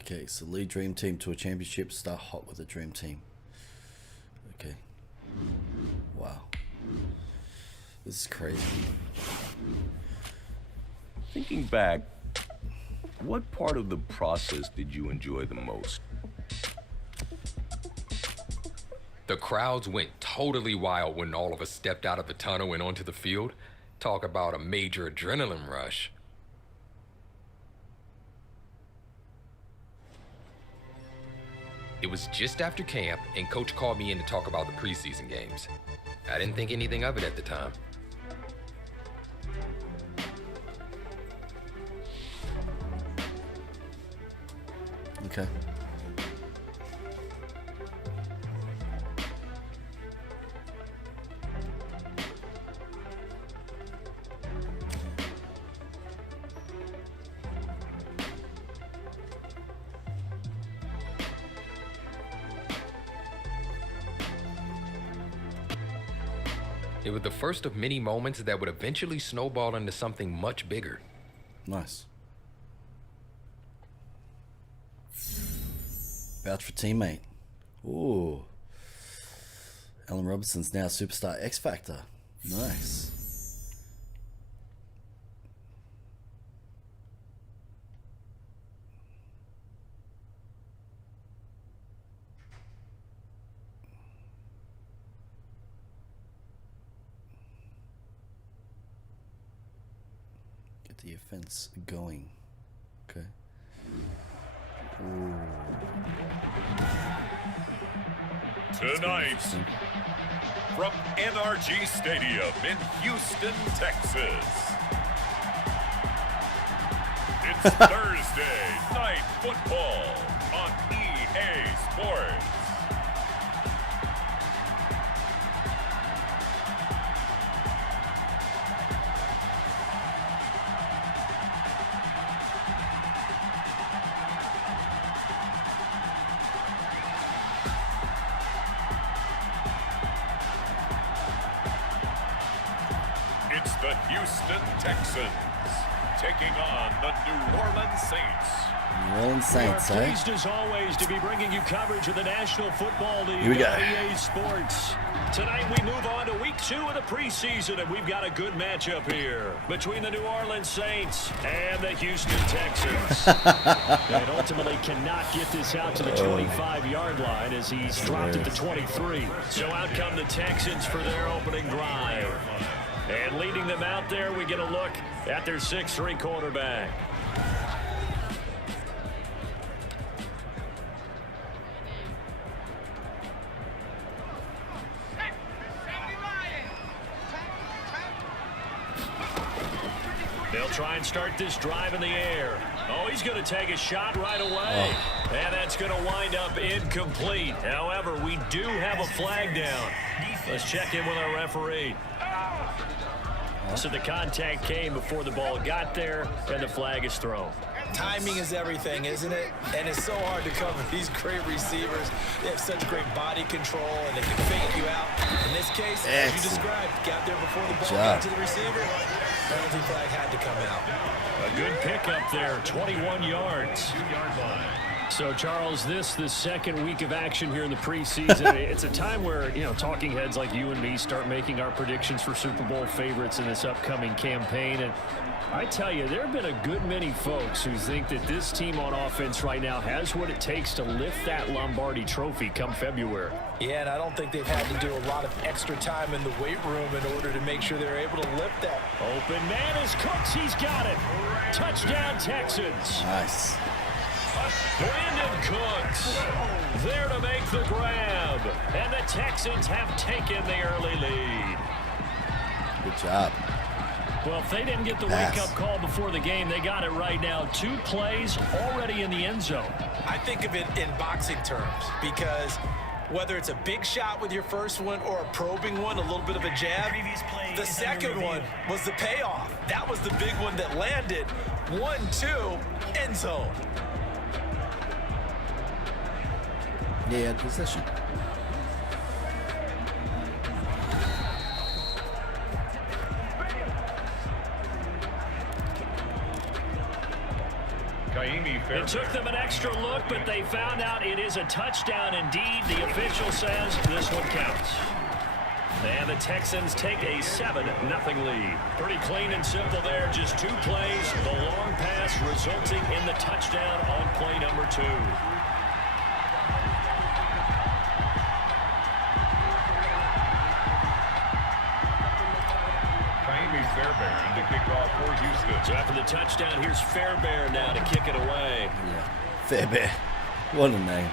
Okay, so lead dream team to a championship, start hot with a dream team. Okay. Wow. This is crazy. Thinking back, what part of the process did you enjoy the most? The crowds went totally wild when all of us stepped out of the tunnel and onto the field. Talk about a major adrenaline rush. It was just after camp, and Coach called me in to talk about the preseason games. I didn't think anything of it at the time. Okay. It was the first of many moments that would eventually snowball into something much bigger. Nice. Vouch for teammate. Ooh. Allen Robinson's now Superstar X Factor. Nice. Get the offense going. Okay. Ooh. Tonight, from NRG Stadium in Houston, Texas, it's Thursday Night Football on EA Sports. It's the Houston Texans taking on the New Orleans Saints. New Orleans Saints, We are eh? pleased as always to be bringing you coverage of the National Football League Here we go. on EA Sports. Tonight we move on to week 2 of the preseason, and we've got a good matchup here between the New Orleans Saints and the Houston Texans. And ultimately cannot get this out to the 25-yard line as he's dropped at the 23. So out come the Texans for their opening drive. And leading them out there, we get a look at their 6'3" quarterback. They'll try and start this drive in the air. Oh, he's going to take a shot right away. And that's going to wind up incomplete. However, we do have a flag down. Let's check in with our referee. So the contact came before the ball got there, and the flag is thrown. Timing is everything, isn't it? And it's so hard to cover these great receivers. They have such great body control, and they can fake you out. In this case, as you described, got there before the ball got to the receiver. Penalty flag had to come out. A good pickup there, 21 yards. 2-yard line. So, Charles, this the second week of action here in the preseason. It's a time where, you know, talking heads like you and me start making our predictions for Super Bowl favorites in this upcoming campaign. And I tell you, there have been a good many folks who think that this team on offense right now has what it takes to lift that Lombardi trophy come February. Yeah, and I don't think they've had to do a lot of extra time in the weight room in order to make sure they're able to lift that. Open man is Cooks. He's got it. Touchdown, Texans. Nice. Brandon Cooks there to make the grab. And the Texans have taken the early lead. Good job. Well, if they didn't get the wake-up call before the game, they got it right now. 2 plays already in the end zone. I think of it in boxing terms because whether it's a big shot with your first one or a probing one, a little bit of a jab, the second one was the payoff. That was the big one that landed. 1-2, end zone. Yeah, possession. It took them an extra look, but they found out it is a touchdown indeed. The official says this one counts. And the Texans take a 7-0 lead. Pretty clean and simple there. Just 2 plays. The long pass resulting in the touchdown on play number 2. Fairbairn to kick off for Houston. So after the touchdown, here's Fairbairn now to kick it away. Yeah, Fairbairn. What a name.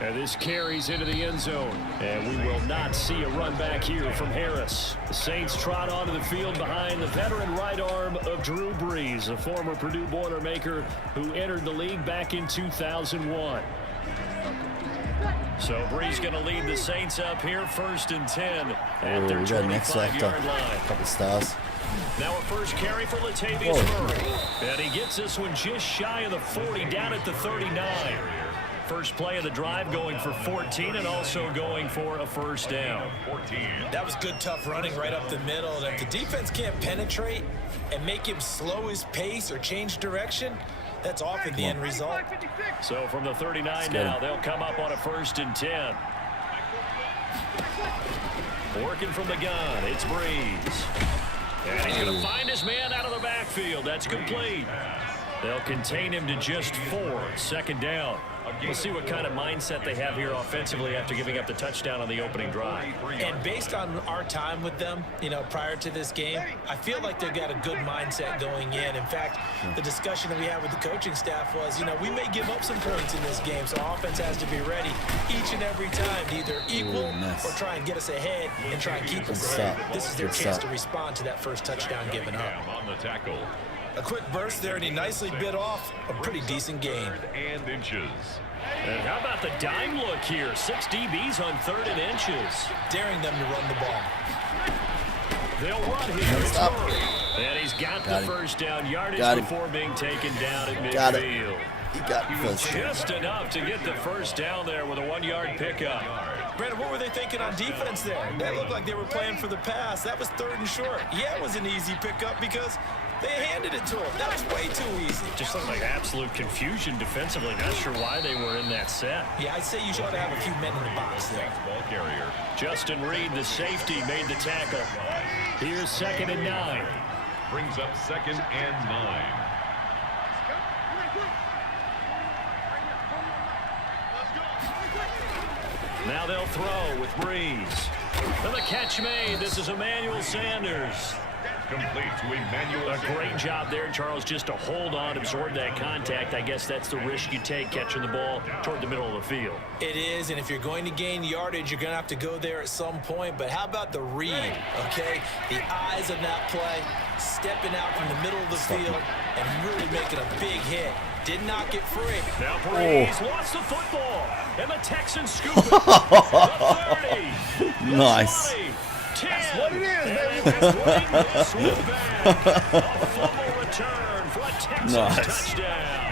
And this carries into the end zone. And we will not see a run back here from Harris. The Saints trot onto the field behind the veteran right arm of Drew Brees, a former Purdue Boilermaker who entered the league back in 2001. So Brees going to lead the Saints up here, 1st and 10 at their 25-yard line. Couple stars. Now a first carry for Latavius Murray. And he gets this one just shy of the 40, down at the 39. First play of the drive going for 14 and also going for a first down. That was good, tough running right up the middle. And if the defense can't penetrate and make him slow his pace or change direction, that's often the end result. So from the 39 now, they'll come up on a 1st and 10. Working from the gun, it's Breeze. And he's going to find his man out of the backfield. That's complete. They'll contain him to just 4. 2nd down. We'll see what kind of mindset they have here offensively after giving up the touchdown on the opening drive. And based on our time with them, prior to this game, I feel like they've got a good mindset going in. In fact, the discussion that we had with the coaching staff was, we may give up some points in this game, so our offense has to be ready each and every time to either equal or try and get us ahead and try and keep us ahead. This is their chance to respond to that first touchdown given up. On the tackle. A quick burst there, and he nicely bit off a pretty decent gain. And inches. And how about the dime look here? 6 DBs on 3rd and inches. Daring them to run the ball. They'll run here. It's Murray. And he's got the first down yardage before being taken down at midfield. He was just enough to get the first down there with a 1-yard pickup. Brandon, what were they thinking on defense there? That looked like they were playing for the pass. That was 3rd and short. Yeah, it was an easy pickup because they handed it to him. That was way too easy. Just looked like absolute confusion defensively. Not sure why they were in that set. Yeah, I'd say you should have a few men in the box there. Ball carrier. Justin Reed, the safety, made the tackle. Here's 2nd and 9. Brings up 2nd and 9. Now they'll throw with Breeze. And the catch made. This is Emmanuel Sanders. Complete to Emmanuel. A great job there, Charles, just to hold on, absorb that contact. I guess that's the risk you take catching the ball toward the middle of the field. It is, and if you're going to gain yardage, you're going to have to go there at some point. But how about the read, okay? The eyes of that play, stepping out from the middle of the field and really making a big hit. Did not get free. Now Breeze lost the football, and the Texans scoop it. The 30. Nice. 20, 10. That's what it is, baby. A fumble return for a Texans touchdown.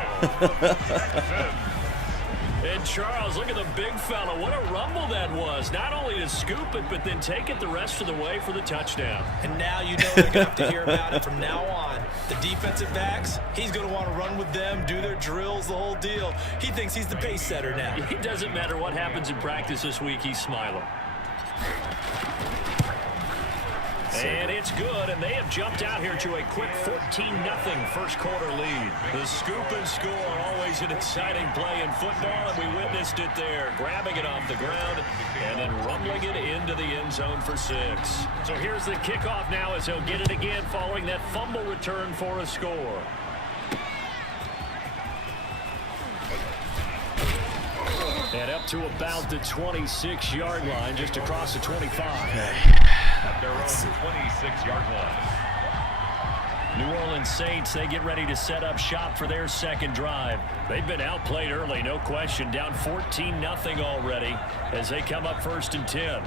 And Charles, look at the big fella. What a rumble that was. Not only to scoop it, but then take it the rest of the way for the touchdown. And now you know they're going to have to hear about it from now on. The defensive backs, he's going to want to run with them, do their drills, the whole deal. He thinks he's the pace setter now. It doesn't matter what happens in practice this week. He's smiling. And it's good, and they have jumped out here to a quick 14-0 first quarter lead. The scoop and score, always an exciting play in football, and we witnessed it there, grabbing it off the ground and then rumbling it into the end zone for 6. So here's the kickoff now as he'll get it again following that fumble return for a score. And up to about the 26-yard line, just across the 25. Their own 26-yard line. New Orleans Saints, they get ready to set up shop for their second drive. They've been outplayed early, no question. Down 14-0 already as they come up 1st and 10.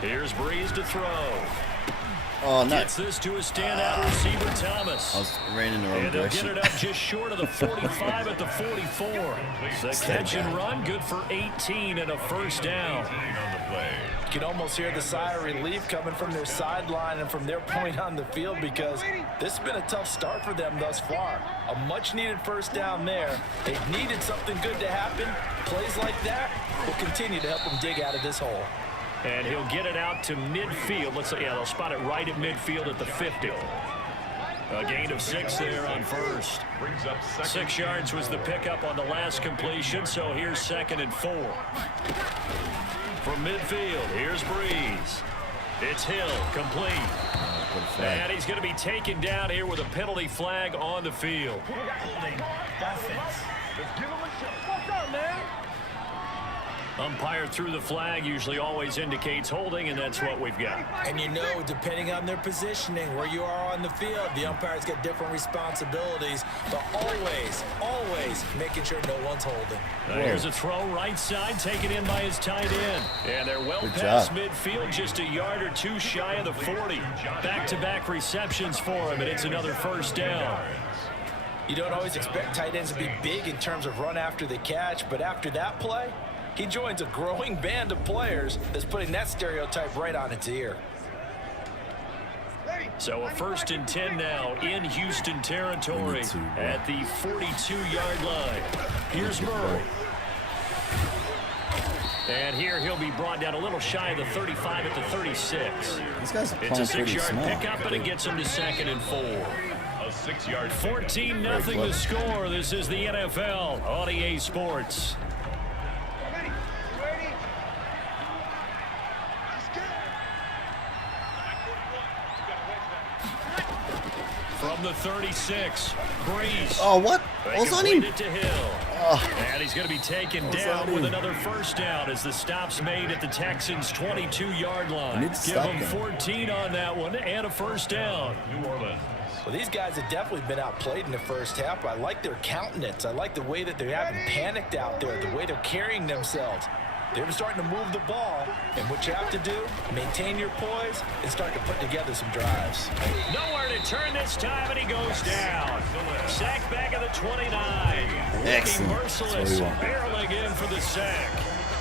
Here's Breeze to throw. Oh, no. Gets this to a standout receiver, Thomas. I was ran in the wrong and they'll direction. get it up just short of the 45 at the 44. The catch and run, good for 18 and a first down. You can almost hear the sigh of relief coming from their sideline and from their point on the field because this has been a tough start for them thus far. A much-needed first down there. They've needed something good to happen. Plays like that will continue to help them dig out of this hole. And he'll get it out to midfield. Let's say, yeah, they'll spot it right at midfield at the 50. A gain of 6 there on first. 6 yards was the pickup on the last completion, so here's 2nd and 4. From midfield, here's Breeze. It's Hill, complete. And he's going to be taken down here with a penalty flag on the field. What's up, man? Umpire threw the flag, usually always indicates holding, and that's what we've got. And you know, depending on their positioning, where you are on the field, the umpires get different responsibilities, but always making sure no one's holding. Here's a throw right side, taken in by his tight end. And they're well past midfield, just a yard or two shy of the 40. Back-to-back receptions for him, and it's another first down. You don't always expect tight ends to be big in terms of run after the catch, but after that play, he joins a growing band of players that's putting that stereotype right on its ear. So a 1st and 10 now in Houston territory at the 42-yard line. Here's Murray. And here he'll be brought down a little shy of the 35 at the 36. These guys are playing it's a pretty 6-yard smart. pickup, and it gets him to 2nd and 4. A 6-yard 14-0 the score. This is the NFL on EA Sports. From the 36, Breeze. Oh, what? They What's on him? complete it to Hill. Oh. And he's going to be taken down with another first down as the stop's made at the Texans' 22-yard line. Give him 14 on that one and a first down. New Orleans. Well, these guys have definitely been outplayed in the first half. I like their countenance. I like the way that they haven't panicked out there, the way they're carrying themselves. They're starting to move the ball, and what you have to do, maintain your poise and start to put together some drives. Nowhere to turn this time, and he goes down. Sack back at the 29. Excellent. Merciless, barreling in for the sack.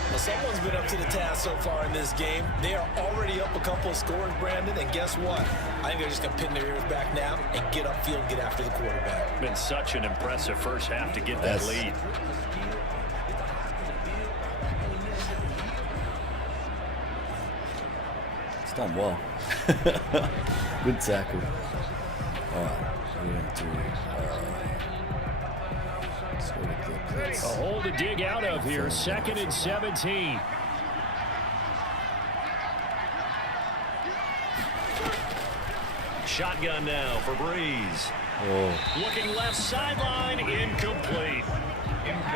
Well, someone's been up to the task so far in this game. They are already up a couple of scores, Brandon, and guess what? I think they're just going to pin their ears back now and get upfield and get after the quarterback. Been such an impressive first half to get that lead. It's done well. Good tackle. All right, we're going to do... A hole to dig out of here. 2nd and 17. Shotgun now for Breeze. Looking left sideline, incomplete.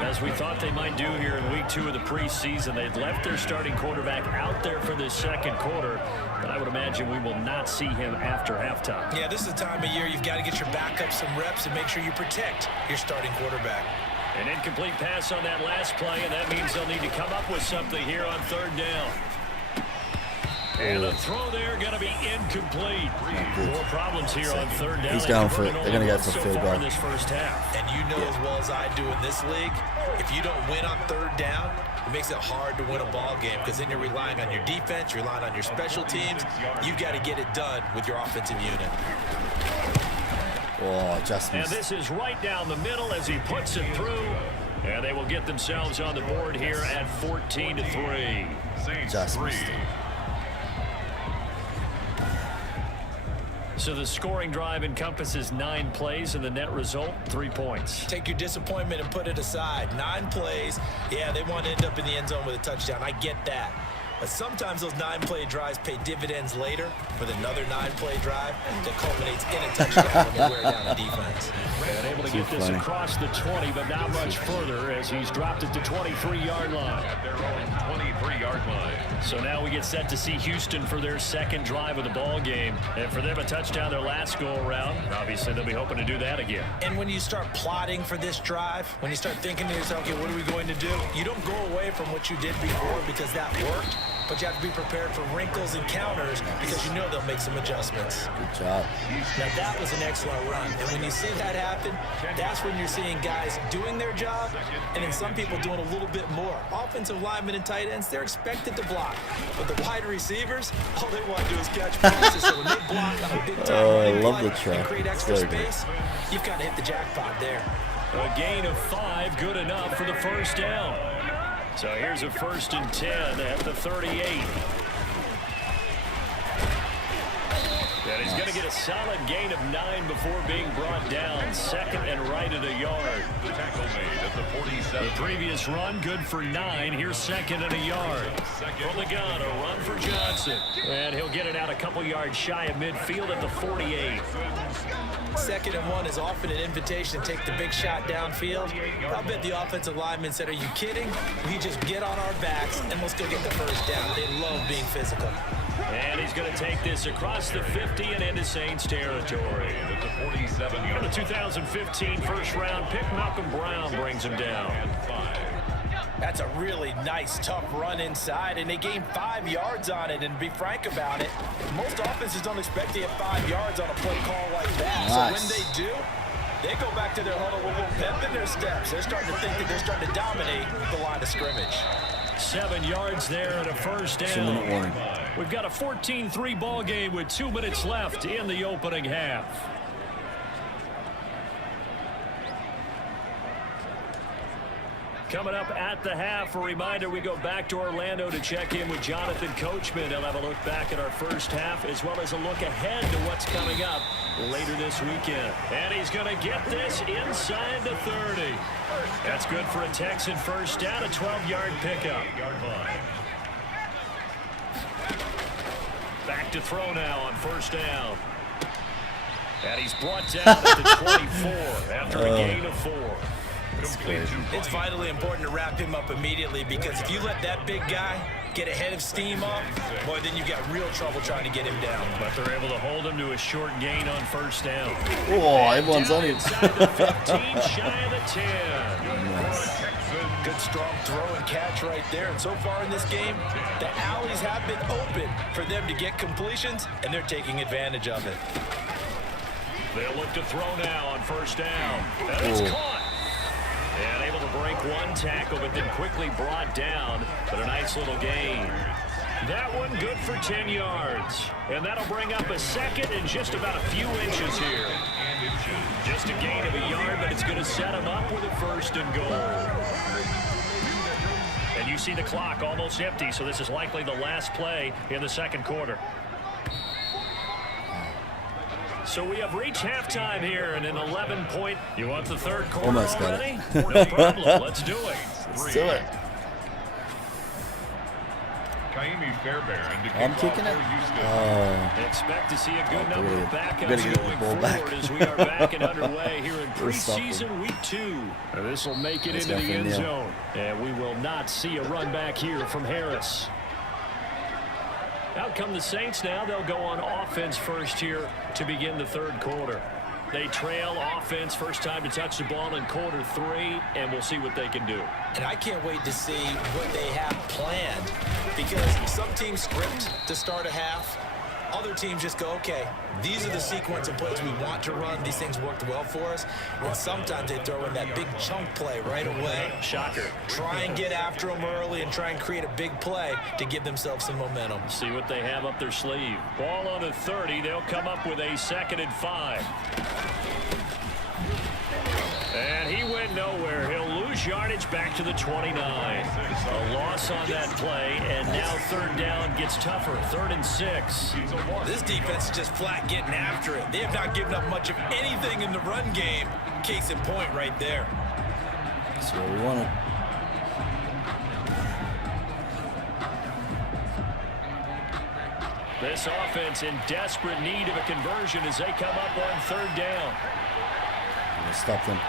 As we thought they might do here in week 2 of the preseason, they've left their starting quarterback out there for this second quarter, but I would imagine we will not see him after halftime. Yeah, this is the time of year you've got to get your backup some reps and make sure you protect your starting quarterback. An incomplete pass on that last play, and that means they'll need to come up with something here on 3rd down. And the throw there going to be incomplete. More problems here on 3rd down. He's going for it. They're going to go for field goal. In this first half. And you know as well as I do in this league, if you don't win on 3rd down, it makes it hard to win a ball game because then you're relying on your defense, you're relying on your special teams. You've got to get it done with your offensive unit. Oh, just missed. And this is right down the middle as he puts it through. And they will get themselves on the board here at 14-3. Just missed it. So the scoring drive encompasses 9 plays, and the net result, 3 points. Take your disappointment and put it aside. 9 plays. Yeah, they want to end up in the end zone with a touchdown. I get that. But sometimes those 9-play drives pay dividends later with another 9-play drive that culminates in a touchdown when they wear down the defense. And able to get this across the 20, but not much further as he's dropped at the 23-yard line. At their own 23-yard line. So now we get set to see Houston for their second drive of the ball game. And for them a touchdown their last go-around, obviously they'll be hoping to do that again. And when you start plotting for this drive, when you start thinking to yourself, okay, what are we going to do? You don't go away from what you did before because that worked. But you have to be prepared for wrinkles and counters because you know they'll make some adjustments. Good job. Now, that was an excellent run. And when you see that happen, that's when you're seeing guys doing their job and then some people doing a little bit more. Offensive linemen and tight ends, they're expected to block. But the wide receivers, all they want to do is catch passes. So when they block on a big-time running play and create extra space, you've got to hit the jackpot there. A gain of 5, good enough for the first down. So here's a 1st and 10 at the 38. And he's going to get a solid gain of 9 before being brought down. 2nd and right at a yard. Tackle made at the 47. The previous run, good for 9. Here's 2nd and a yard. From the gun, a run for Johnson. And he'll get it out a couple yards shy of midfield at the 48. 2nd and 1 is often an invitation to take the big shot downfield. I'll bet the offensive lineman said, are you kidding? We just get on our backs and let's go get the first down. They love being physical. And he's going to take this across the 50 and into Saints territory. At the 47-yard. The 2015 first-round pick, Malcolm Brown, brings him down. That's a really nice, tough run inside, and they gained 5 yards on it. And to be frank about it, most offenses don't expect to get 5 yards on a play call like that. Nice. So when they do, They go back to their huddle with a little pep in their steps. They're starting to think that they're starting to dominate the line of scrimmage. 7 yards there and a first down. We've got a 14-3 ball game with 2 minutes left in the opening half. Coming up at the half, a reminder, we go back to Orlando to check in with Jonathan Coachman. He'll have a look back at our first half as well as a look ahead to what's coming up later this weekend. And he's going to get this inside the 30. That's good for a Texan first down, a 12-yard pickup. Back to throw now on first down. And he's brought down at the 24 after a gain of 4. It's vitally important to wrap him up immediately because if you let that big guy get a head of steam up, boy, then you've got real trouble trying to get him down. But they're able to hold him to a short gain on first down. Oh, everyone's on him. Inside the 15, shy of the 10. Nice. Good strong throw and catch right there. And so far in this game, the alleys have been open for them to get completions, and they're taking advantage of it. They'll look to throw now on first down. And it's caught. And able to break one tackle, but then quickly brought down. But a nice little gain. That one good for 10 yards. And that'll bring up a second and just about a few inches here. Just a gain of a yard, but it's going to set him up with a first and goal. And you see the clock almost empty, so this is likely the last play in the second quarter. So we have reached halftime here in an 11-point. You want the third quarter almost already? Got it. No problem. Let's do it. Let's do it. I'm kicking it. Expect to see a good number of backups Better get the going ball forward back. as we are back and underway here in We'll stop preseason week 2. This will make it Let's into go the for end nil. zone. And we will not see a run back here from Harris. Out come the Saints now. They'll go on offense first here to begin the third quarter. They trail offense, first time to touch the ball in quarter 3, and we'll see what they can do. And I can't wait to see what they have planned because some teams script to start a half. Other teams just go, okay, these are the sequence of plays we want to run. These things worked well for us. And sometimes they throw in that big chunk play right away. Shocker. Try and get after them early and try and create a big play to give themselves some momentum. See what they have up their sleeve. Ball on the 30. They'll come up with a 2nd and 5. And he went nowhere. He'll lose yardage back to the 29. A loss on that play, and now third down gets tougher. 3rd and 6. This defense is just flat getting after it. They have not given up much of anything in the run game. Case in point right there. That's what we wanted. This offense in desperate need of a conversion as they come up on 3rd down. We'll stop them.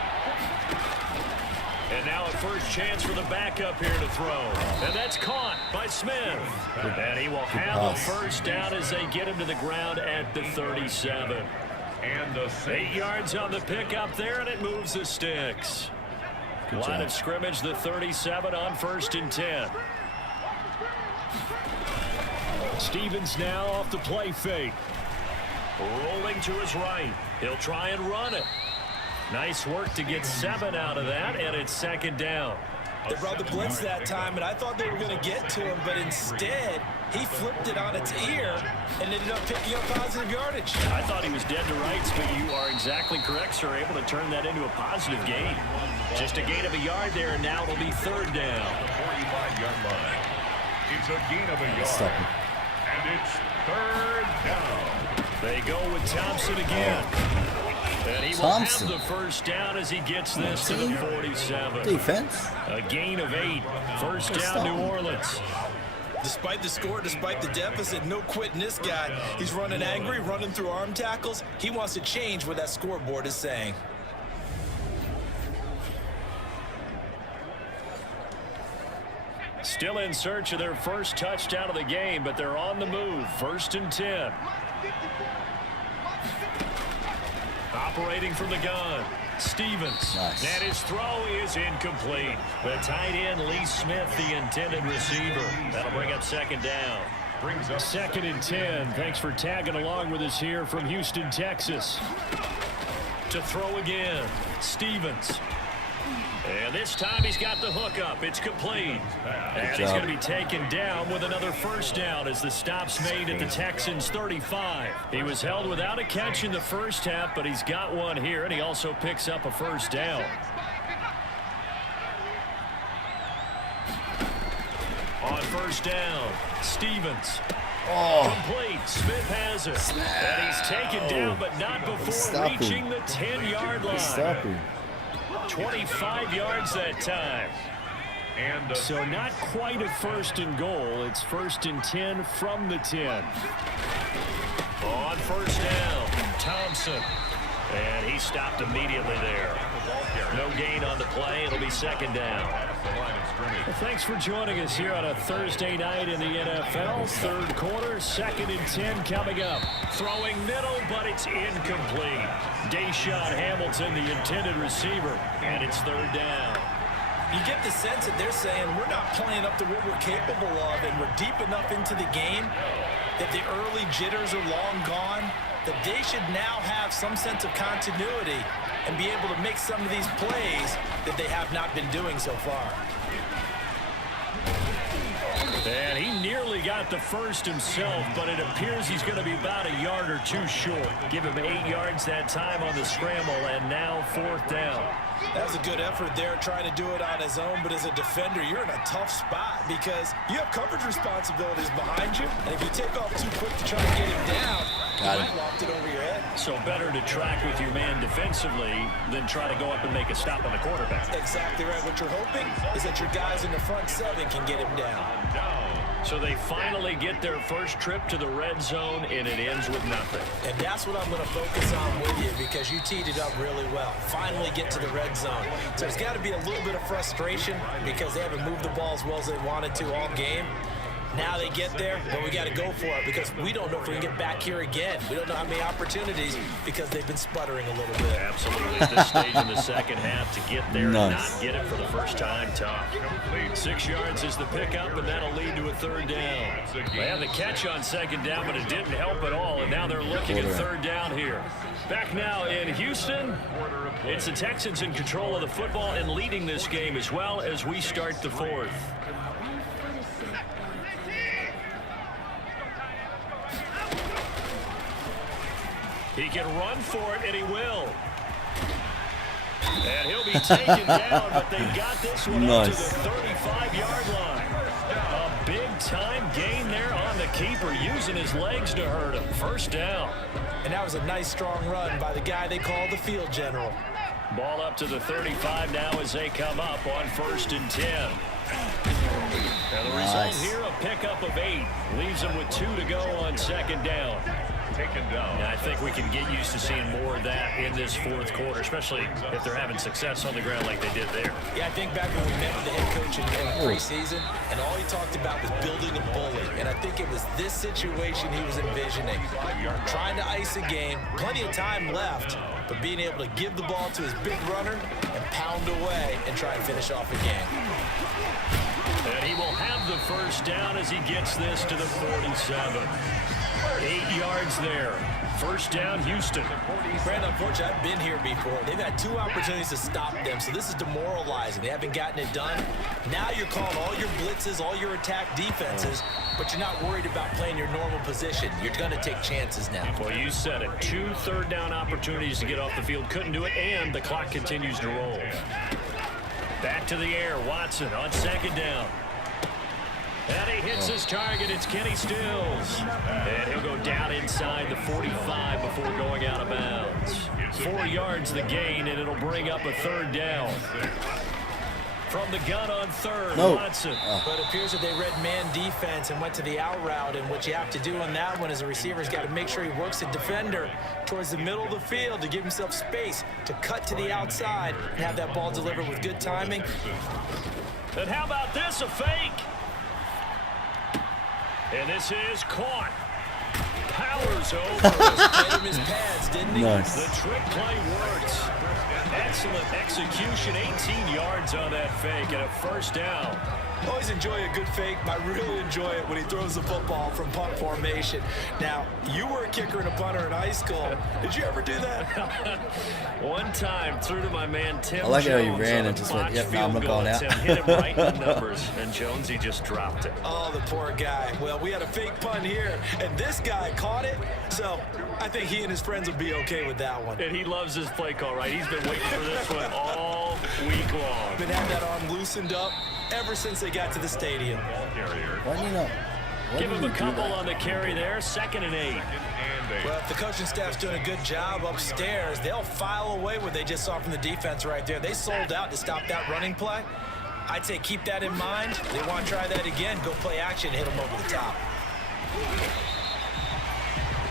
And now a first chance for the backup here to throw. And that's caught by Smith. And he will have a first down as they get him to the ground at the 37. And 8 yards on the pickup there, and it moves the sticks. Line of scrimmage, the 37 on 1st and 10. Stevens now off the play fake. Rolling to his right. He'll try and run it. Nice work to get 7 out of that, and it's 2nd down. They brought the blitz that time, and I thought they were going to get to him, but instead, he flipped it on its ear and ended up picking up positive yardage. I thought he was dead to rights, but you are exactly correct, sir. Able to turn that into a positive gain. Just a gain of a yard there, and now it'll be 3rd down. The 45-yard line. It's a gain of a yard. And it's 3rd down. They go with Thompson again. And he will have the first down as he gets this to the 47. Defense. A gain of 8. First down, New Orleans. Despite the score, despite the deficit, no quitting this guy. He's running angry, running through arm tackles. He wants to change what that scoreboard is saying. Still in search of their first touchdown of the game, but they're on the move. 1st and 10. Operating from the gun, Stevens. Nice. And his throw is incomplete. The tight end, Lee Smith, the intended receiver. That'll bring up 2nd down. Brings up 2nd and 10. Thanks for tagging along with us here from Houston, Texas. To throw again, Stevens. And this time he's got the hook up. It's complete. And he's going to be taken down with another first down as the stop's made at the Texans' 35. He was held without a catch in the first half, but he's got one here, and he also picks up a first down. On first down, Stevens. Complete. Smith has it. And he's taken down, but not before reaching the 10-yard line. 25 yards that time. And so not quite a first and goal. It's first and 10 from the 10. On first down, Thompson. And he stopped immediately there. No gain on the play. It'll be second down. Well, thanks for joining us here on a Thursday night in the NFL. Third quarter, second and 10 coming up. Throwing middle, but it's incomplete. Deshaun Hamilton, the intended receiver, and it's third down. You get the sense that they're saying we're not playing up to what we're capable of, and we're deep enough into the game that the early jitters are long gone, that they should now have some sense of continuity and be able to make some of these plays that they have not been doing so far. And he nearly got the first himself, but it appears he's going to be about a yard or two short. Give him 8 yards that time on the scramble, and now fourth down. That was a good effort there, trying to do it on his own, but as a defender, you're in a tough spot because you have coverage responsibilities behind you, and if you take off too quick to try to get him down, you might loft it over your head. So better to track with your man defensively than try to go up and make a stop on the quarterback. Exactly right. What you're hoping is that your guys in the front seven can get him down. So they finally get their first trip to the red zone, and it ends with nothing. And that's what I'm going to focus on with you because you teed it up really well. Finally get to the red zone. So there's got to be a little bit of frustration because they haven't moved the ball as well as they wanted to all game. Now they get there, but we got to go for it because we don't know if we can get back here again. We don't know how many opportunities because they've been sputtering a little bit. Absolutely. At this stage in the second half, to get there and not get it for the first time, tough. 6 yards is the pickup, and that'll lead to a third down. They had the catch on second down, but it didn't help at all, and now they're looking at third down here. Back now in Houston, it's the Texans in control of the football and leading this game as well as we start the fourth. He can run for it, and he will. And he'll be taken down, but they've got this one up to the 35-yard line. A big-time gain there on the keeper, using his legs to hurt him. First down. And that was a nice, strong run by the guy they call the field general. Ball up to the 35 now as they come up on first and 10. And the result here, a pickup of 8. Leaves them with 2 to go on second down. Taken down. And I think we can get used to seeing more of that in this fourth quarter, especially if they're having success on the ground like they did there. Yeah, I think back when we met with the head coach in the preseason, and all he talked about was building a bully. And I think it was this situation he was envisioning. Trying to ice a game, plenty of time left, but being able to give the ball to his big runner and pound away and try and finish off a game. And he will have the first down as he gets this to the 47. 8 yards there. First down, Houston. Brandon, unfortunately, I've been here before. They've had 2 opportunities to stop them, so this is demoralizing. They haven't gotten it done. Now you're calling all your blitzes, all your attack defenses, but you're not worried about playing your normal position. You're going to take chances now. Well, you said it. 2 third down opportunities to get off the field. Couldn't do it, and the clock continues to roll. Back to the air. Watson on second down. And he hits his target. It's Kenny Stills. And he'll go down inside the 45 before going out of bounds. 4 yards the gain, and it'll bring up a third down. From the gun on third, Watson. But it appears that they read man defense and went to the out route, and what you have to do on that one is a receiver's got to make sure he works the defender towards the middle of the field to give himself space to cut to the outside and have that ball delivered with good timing. And how about this, a fake? And this is caught. Powers over. Gave him his pads, didn't he? Nice. The trick play works. Excellent execution. 18 yards on that fake and a first down. Always enjoy a good fake, but I really enjoy it when he throws the football from punt formation. Now, you were a kicker and a punter in high school. Did you ever do that? One time, threw to my man Tim I like how he Jones ran on and a just went, botched yep, no, I'm field not goal going out. attempt, hit him right in the numbers, and Jonesy just dropped it. Oh, the poor guy. Well, we had a fake punt here, and this guy caught it, so I think he and his friends will be okay with that one. And he loves his play call, right? He's been waiting for this one all week long. Been had that arm loosened up ever since they got to the stadium. Why do you not? Give him a couple on the carry there, 2nd and 8. Well, if the coaching staff's doing a good job upstairs, they'll file away what they just saw from the defense right there. They sold out to stop that running play. I'd say keep that in mind. They want to try that again. Go play action, hit them over the top.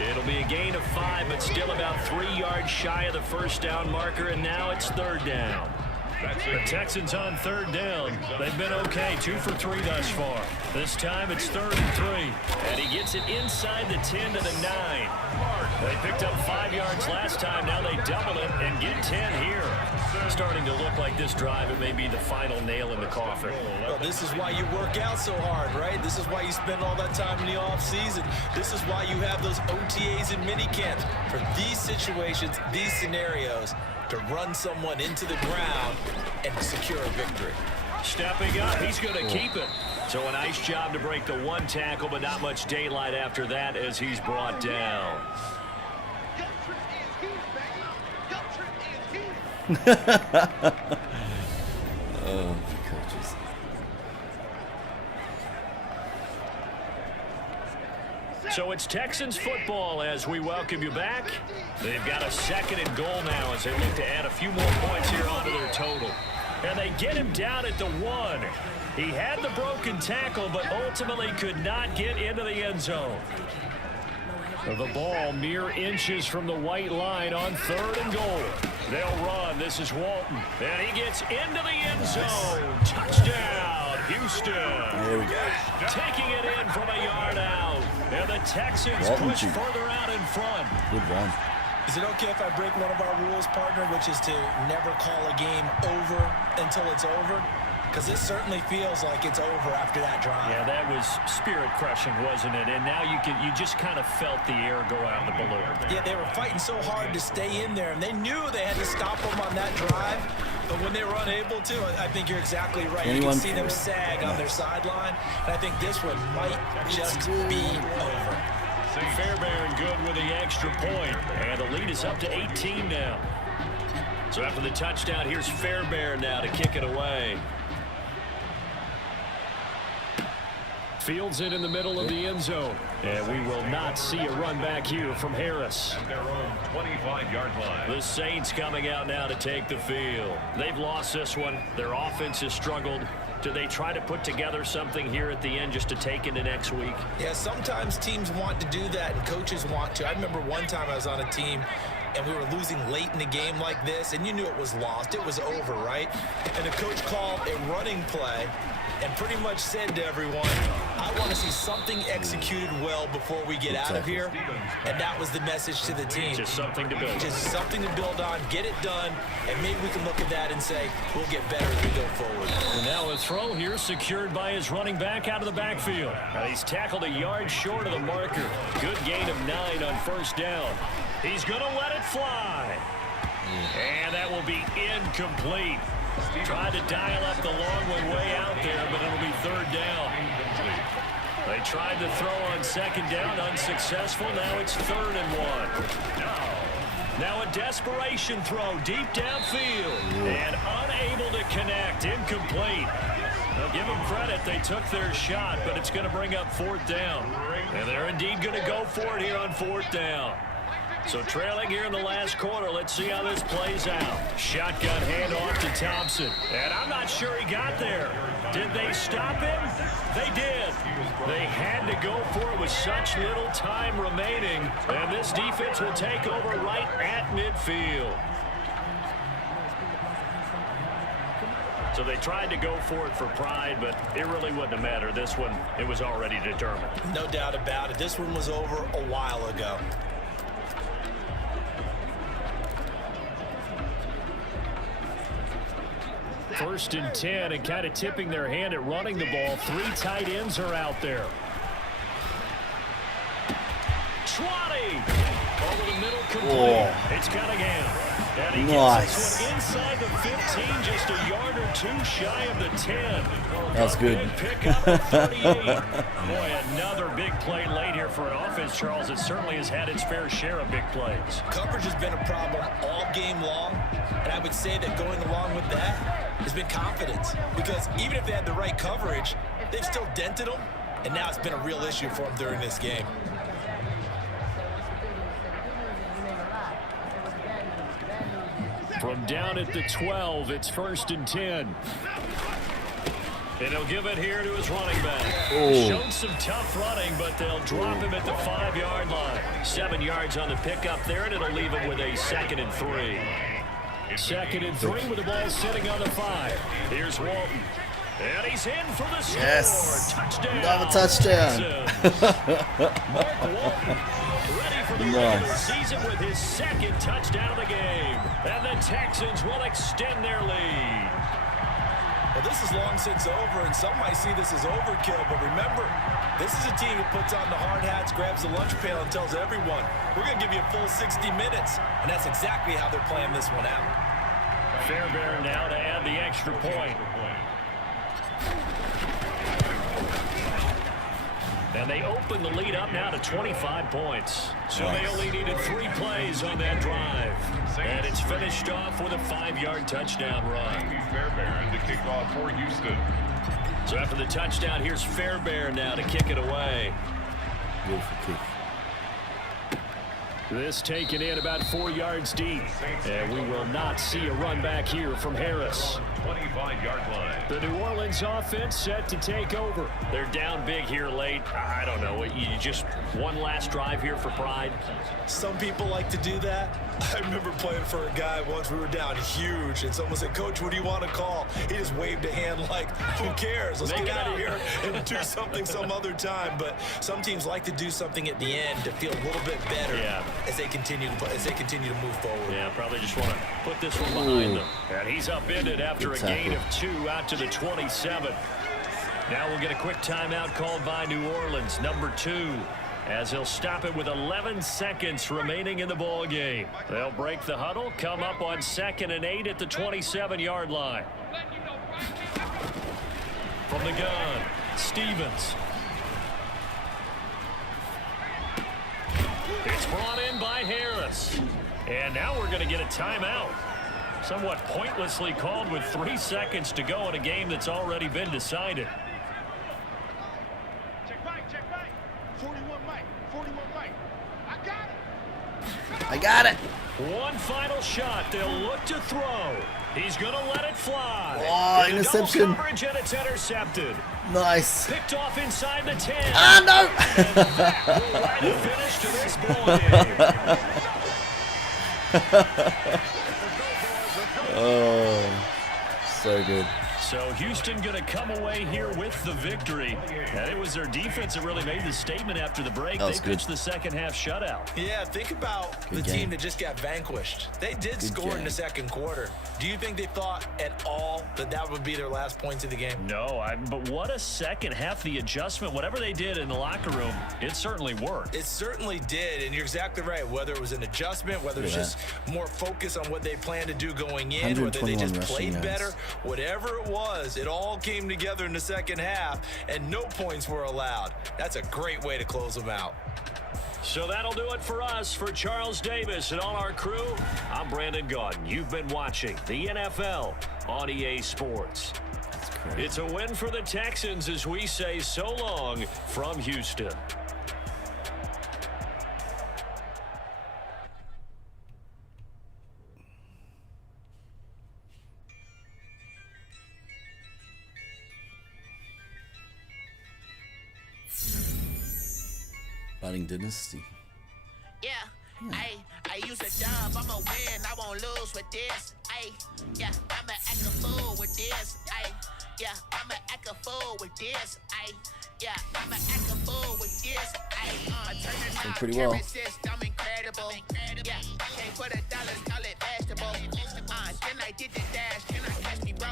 It'll be a gain of 5, but still about 3 yards shy of the first down marker, and now it's 3rd down. The Texans on 3rd down. They've been okay, 2 for 3 thus far. This time it's 3rd and 3, and he gets it inside the 10 to the 9. They picked up 5 yards last time. Now they double it and get 10 here. Starting to look like this drive, it may be the final nail in the coffin. Well, this is why you work out so hard, right? This is why you spend all that time in the offseason. This is why you have those OTAs and mini camps. For these situations, these scenarios, to run someone into the ground and secure a victory. Stepping up, he's going to keep it. So a nice job to break the 1 tackle, but not much daylight after that as he's brought down. Oh, coaches. So it's Texans football as we welcome you back. They've got a 2nd and goal now as they look to add a few more points here onto their total. And they get him down at the 1. He had the broken tackle, but ultimately could not get into the end zone. The ball mere inches from the white line on 3rd and goal. They'll run. This is Walton. And he gets into the end zone. Touchdown, Houston. There we go. Taking it in from a yard out. And the Texans push further out in front. Good run. Is it okay if I break one of our rules, partner, which is to never call a game over until it's over? Because it certainly feels like it's over after that drive. Yeah, that was spirit-crushing, wasn't it? And now you just kind of felt the air go out of the balloon. Yeah, they were fighting so hard to stay in there, and they knew they had to stop them on that drive. But when they were unable to, I think you're exactly right. You can see them sag on their sideline, and I think this one might just be over. Fairbairn good with the extra point, and the lead is up to 18 now. So after the touchdown, here's Fairbairn now to kick it away. Fields it in the middle of the end zone. And we will not see a run back here from Harris. At their own 25-yard line. The Saints coming out now to take the field. They've lost this one. Their offense has struggled. Do they try to put together something here at the end just to take into next week? Yeah, sometimes teams want to do that and coaches want to. I remember one time I was on a team and we were losing late in a game like this, and you knew it was lost. It was over, right? And the coach called a running play and pretty much said to everyone, I want to see something executed well before we get out of here. And that was the message to the team. Just something to build on. Just something to build on, get it done, and maybe we can look at that and say, we'll get better as we go forward. And now a throw here secured by his running back out of the backfield. Now he's tackled a yard short of the marker. Good gain of 9 on 1st down. He's going to let it fly. And that will be incomplete. Tried to dial up the long way out there, but it'll be 3rd down. They tried to throw on 2nd down, unsuccessful. Now it's 3rd and 1. Now a desperation throw deep downfield. And unable to connect, incomplete. Now give them credit, they took their shot, but it's going to bring up 4th down. And they're indeed going to go for it here on 4th down. So trailing here in the last quarter, let's see how this plays out. Shotgun handoff to Thompson. And I'm not sure he got there. Did they stop him? They did. They had to go for it with such little time remaining. And this defense will take over right at midfield. So they tried to go for it for pride, but it really wouldn't have mattered. This one, it was already determined. No doubt about it. This one was over a while ago. First and 10, and kind of tipping their hand at running the ball. 3 tight ends are out there. Schwani over the middle, complete. It's Cunningham. And he gets this one inside the 15, just a yard or 2 shy of the 10. That's good. Pick up at 38. Boy, another big play late here for an offense, Charles. It certainly has had its fair share of big plays. Coverage has been a problem all game long, and I would say that going along with that has been confidence. Because even if they had the right coverage, they've still dented them, and now it's been a real issue for them during this game. From down at the 12, it's first and 10. And he'll give it here to his running back. Showed some tough running, but they'll drop him at the 5-yard line. 7 yards on the pickup there, and it'll leave him with a 2nd and 3. 2nd and 3 with the ball sitting on the 5. Here's Walton. And he's in for the score. Yes. Touchdown. Another touchdown. Mark Walton ready for the regular season with his 2nd touchdown of the game. And the Texans will extend their lead. Well, this is long since over, and some might see this as overkill, but remember, this is a team that puts on the hard hats, grabs the lunch pail, and tells everyone, we're going to give you a full 60 minutes, and that's exactly how they're playing this one out. Fairbairn now to add the extra point. And they open the lead up now to 25 points. So they only needed 3 plays on that drive. And it's finished off with a 5-yard touchdown run. Fairbairn to kick off for Houston. So after the touchdown, here's Fairbairn now to kick it away. Beautiful kick. This taken in about 4 yards deep. And we will not see a run back here from Harris. 25-yard line. The New Orleans offense set to take over. They're down big here late. I don't know. You just one last drive here for pride. Some people like to do that. I remember playing for a guy once. We were down huge, and someone said, Coach, what do you want to call? He just waved a hand like, who cares? Let's get out of here and do something some other time. But some teams like to do something at the end to feel a little bit better as they continue to move forward. Yeah, probably just want to put this one behind them. And he's upended after a gain of 2 out to the 27. Now we'll get a quick timeout called by New Orleans, number 2. As he'll stop it with 11 seconds remaining in the ball game. They'll break the huddle, come up on 2nd and 8 at the 27-yard line. From the gun, Stevens. It's brought in by Harris. And now we're going to get a timeout. Somewhat pointlessly called with 3 seconds to go in a game that's already been decided. I got it. One final shot. They'll look to throw. He's going to let it fly. Oh, interception. Double coverage, and it's intercepted. Nice. Picked off inside the 10. Ah, no. And that will write a finish to this ball game. Oh, so good. So Houston going to come away here with the victory. And it was their defense that really made the statement after the break. They pitched the second half shutout. Yeah, think about the team that just got vanquished. They did score in the second quarter. Do you think they thought at all that that would be their last points of the game? No, but what a second half. The adjustment, whatever they did in the locker room, it certainly worked. It certainly did, and you're exactly right. Whether it was an adjustment, whether it's just more focus on what they planned to do going in, whether they just played better, whatever it was, it all came together in the second half, and no points were allowed. That's a great way to close them out. So that'll do it for us. For Charles Davis and all our crew, I'm Brandon Gaudin. You've been watching the NFL on EA Sports. It's a win for the Texans as we say so long from Houston. Budding dynasty. Yeah, I use a dub, I'ma win, I won't lose with this. Yeah, I'ma act a fool with this. Yeah, I'ma act a fool with this. Yeah, I'ma act a fool with this. Doing pretty well. I'm incredible. Yeah, can't put $1, call it vegetable. Then I did the dash, can I catch me, bro?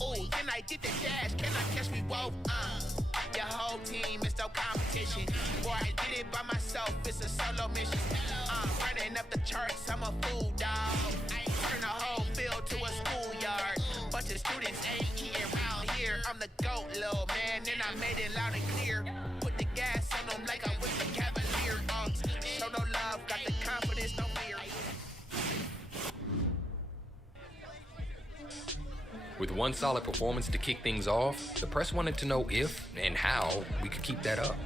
Ooh, can I get the dash? Can I catch me? Whoa, your whole team is no competition. Boy, I did it by myself, it's a solo mission. Running up the charts, I'm a fool, dog. I ain't turn the whole field to a schoolyard. Bunch of students ain't eating around here. I'm the GOAT, little man, and I made it loud and clear. Put the gas on them like I was the Cavalier. Show no love, got the confidence, no fear. With one solid performance to kick things off, the press wanted to know if and how we could keep that up.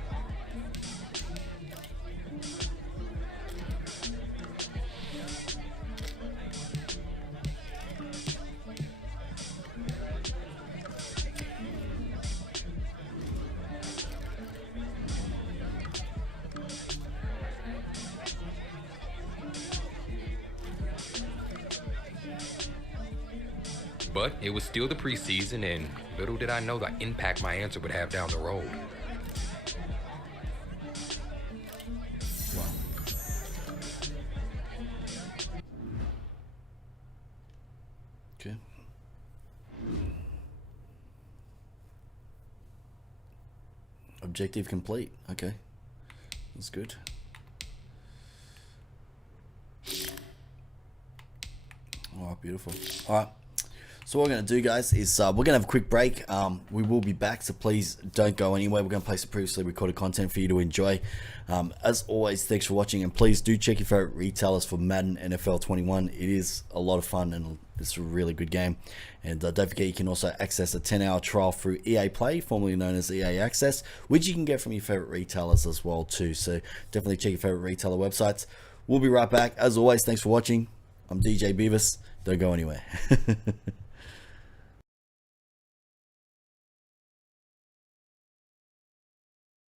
But it was still the preseason, and little did I know the impact my answer would have down the road. Wow. Okay. Objective complete. Okay. That's good. Alright, beautiful. Alright. So what we're going to do, guys, is we're going to have a quick break. We will be back, so please don't go anywhere. We're going to play some previously recorded content for you to enjoy. As always, thanks for watching, and please do check your favorite retailers for Madden NFL 21. It is a lot of fun, and it's a really good game. And don't forget, you can also access a 10-hour trial through EA Play, formerly known as EA Access, which you can get from your favorite retailers as well, too. So definitely check your favorite retailer websites. We'll be right back. As always, thanks for watching. I'm DJ Beavis. Don't go anywhere.